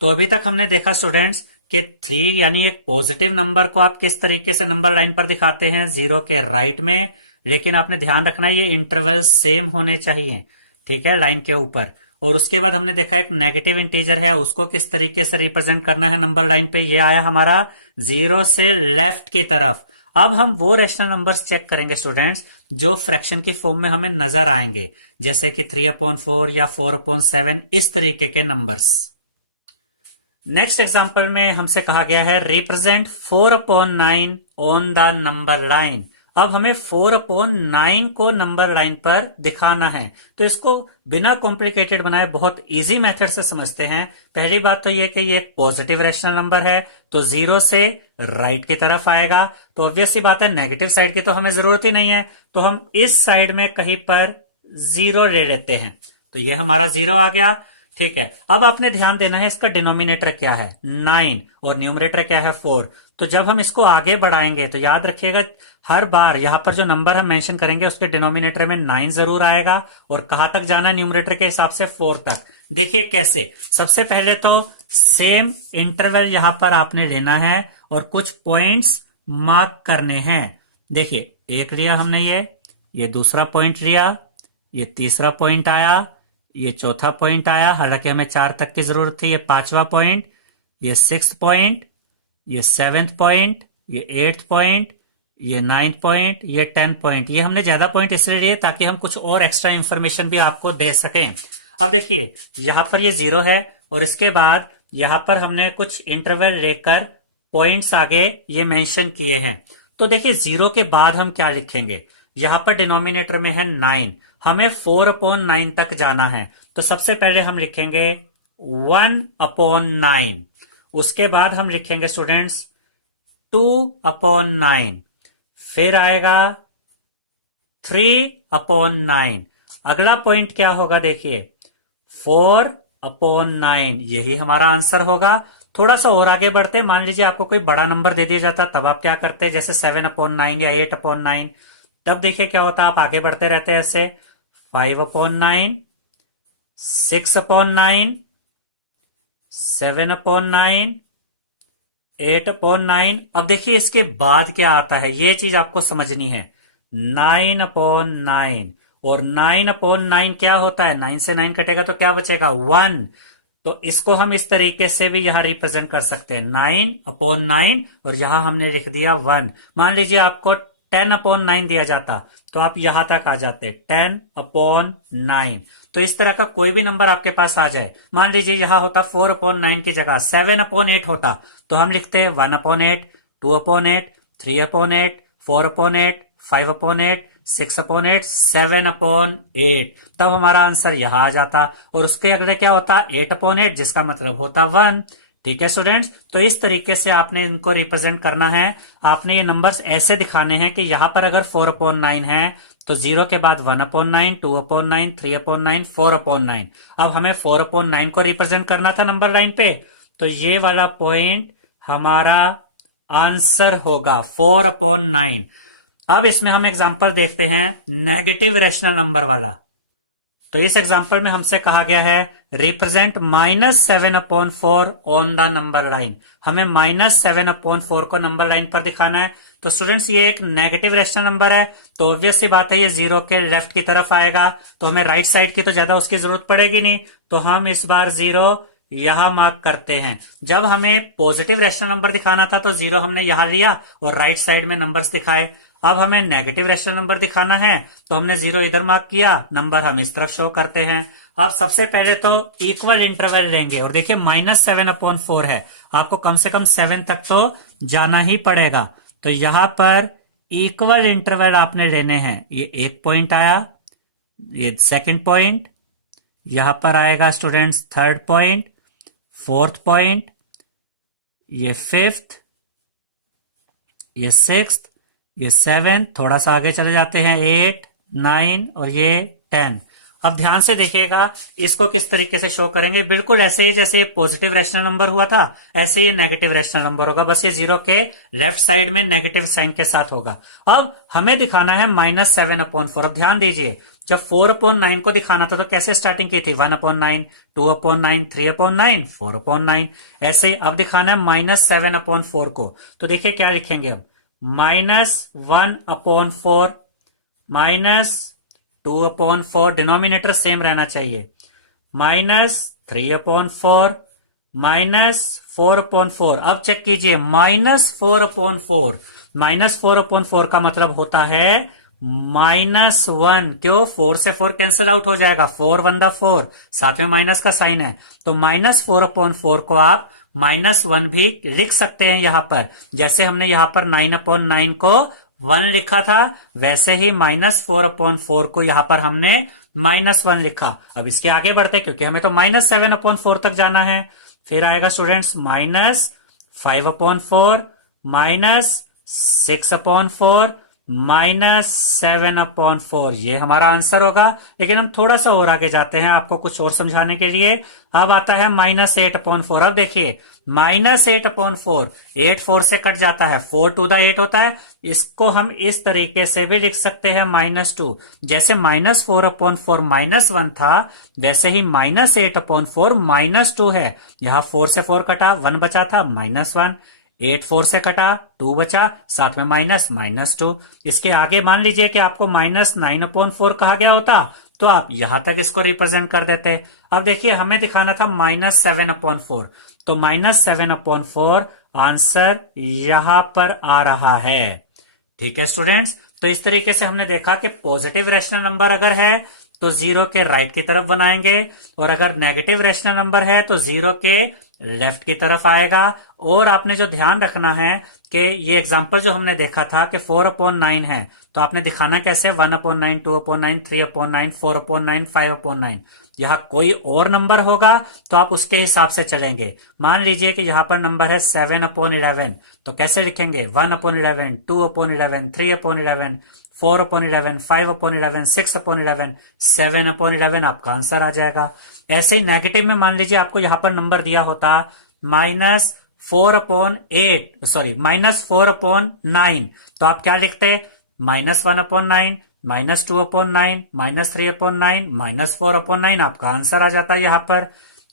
तो अभी तक हमने देखा स्टूडेंट्स कि 3 यानी एक पॉजिटिव नंबर को आप किस तरीके से नंबर लाइन पर दिखाते हैं, 0 के राइट में। लेकिन आपने ध्यान रखना है ये इंटरवल सेम होने चाहिए, ठीक है, लाइन के ऊपर। और उसके बाद हमने देखा एक नेगेटिव इंटीजर है, उसको किस तरीके से रिप्रेजेंट करना है नंबर लाइन पे। ये आया हमारा 0 से लेफ्ट की तरफ। अब हम वो रैशनल नंबर्स चेक करेंगे स्टूडेंट्स जो फ्रैक्शन की फॉर्म में हमें नजर आएंगे, जैसे कि 3/4 या 4/7, इस तरीके के नंबर्स। नेक्स्ट एग्जांपल में हमसे कहा गया है represent 4/9 on the number line. अब हमें 4/9 को नंबर लाइन पर दिखाना है। तो इसको बिना कॉम्प्लिकेटेड बनाए बहुत इजी मेथड से समझते हैं। पहली बात तो यह कि ये एक पॉजिटिव रैशनल नंबर है, तो 0 से राइट की तरफ आएगा। तो ऑब्वियस सी बात है, नेगेटिव साइड की तो हमें जरूरत ही नहीं है, तो हम इस साइड में कहीं पर 0 ले लेते हैं। तो ये हमारा 0 आ गया, ठीक है। अब आपने ध्यान देना है इसका डिनोमिनेटर क्या है, 9, और न्यूमरेटर क्या है, 4। तो जब हम इसको आगे बढ़ाएंगे तो याद रखिएगा, हर बार यहां पर जो नंबर हम मेंशन करेंगे उसके डिनोमिनेटर में 9 जरूर आएगा। और कहां तक जाना है न्यूमरेटर के हिसाब से, 4 तक। देखिए कैसे, सबसे पहले तो सेम इंटरवल यहां पर आपने लेना है और कुछ पॉइंट्स मार्क करने हैं। देखिए, एक लिया हमने, ये दूसरा पॉइंट लिया, ये तीसरा पॉइंट आया, ये चौथा पॉइंट आया, हालांकि हमें 4 तक की जरूरत थी, ये 5वां पॉइंट, ये 6th पॉइंट, ये 7th पॉइंट, ये 8th पॉइंट, ये 9th पॉइंट, ये 10th पॉइंट। ये हमने ज्यादा पॉइंट इसलिए लिए ताकि हम कुछ और एक्स्ट्रा इंफॉर्मेशन भी आपको दे सकें। अब देखिए, यहां पर ये 0 है और इसके बाद यहां पर हमने कुछ इंटरवल लेकर पॉइंट्स आगे ये मेंशन किए हैं। तो देखिए, 0 के बाद हम क्या लिखेंगे, यहां पर डिनोमिनेटर में है 9, हमें 4/9 तक जाना है। तो सबसे पहले हम लिखेंगे 1/9, उसके बाद हम लिखेंगे स्टूडेंट्स 2/9, फिर आएगा 3/9। अगला पॉइंट क्या होगा, देखिए 4/9, यही हमारा आंसर होगा। थोड़ा सा और आगे बढ़ते, मान लीजिए आपको कोई बड़ा नंबर दे दिया जाता, तब आप क्या करते, जैसे 7/9 या 8/9। तब देखिए क्या होता, आप आगे बढ़ते रहते हैं ऐसे, 5/9, 6/9, 7/9, 8/9। अब देखिए इसके बाद क्या आता है, ये चीज आपको समझनी है, 9/9। और 9/9 क्या होता है, 9 से 9 कटेगा तो क्या बचेगा, 1। तो इसको हम इस तरीके से भी यहां रिप्रेजेंट कर सकते हैं, 9/9, और यहां हमने लिख दिया 1। मान लीजिए आपको 10/9 दिया जाता तो आप यहां तक आ जाते, 10/9। तो इस तरह का कोई भी नंबर आपके पास आ जाए, मान लीजिए यहां होता 4/9 की जगह 7/8 होता, तो हम लिखते 1/8, 2/8, 3/8, 4/8, 5/8, 6/8, 7/8। तब हमारा आंसर यहां आ जाता। और उसके अगले क्या होता, 8/8, जिसका मतलब होता 1। ठीक है स्टूडेंट्स, तो इस तरीके से आपने इनको रिप्रेजेंट करना है। आपने ये नंबर्स ऐसे दिखाने हैं कि यहां पर अगर 4/9 है तो 0 के बाद 1/9, 2/9, 3/9, 4/9। अब हमें 4/9 को रिप्रेजेंट करना था नंबर लाइन पे, तो ये वाला पॉइंट हमारा आंसर होगा 4/9। अब इसमें हम एग्जांपल देखते हैं नेगेटिव रैशनल नंबर वाला। तो इस एग्जांपल में हमसे कहा गया है represent -7/4 on the number line. हमें -7/4 को नंबर लाइन पर दिखाना है। तो स्टूडेंट्स ये एक नेगेटिव रैशनल नंबर है, तो ऑब्वियस सी बात है ये 0 के लेफ्ट की तरफ आएगा, तो हमें राइट साइड की तो ज्यादा उसकी जरूरत पड़ेगी नहीं। तो हम इस बार 0 यहां मार्क करते हैं। जब हमें पॉजिटिव रैशनल नंबर दिखाना था तो 0 हमने यहां लिया और राइट साइड में नंबर्स दिखाए। अब हमें नेगेटिव रैशनल नंबर दिखाना है, तो हमने 0 इधर मार्क किया, नंबर हम इस तरफ शो करते हैं। अब सबसे पहले तो इक्वल इंटरवल लेंगे, और देखिए -7/4 है, आपको कम से कम 7 तक तो जाना ही पड़ेगा। तो यहां पर इक्वल इंटरवल आपने लेने हैं। ये एक पॉइंट आया, ये सेकंड पॉइंट, यहां पर आएगा students third point, fourth point, ये फिफ्थ, ये सिक्स्थ, ये सेवेंथ, थोड़ा सा आगे चले जाते हैं 8, 9 और ये 10। अब ध्यान से देखिएगा इसको किस तरीके से शो करेंगे। बिल्कुल ऐसे ही जैसे ये पॉजिटिव रैशनल नंबर हुआ था, ऐसे ही नेगेटिव रैशनल नंबर होगा, बस ये 0 के लेफ्ट साइड में नेगेटिव साइन के साथ होगा। अब हमें दिखाना है -7/4। अब ध्यान दीजिए, जब 4/9 को दिखाना था तो कैसे स्टार्टिंग की थी, 1/9, 2/9, 3/9, 4/9। ऐसे ही अब दिखाना है -7/4 को, तो देखिए क्या लिखेंगे अब, -1/4 -2/4, डिनोमिनेटर सेम रहना चाहिए, -3/4 -4/4। अब चेक कीजिए, -4/4, -4/4 का मतलब होता है -1। क्यों? 4 से 4 कैंसिल आउट हो जाएगा, 4 1 4, साथ में माइनस का साइन है, तो -4/4 को आप -1 भी लिख सकते हैं यहां पर। जैसे हमने यहां पर 9/9 को 1 लिखा था, वैसे ही -4/4 को यहां पर हमने -1 लिखा। अब इसके आगे बढ़ते क्योंकि हमें तो -7/4 तक जाना है। फिर आएगा स्टूडेंट्स -5/4, -6/4, -7/4, ये हमारा आंसर होगा। लेकिन हम थोड़ा सा और आगे जाते हैं आपको कुछ और समझाने के लिए। अब आता है -8/4। अब देखिए -8/4, 8 4 से कट जाता है, 4 to the 8 होता है। इसको हम इस तरीके से भी लिख सकते हैं -2। जैसे -4/4 -1 था, वैसे ही -8/4 -2 है। यहां 4 से 4 कटा, 1 बचा था, -1, 8 4 से कटा, 2 बचा, साथ में -2। इसके आगे मान लीजिए कि आपको -9/4 कहा गया होता, तो आप यहां तक इसको रिप्रेजेंट कर देते। अब देखिए हमें दिखाना था -7/4, तो -7/4 आंसर यहां पर आ रहा है। ठीक है स्टूडेंट्स, तो इस तरीके से हमने देखा कि पॉजिटिव रैशनल नंबर अगर है तो 0 के राइट की तरफ बनाएंगे, और अगर नेगेटिव रैशनल नंबर है तो 0 के लेफ्ट की तरफ आएगा। और आपने जो ध्यान रखना है कि ये एग्जांपल जो हमने देखा था कि 4/9 है, तो आपने दिखाना कैसे, 1/9, 2/9, 3/9, 4/9, 5/9। यहाँ कोई और नंबर होगा तो आप उसके हिसाब से चलेंगे। मान लीजिए कि यहाँ पर नंबर है 7/11, तो कैसे लिखेंगे, 1/11, 2/11, 3/11, 4/11, 5/11, 6/11, 7/11, आपका आंसर आ जाएगा। ऐसे ही नेगेटिव में मान लीजिए आपको यहां पर नंबर दिया होता -4/8, सॉरी -4/9, तो आप क्या लिखते, -1/9, -2/9, -3/9, -4/9, आपका आंसर आ जाता है यहां पर।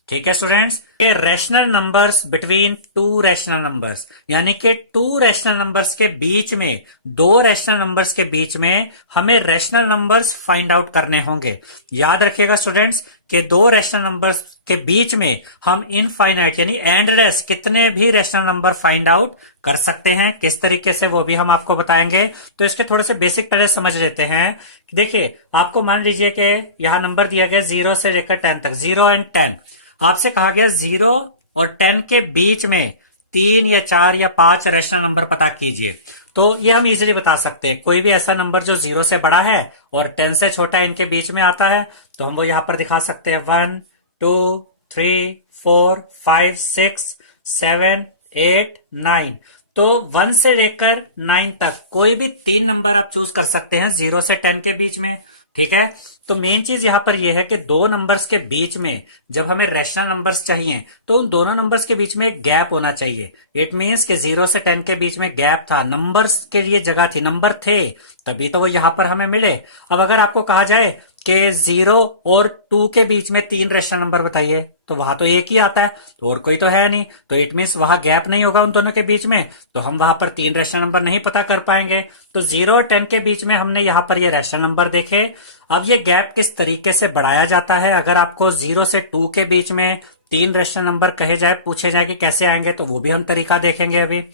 ठीक है स्टूडेंट्स, ये rational numbers between two rational numbers, यानी कि टू रैशनल नंबर्स के बीच में, दो रैशनल नंबर्स के बीच में हमें रैशनल नंबर्स फाइंड आउट करने होंगे। याद रखिएगा स्टूडेंट्स कि दो रैशनल नंबर्स के बीच में हम इनफाइनाइट यानी एंडलेस कितने भी रैशनल नंबर फाइंड आउट कर सकते हैं। किस तरीके से वो भी हम आपको बताएंगे। तो इसके थोड़े से बेसिक पहले समझ लेते हैं। देखिए आपको मान लीजिए कि यहां नंबर दिया गया 0 से लेकर 10 तक, 0 एंड 10। आपसे कहा गया 0 और 10 के बीच में 3 या 4 या 5 रैशनल नंबर पता कीजिए। तो ये हम इजीली बता सकते हैं, कोई भी ऐसा नंबर जो 0 से बड़ा है और 10 से छोटा है, इनके बीच में आता है, तो हम वो यहां पर दिखा सकते हैं 1 2 3 4 5 6 7 8 9। तो 1 से लेकर 9 तक कोई भी 3 नंबर आप चूज कर सकते हैं 0 से 10 के बीच में। ठीक है, तो मेन चीज यहां पर यह है कि दो नंबर्स के बीच में जब हमें रैशनल नंबर्स चाहिए तो उन दोनों नंबर्स के बीच में एक गैप होना चाहिए। इट मींस कि 0 से 10 के बीच में गैप था, नंबर्स के लिए जगह थी, नंबर थे, तभी तो वो यहां पर हमें मिले। अब अगर आपको कहा जाए कि 0 और 2 के बीच में 3 रैशनल नंबर बताइए, तो वहां तो एक ही आता है, तो और कोई तो है नहीं, तो इट मींस वहां गैप नहीं होगा उन दोनों के बीच में, तो हम वहां पर 3 रैशनल नंबर नहीं पता कर पाएंगे। तो 0 और 10 के बीच में हमने यहां पर ये रैशनल नंबर देखे। अब ये गैप किस तरीके से बढ़ाया जाता है, अगर आपको 0 से 2 के बीच में 3 रैशनल नंबर कहे जाए, पूछे जाए कि कैसे आएंगे, तो वो भी हम तरीका देखेंगे। अभी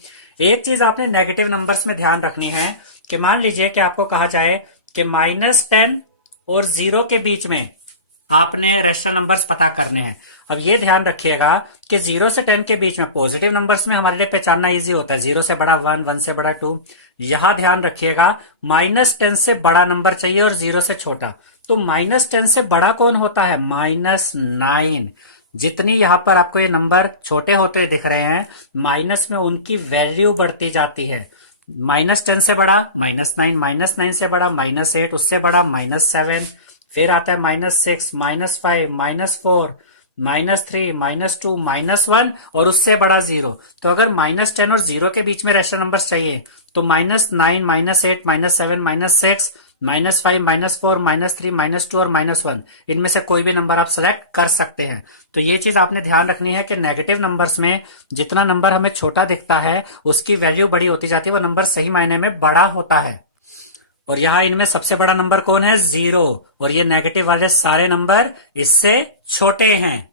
एक चीज आपने नेगेटिव नंबर्स में ध्यान रखनी है कि मान लीजिए कि आपको कहा जाए कि -10 और 0 के बीच में आपने रेशनल नंबर्स पता करने हैं। अब ये ध्यान रखिएगा कि 0 से 10 के बीच में पॉजिटिव नंबर्स में हमारे लिए पहचानना इजी होता है, 0 से बड़ा 1, 1 से बड़ा 2। यहां ध्यान रखिएगा -10 से बड़ा नंबर चाहिए और 0 से छोटा। तो -10 से बड़ा कौन होता है? -9। जितनी यहां पर आपको ये नंबर छोटे होते दिख रहे हैं, माइनस में उनकी वैल्यू बढ़ती जाती है। -10 से बड़ा -9, -9 से बड़ा -8, उससे बड़ा -7, फिर आता है -6, -5, -4, -3, -2, -1 और उससे बड़ा 0। तो अगर -10 और 0 के बीच में रेशनल नंबर्स चाहिए तो -9, -8, -7, -6, -5, -4, -3, -2 और -1, इनमें से कोई भी नंबर आप सेलेक्ट कर सकते हैं। तो ये चीज आपने ध्यान रखनी है कि नेगेटिव नंबर्स में जितना नंबर हमें छोटा दिखता है उसकी वैल्यू बड़ी होती जाती है, वो नंबर सही मायने में बड़ा होता है। और यहां इनमें सबसे बड़ा नंबर कौन है? 0। और ये नेगेटिव वाले सारे नंबर इससे छोटे हैं।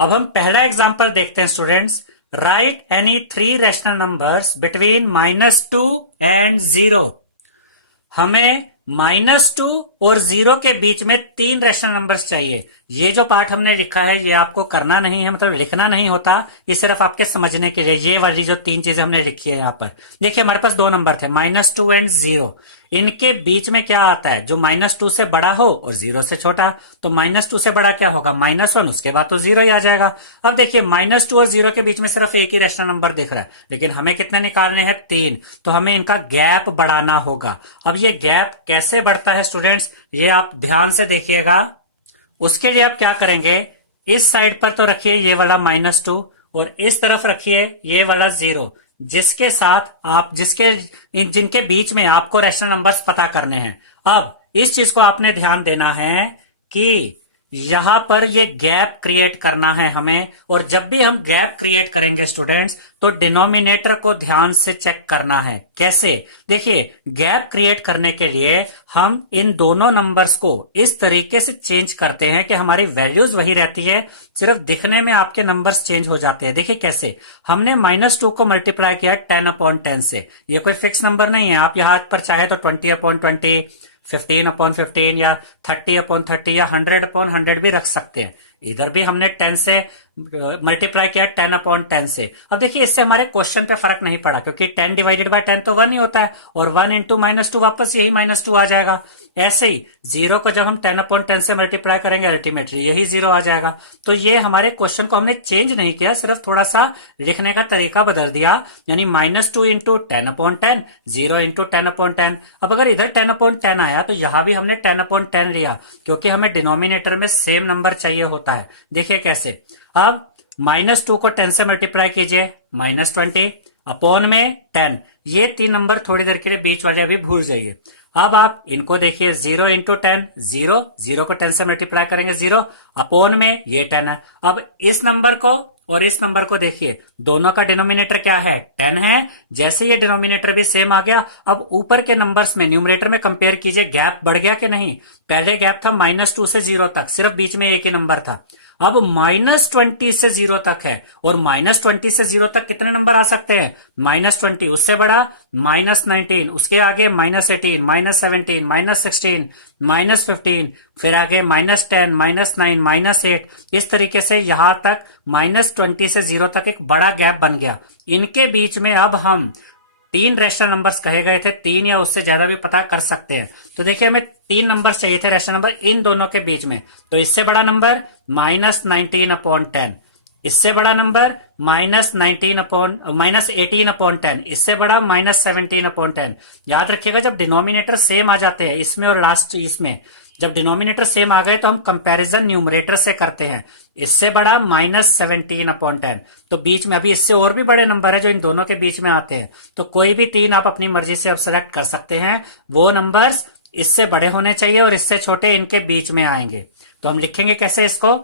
अब हम पहला एग्जांपल देखते हैं students. Right any 3 rational numbers between -2 and 0। हमें -2 और 0 के बीच में 3 रैशनल नंबर्स चाहिए। ये जो पार्ट हमने लिखा है ये आपको करना नहीं है, मतलब लिखना नहीं होता, ये सिर्फ आपके समझने के लिए। ये वाली जो 3 चीजें हमने लिखी है यहाँ पर देखिए, हमारे पास 2 नंबर थे -2 एंड 0। इनके बीच में क्या आता है? जो -2 से बड़ा हो और 0 से छोटा। तो -2 से बड़ा क्या होगा? -1, उसके बाद तो 0 ही आ जाएगा। अब देखिए -2 और 0 के बीच में सिर्फ एक ही रैशनल नंबर दिख रहा है, लेकिन हमें कितने निकालने हैं? 3। तो हमें इनका गैप बढ़ाना होगा। अब ये गैप कैसे बढ़ता है स्टूडेंट्स, ये आप ध्यान से देखिएगा। उसके लिए आप क्या करेंगे, इस साइड पर तो रखिए ये वाला -2 और इस तरफ रखिए ये वाला 0, जिसके साथ आप जिनके बीच में आपको रैशनल नंबर्स पता करने हैं। अब इस चीज को आपने ध्यान देना है कि यहां पर ये गैप क्रिएट करना है हमें। और जब भी हम गैप क्रिएट करेंगे स्टूडेंट्स, तो डिनोमिनेटर को ध्यान से चेक करना है। कैसे? देखिए, गैप क्रिएट करने के लिए हम इन दोनों नंबर्स को इस तरीके से चेंज करते हैं कि हमारी वैल्यूज वही रहती है, सिर्फ दिखने में आपके नंबर्स चेंज हो जाते हैं। देखिए कैसे, हमने -2 को मल्टीप्लाई किया 10/10 से। ये कोई फिक्स नंबर नहीं है, आप यहां पर चाहे तो 20/20, 15/15 या 30/30 या 100/100 भी रख सकते हैं। इधर भी हमने 10 से मल्टीप्लाई किया 10/10 से। अब देखिए इससे हमारे क्वेश्चन पे फर्क नहीं पड़ा, क्योंकि 10 डिवाइडेड बाय 10 तो 1 ही होता है, और 1 इंटू -2 वापस यही -2 आ जाएगा। ऐसे ही 0 को जब हम 10/10 से मल्टीप्लाई करेंगे अल्टीमेटली यही 0 आ जाएगा। तो ये हमारे क्वेश्चन को हमने चेंज नहीं किया, सिर्फ थोड़ा सा लिखने का तरीका बदल दिया, यानी -2 इंटू 10/10, 0 इंटू 10/10। अब अगर इधर 10/10 आया तो यहां भी हमने 10/10 लिया, क्योंकि हमें डिनोमिनेटर में सेम नंबर चाहिए होता है। देखिए कैसे, अब -2 को 10 से मल्टीप्लाई कीजिए -20 अपॉन में 10। ये 3 नंबर थोड़ी देर के लिए बीच वाले अभी भूल जाइए। अब आप इनको देखिए, 0 इंटू 10 0, 0 को 10 से मल्टीप्लाई करेंगे 0 अपॉन में ये 10 है। अब इस नंबर को और इस नंबर को देखिए, दोनों का डिनोमिनेटर क्या है? 10 है। जैसे ये डिनोमिनेटर भी सेम आ गया, अब ऊपर के नंबर्स में न्यूमरेटर में कंपेयर कीजिए, गैप बढ़ गया कि नहीं? पहले गैप था -2 से 0 तक, सिर्फ बीच में एक ही नंबर था। अब -20 से 0 तक है, और -20 से 0 तक कितने नंबर आ सकते हैं? -20, उससे बड़ा -19, उसके आगे -18, -17, -16, -15, फिर आगे -10, -9, -8। इस तरीके से यहां तक -20 से 0 तक एक बड़ा गैप बन गया। इनके बीच में अब हम 3 रैशनल नंबर्स कहे गए थे, 3 या उससे ज्यादा भी पता कर सकते हैं। तो देखिए हमें 3 नंबर्स चाहिए थे रैशनल नंबर इन दोनों के बीच में। तो इससे बड़ा नंबर -19/10, इससे बड़ा नंबर -18/10, इससे बड़ा -17/10। याद रखिएगा, जब डिनोमिनेटर सेम आ जाते हैं इसमें और लास्ट इसमें, जब डिनोमिनेटर सेम आ गए तो हम कंपैरिजन न्यूमरेटर से करते हैं। इससे बड़ा -17/10, तो बीच में अभी इससे और भी बड़े नंबर है जो इन दोनों के बीच में आते हैं। तो कोई भी 3 आप अपनी मर्जी से अब सेलेक्ट कर सकते हैं, वो नंबर्स इससे बड़े होने चाहिए और इससे छोटे इनके बीच में आएंगे। तो हम लिखेंगे कैसे इसको?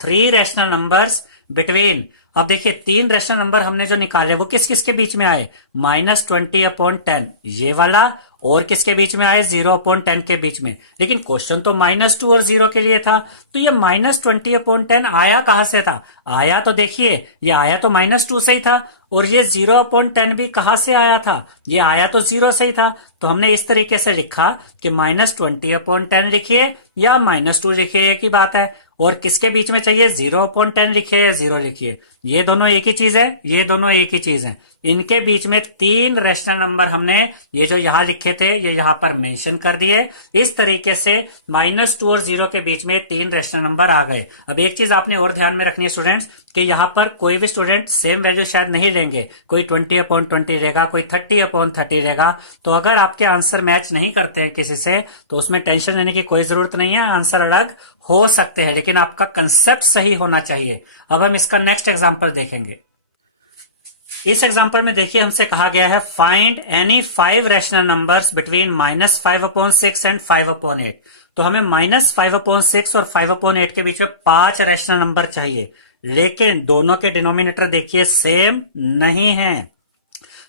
3 रैशनल नंबर्स बिटवीन, अब देखिए तीन रेशनल नंबर हमने जो निकाले वो किस किस के बीच में आए, -20/10 ये वाला, और किसके बीच में आए, 0/10 के बीच में। लेकिन क्वेश्चन तो -2 और 0 के लिए था, तो ये -20/10 आया कहां से था, आया तो देखिए ये आया तो -2 से ही था, और ये 0/10 भी कहां से आया था, ये आया तो 0 से ही था। तो हमने इस तरीके से लिखा कि -20/10 लिखिए या -2 लिखिए, एक ही बात है। और किसके बीच में चाहिए, 0/10 लिखिए या 0 लिखिए, ये दोनों एक ही चीज है, ये दोनों एक ही चीज है। इनके बीच में तीन रेशनल नंबर हमने ये जो यहां लिखे थे ये यहां पर मेंशन कर दिए। इस तरीके से -2 और 0 के बीच में तीन रेशनल नंबर आ गए। अब एक चीज आपने और ध्यान में रखनी है स्टूडेंट्स, कि यहां पर कोई भी स्टूडेंट सेम वैल्यू शायद नहीं लेंगे, कोई 20/20 लेगा, कोई 30/30 लेगा। तो अगर आपके आंसर मैच नहीं करते हैं किसी से, तो उसमें टेंशन लेने की कोई जरूरत नहीं है, आंसर अलग हो सकते हैं, लेकिन आपका कंसेप्ट सही होना चाहिए। अब हम इसका नेक्स्ट एग्जांपल देखेंगे। इस एग्जांपल में देखिए हमसे कहा गया है find any 5 rational numbers between -5/6 and 5/8। तो हमें -5/6 और 5/8 के बीच में 5 रैशनल नंबर चाहिए, लेकिन दोनों के डिनोमिनेटर देखिए सेम नहीं है।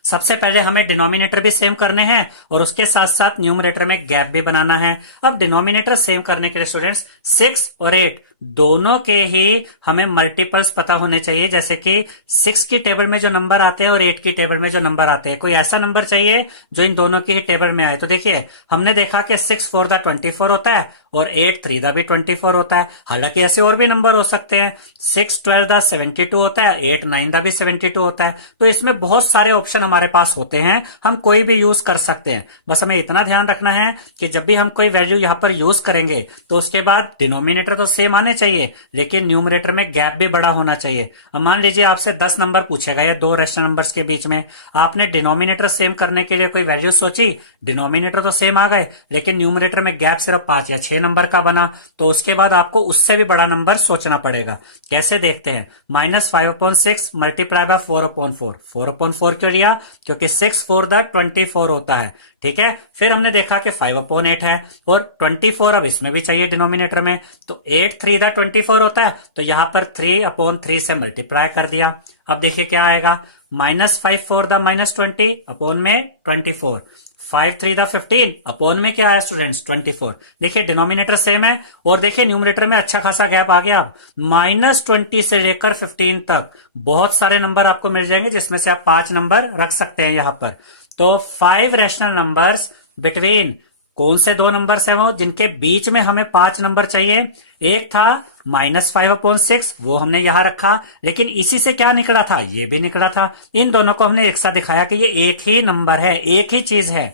सबसे पहले हमें डिनोमिनेटर भी सेम करने हैं और उसके साथ साथ न्यूमरेटर में गैप भी बनाना है। अब डिनोमिनेटर सेम करने के लिए स्टूडेंट्स 6 और 8 दोनों के ही हमें मल्टीपल्स पता होने चाहिए, जैसे कि 6 की टेबल में जो नंबर आते हैं और 8 की टेबल में जो नंबर आते हैं, कोई ऐसा नंबर चाहिए जो इन दोनों की ही टेबल में आए। तो देखिए हमने देखा कि 6 4 द 24 होता है और 8 3 द भी 24 होता है। हालांकि ऐसे और भी नंबर हो सकते हैं, 6 12 द 72 होता है, 8 9 द भी 72 होता है। तो इसमें बहुत सारे ऑप्शन हमारे पास होते हैं, हम कोई भी यूज कर सकते हैं। बस हमें इतना ध्यान रखना है कि जब भी हम कोई वैल्यू यहां पर यूज करेंगे तो उसके बाद डिनोमिनेटर तो सेम आने चाहिए, लेकिन न्यूमरेटर में गैप भी बड़ा होना चाहिए। अब मान लीजिए आपसे 10 नंबर पूछेगा या दो रेशनल नंबर्स के बीच में, आपने डिनोमिनेटर सेम करने के लिए कोई वैल्यू सोची, डिनोमिनेटर तो सेम आ गए लेकिन न्यूमरेटर में गैप सिर्फ 5 या 6 नंबर का बना, तो उसके बाद आपको उससे भी बड़ा नंबर सोचना पड़ेगा। कैसे देखते हैं, -5/6 मल्टीप्लाई बाय 4/4। 4/4 क्यों लिया, क्योंकि 6 4 द 24 होता है, ठीक है। फिर हमने देखा कि 5/8 है और 24 अब इसमें भी चाहिए डिनोमिनेटर में, तो 8 3 द 24 होता है, तो यहां पर 3/3 से मल्टीप्लाई कर दिया। अब देखिए क्या आएगा, -5 4 द -20 अपॉन में 24, 5 3 द 15 अपॉन में क्या है स्टूडेंट्स 24। देखिए डिनोमिनेटर सेम है और देखिए न्यूमरेटर में अच्छा खासा गैप आ गया। अब -20 से लेकर 15 तक बहुत सारे नंबर आपको मिल जाएंगे, जिसमें से आप 5 नंबर रख सकते हैं यहां पर। तो 5 रैशनल नंबर्स बिटवीन, कौन से दो नंबर्स हैं वो जिनके बीच में हमें 5 नंबर चाहिए, एक था -5/6 वो हमने यहां रखा, लेकिन इसी से क्या निकला था, ये भी निकला था। इन दोनों को हमने एक साथ दिखाया कि ये एक ही नंबर है, एक ही चीज है,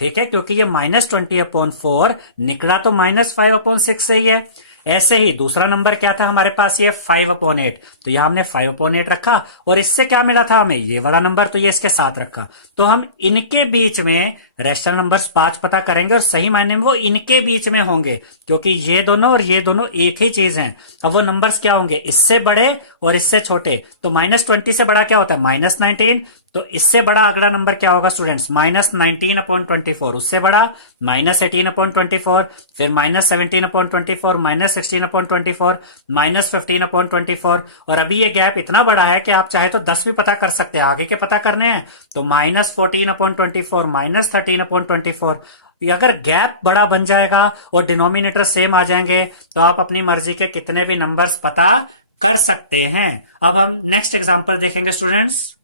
ठीक है, क्योंकि ये -20/4 निकला तो -5/6 से ही है। ऐसे ही दूसरा नंबर क्या था हमारे पास, ये 5/8, तो यहां हमने 5/8 रखा और इससे क्या मिला था हमें, ये वाला नंबर, तो ये इसके साथ रखा। तो हम इनके बीच में रैशनल नंबर्स 5 पता करेंगे और सही मायने में वो इनके बीच में होंगे, क्योंकि ये दोनों और ये दोनों एक ही चीज हैं। अब वो नंबर्स क्या होंगे, इससे बड़े और इससे छोटे। तो -20 से बड़ा क्या होता है, -19, तो इससे बड़ा अगला नंबर क्या होगा स्टूडेंट्स, -19/24, उससे बड़ा -18/24, फिर -17/24, -16/24, -15/24। और अभी ये गैप इतना बड़ा है कि आप चाहे तो 10 भी पता कर सकते हैं, आगे के पता करने हैं तो -14/24, -13/24। अगर गैप बड़ा बन जाएगा और डिनोमिनेटर सेम आ जाएंगे तो आप अपनी मर्जी के कितने भी नंबर्स पता कर सकते हैं। अब हम नेक्स्ट एग्जांपल देखेंगे स्टूडेंट्स।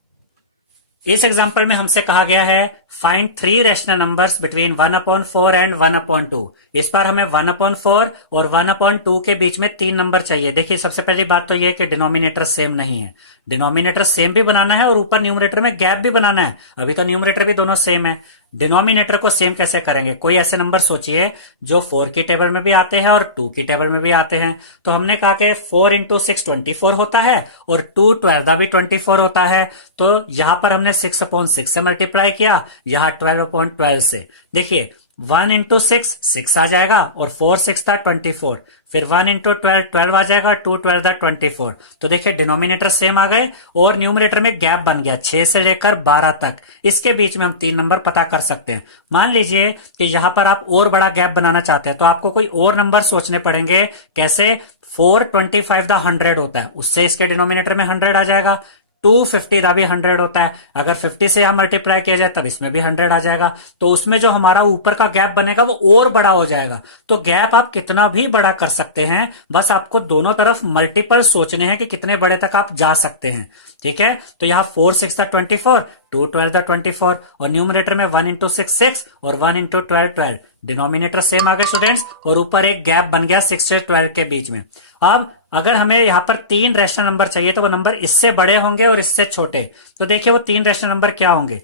इस एग्जांपल में हमसे कहा गया है find 3 rational numbers between 1/4 and 1/2। इस बार हमें 1/4 और 1/2 के बीच में 3 नंबर चाहिए। देखिए सबसे पहली बात तो यह कि डिनोमिनेटर सेम नहीं है, डिनोमिनेटर सेम भी बनाना है और ऊपर न्यूमरेटर में गैप भी बनाना है। अभी तो न्यूमरेटर भी दोनों सेम है, डिनोमिनेटर को सेम कैसे करेंगे, कोई ऐसे नंबर सोचिए जो 4 की टेबल में भी आते हैं और 2 की टेबल में भी आते हैं। तो हमने कहा कि 4 × 6 24 होता है और 2 12 भी 24 होता है, तो यहां पर हमने 6/6 से मल्टीप्लाई किया, यहां 12/12 से। देखिए 1 × 6 6 आ जाएगा और 4 6 था 24, फिर 1 × 12 12 आ जाएगा, 2 12 था 24। तो देखिए डिनोमिनेटर सेम आ गए और न्यूमरेटर में गैप बन गया 6 से लेकर 12 तक, इसके बीच में हम 3 नंबर पता कर सकते हैं। मान लीजिए कि यहां पर आप और बड़ा गैप बनाना चाहते हैं तो आपको कोई और नंबर सोचने पड़ेंगे। कैसे, 425 द 100 होता है, उससे इसके डिनोमिनेटर में 100 आ जाएगा। 250 का भी 100 होता है, अगर 50 से यहां मल्टीप्लाई किया जाए तब इसमें भी 100 आ जाएगा। तो उसमें जो हमारा ऊपर का गैप बनेगा वो और बड़ा हो जाएगा। तो गैप आप कितना भी बड़ा कर सकते हैं, बस आपको दोनों तरफ मल्टीपल सोचने हैं कि कितने बड़े तक आप जा सकते हैं। ठीक है, तो यहाँ 4 6 था 24, 2 12 था 24, और न्यूमरेटर में 1 इंटू 6 6 और 1 इंटू 12 12। डिनोमिनेटर सेम आ गए स्टूडेंट्स, और ऊपर एक गैप बन गया 6 से 12 के बीच में। अब अगर हमें यहाँ पर 3 रैशनल नंबर चाहिए तो वो नंबर इससे बड़े होंगे और इससे छोटे। तो देखिए वो 3 रैशनल नंबर क्या होंगे।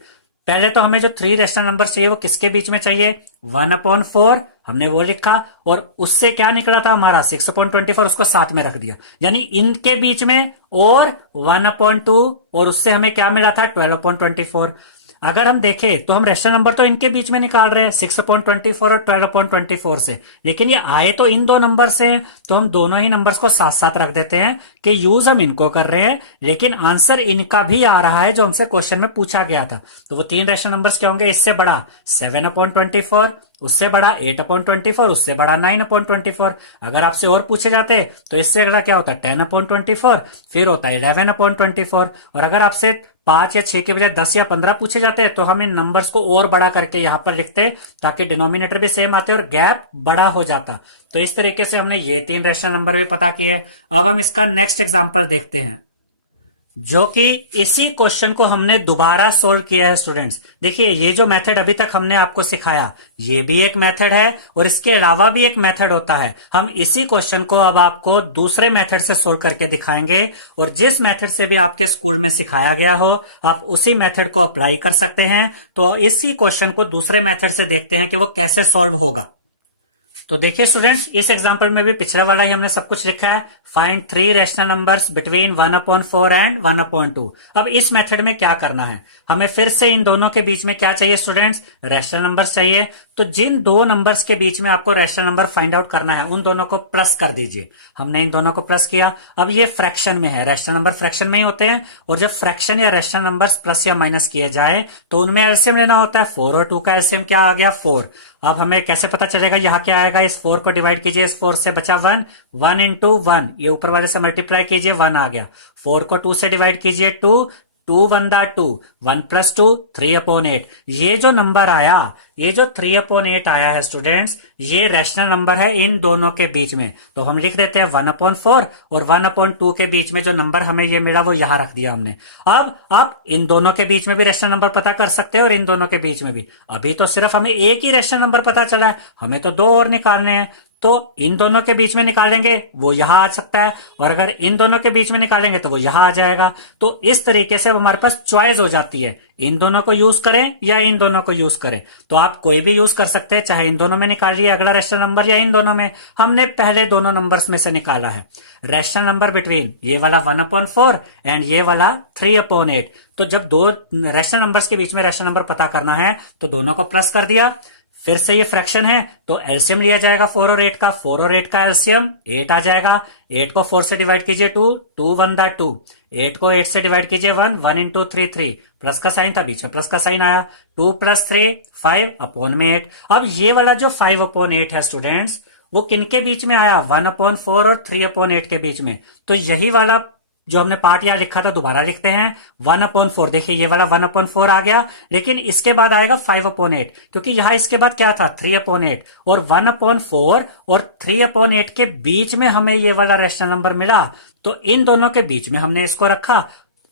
पहले तो हमें जो 3 रैशनल नंबर चाहिए वो किसके बीच में चाहिए, 1/4 हमने वो लिखा, और उससे क्या निकला था हमारा 6/24, उसको साथ में रख दिया, यानी इनके बीच में, और 1/2, और उससे हमें क्या मिला था 12/24। अगर हम देखें तो हम रैशनल नंबर तो इनके बीच में निकाल रहे हैं 6/24 और 12/24 से, लेकिन ये आए तो इन दो नंबर से, तो हम दोनों ही नंबर्स को साथ साथ रख देते हैं कि यूज हम इनको कर रहे हैं, लेकिन आंसर इनका भी आ रहा है जो हमसे क्वेश्चन में पूछा गया था। तो वो 3 रैशनल नंबर्स क्या होंगे, इससे बड़ा 7/24, उससे बड़ा 8/24, उससे बड़ा 9/24। अगर आपसे और पूछे जाते तो इससे बड़ा क्या होता है 10/24, फिर होता है 11/24। और अगर आपसे 5 या 6 के बजाय 10 या 15 पूछे जाते हैं तो हम इन नंबर्स को और बड़ा करके यहां पर लिखते ताकि डिनोमिनेटर भी सेम आते और गैप बड़ा हो जाता। तो इस तरीके से हमने ये 3 रैशनल नंबर भी पता किए। अब हम इसका नेक्स्ट एग्जांपल देखते हैं, जो कि इसी क्वेश्चन को हमने दोबारा सोल्व किया है स्टूडेंट्स। देखिए ये जो मेथड अभी तक हमने आपको सिखाया ये भी एक मेथड है, और इसके अलावा भी एक मेथड होता है। हम इसी क्वेश्चन को अब आपको दूसरे मेथड से सोल्व करके दिखाएंगे, और जिस मेथड से भी आपके स्कूल में सिखाया गया हो आप उसी मेथड को अप्लाई कर सकते हैं। तो इसी क्वेश्चन को दूसरे मेथड से देखते हैं कि वो कैसे सोल्व होगा। तो देखिए स्टूडेंट्स, इस एग्जांपल में भी पिछला वाला ही हमने सब कुछ लिखा है, find 3 rational numbers between 1/4 and 1/2। अब इस मेथड में क्या करना है, हमें फिर से इन दोनों के बीच में क्या चाहिए स्टूडेंट्स, रैशनल नंबर्स चाहिए। तो जिन दो नंबर्स के बीच में आपको रैशनल नंबर फाइंड आउट करना है उन दोनों को प्लस कर दीजिए। हमने इन दोनों को प्लस किया। अब ये फ्रैक्शन में है, रैशनल नंबर फ्रैक्शन में ही होते हैं, और जब फ्रैक्शन या रैशनल नंबर्स प्लस या माइनस किए जाए तो उनमें एलसीएम लेना होता है। 4 और 2 का एलसीएम क्या आ गया 4। अब हमें कैसे पता चलेगा, यहाँ क्या आएगा, इस 4 को डिवाइड कीजिए, इस 4 से बचा 1, 1 इंटू 1, ये ऊपर वाले से मल्टीप्लाई कीजिए 1 आ गया। 4 को 2 से डिवाइड कीजिए 2, 2 1 2, 1 + 2 3/8। ये जो नंबर आया, ये जो 3/8 आया है स्टूडेंट्स, ये रैशनल नंबर है इन दोनों के बीच में। तो हम लिख देते हैं 1/4, और 1/2 के बीच में जो नंबर हमें ये मिला वो यहां रख दिया हमने। अब आप इन दोनों के बीच में भी रैशनल नंबर पता कर सकते हैं और इन दोनों के बीच में भी। अभी तो सिर्फ हमें एक ही रैशनल नंबर पता चला है, हमें तो 2 और निकालने हैं। तो इन दोनों के बीच में निकालेंगे वो यहां आ सकता है, और अगर इन दोनों के बीच में निकालेंगे तो वो यहां आ जाएगा। तो इस तरीके से अब हमारे पास चॉइस हो जाती है, इन दोनों को यूज करें या इन दोनों को यूज करें। तो आप कोई भी यूज कर सकते हैं, चाहे इन दोनों में निकालिए अगला रैशनल नंबर या इन दोनों में। हमने पहले दोनों नंबर्स में से निकाला है रैशनल नंबर बिटवीन ये वाला 1/4 एंड ये वाला 3/8। तो जब दो रैशनल नंबर्स के बीच में रैशनल नंबर पता करना है तो दोनों को प्लस कर दिया। फिर से ये फ्रैक्शन है तो एलसीएम लिया जाएगा 4 और 8 का। 4 और 8 का एलसीएम 8 आ जाएगा। 8 को 4 से डिवाइड कीजिए 2, 2 1 2, 8 को 8 से डिवाइड कीजिए 1, 1 इंटू 3 3, प्लस का साइन था बीच में प्लस का साइन आया, 2 + 3 5/8। अब ये वाला जो 5/8 है स्टूडेंट्स, वो किनके बीच में आया, 1/4 और 3/8 के बीच में। तो यही वाला जो हमने पार्ट यहां लिखा था दोबारा लिखते हैं। 1/4, देखिए ये वाला 1/4 आ गया, लेकिन इसके बाद आएगा 5/8, क्योंकि यहां इसके बाद क्या था 3/8, और 1/4 और 3/8 के बीच में हमें ये वाला रैशनल नंबर मिला। तो इन दोनों के बीच में हमने इसको रखा,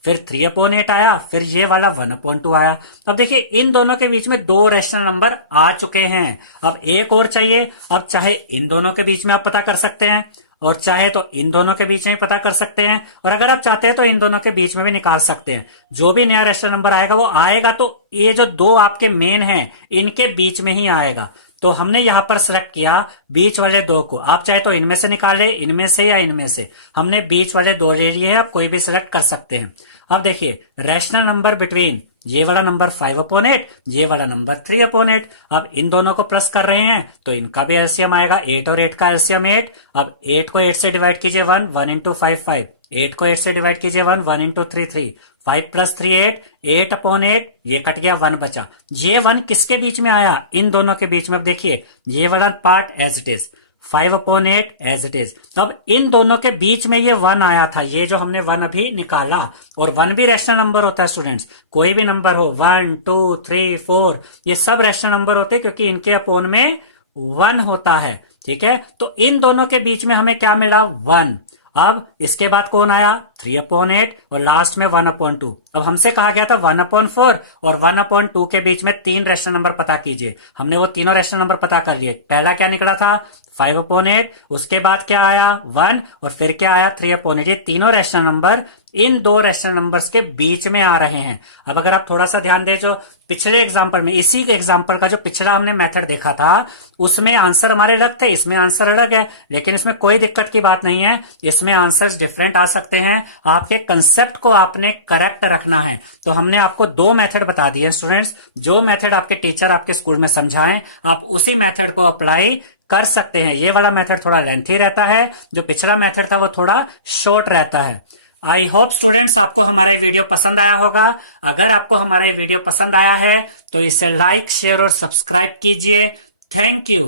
फिर 3/8 आया, फिर ये वाला 1/2 आया। अब देखिए इन दोनों के बीच में 2 रैशनल नंबर आ चुके हैं। अब एक और चाहिए। अब चाहे इन दोनों के बीच में आप पता कर सकते हैं, और चाहे तो इन दोनों के बीच में पता कर सकते हैं, और अगर आप चाहते हैं तो इन दोनों के बीच में भी निकाल सकते हैं। जो भी नया रैशनल नंबर आएगा वो आएगा तो ये जो 2 आपके मेन हैं इनके बीच में ही आएगा। तो हमने यहां पर सिलेक्ट किया बीच वाले 2 को। आप चाहे तो इनमें से निकाले, इनमें से या इनमें से। हमने बीच वाले 2 ले लिए हैं, आप कोई भी सिलेक्ट कर सकते हैं। अब देखिए रैशनल नंबर बिटवीन ये वाला नंबर 5/8, ये वाला नंबर 3/8। अब इन दोनों को प्लस कर रहे हैं तो इनका भी एलसीएम आएगा। 8 और 8 का एलसीएम 8। अब 8 को 8 से डिवाइड कीजिए 1, 1 इंटू 5 5। 8 को 8 से डिवाइड कीजिए 1, 1 इंटू 3 3। 5 + 3 8, 8/8, ये कट गया 1 बचा। ये 1 किसके बीच में आया, इन दोनों के बीच में। अब देखिए ये वाला part as it is, 5/8 as it is. तो अब इन दोनों के बीच में ये 1 आया था, ये जो हमने 1 अभी निकाला, और 1 भी रैशनल नंबर होता है स्टूडेंट्स, कोई भी नंबर हो 1 2 3 4 ये सब रैशनल नंबर होते हैं क्योंकि इनके अपोन में 1 होता है। ठीक है, तो इन दोनों के बीच में हमें क्या मिला 1। अब इसके बाद कौन आया 3/8 और लास्ट में 1/2। अब हमसे कहा गया था 1/4 और 1/2 के बीच में 3 रैशनल नंबर पता कीजिए। हमने वो तीनों रैशनल नंबर पता कर लिए। पहला क्या निकला था 5/8, उसके बाद क्या आया 1 और फिर क्या आया 3/8। ये तीनों रैशनल नंबर इन दो रैशनल नंबर्स के बीच में आ रहे हैं। अब अगर आप थोड़ा सा ध्यान दें, जो पिछले एग्जांपल में, इसी एग्जांपल का जो पिछला हमने मेथड देखा था उसमें आंसर हमारे अलग थे, इसमें आंसर अलग है, लेकिन इसमें कोई दिक्कत की बात नहीं है, इसमें आंसर्स डिफरेंट आ सकते हैं। आपके कंसेप्ट को आपने करेक्ट रखना है। तो हमने आपको 2 मेथड बता दिए स्टूडेंट्स, जो मेथड आपके टीचर आपके स्कूल में समझाएं आप उसी मेथड को अप्लाई कर सकते हैं। ये वाला मेथड थोड़ा लेंथी रहता है, जो पिछला मेथड था वो थोड़ा शॉर्ट रहता है। आई होप स्टूडेंट्स आपको हमारा वीडियो पसंद आया होगा। अगर आपको हमारा वीडियो पसंद आया है तो इसे लाइक शेयर और सब्सक्राइब कीजिए। Thank you.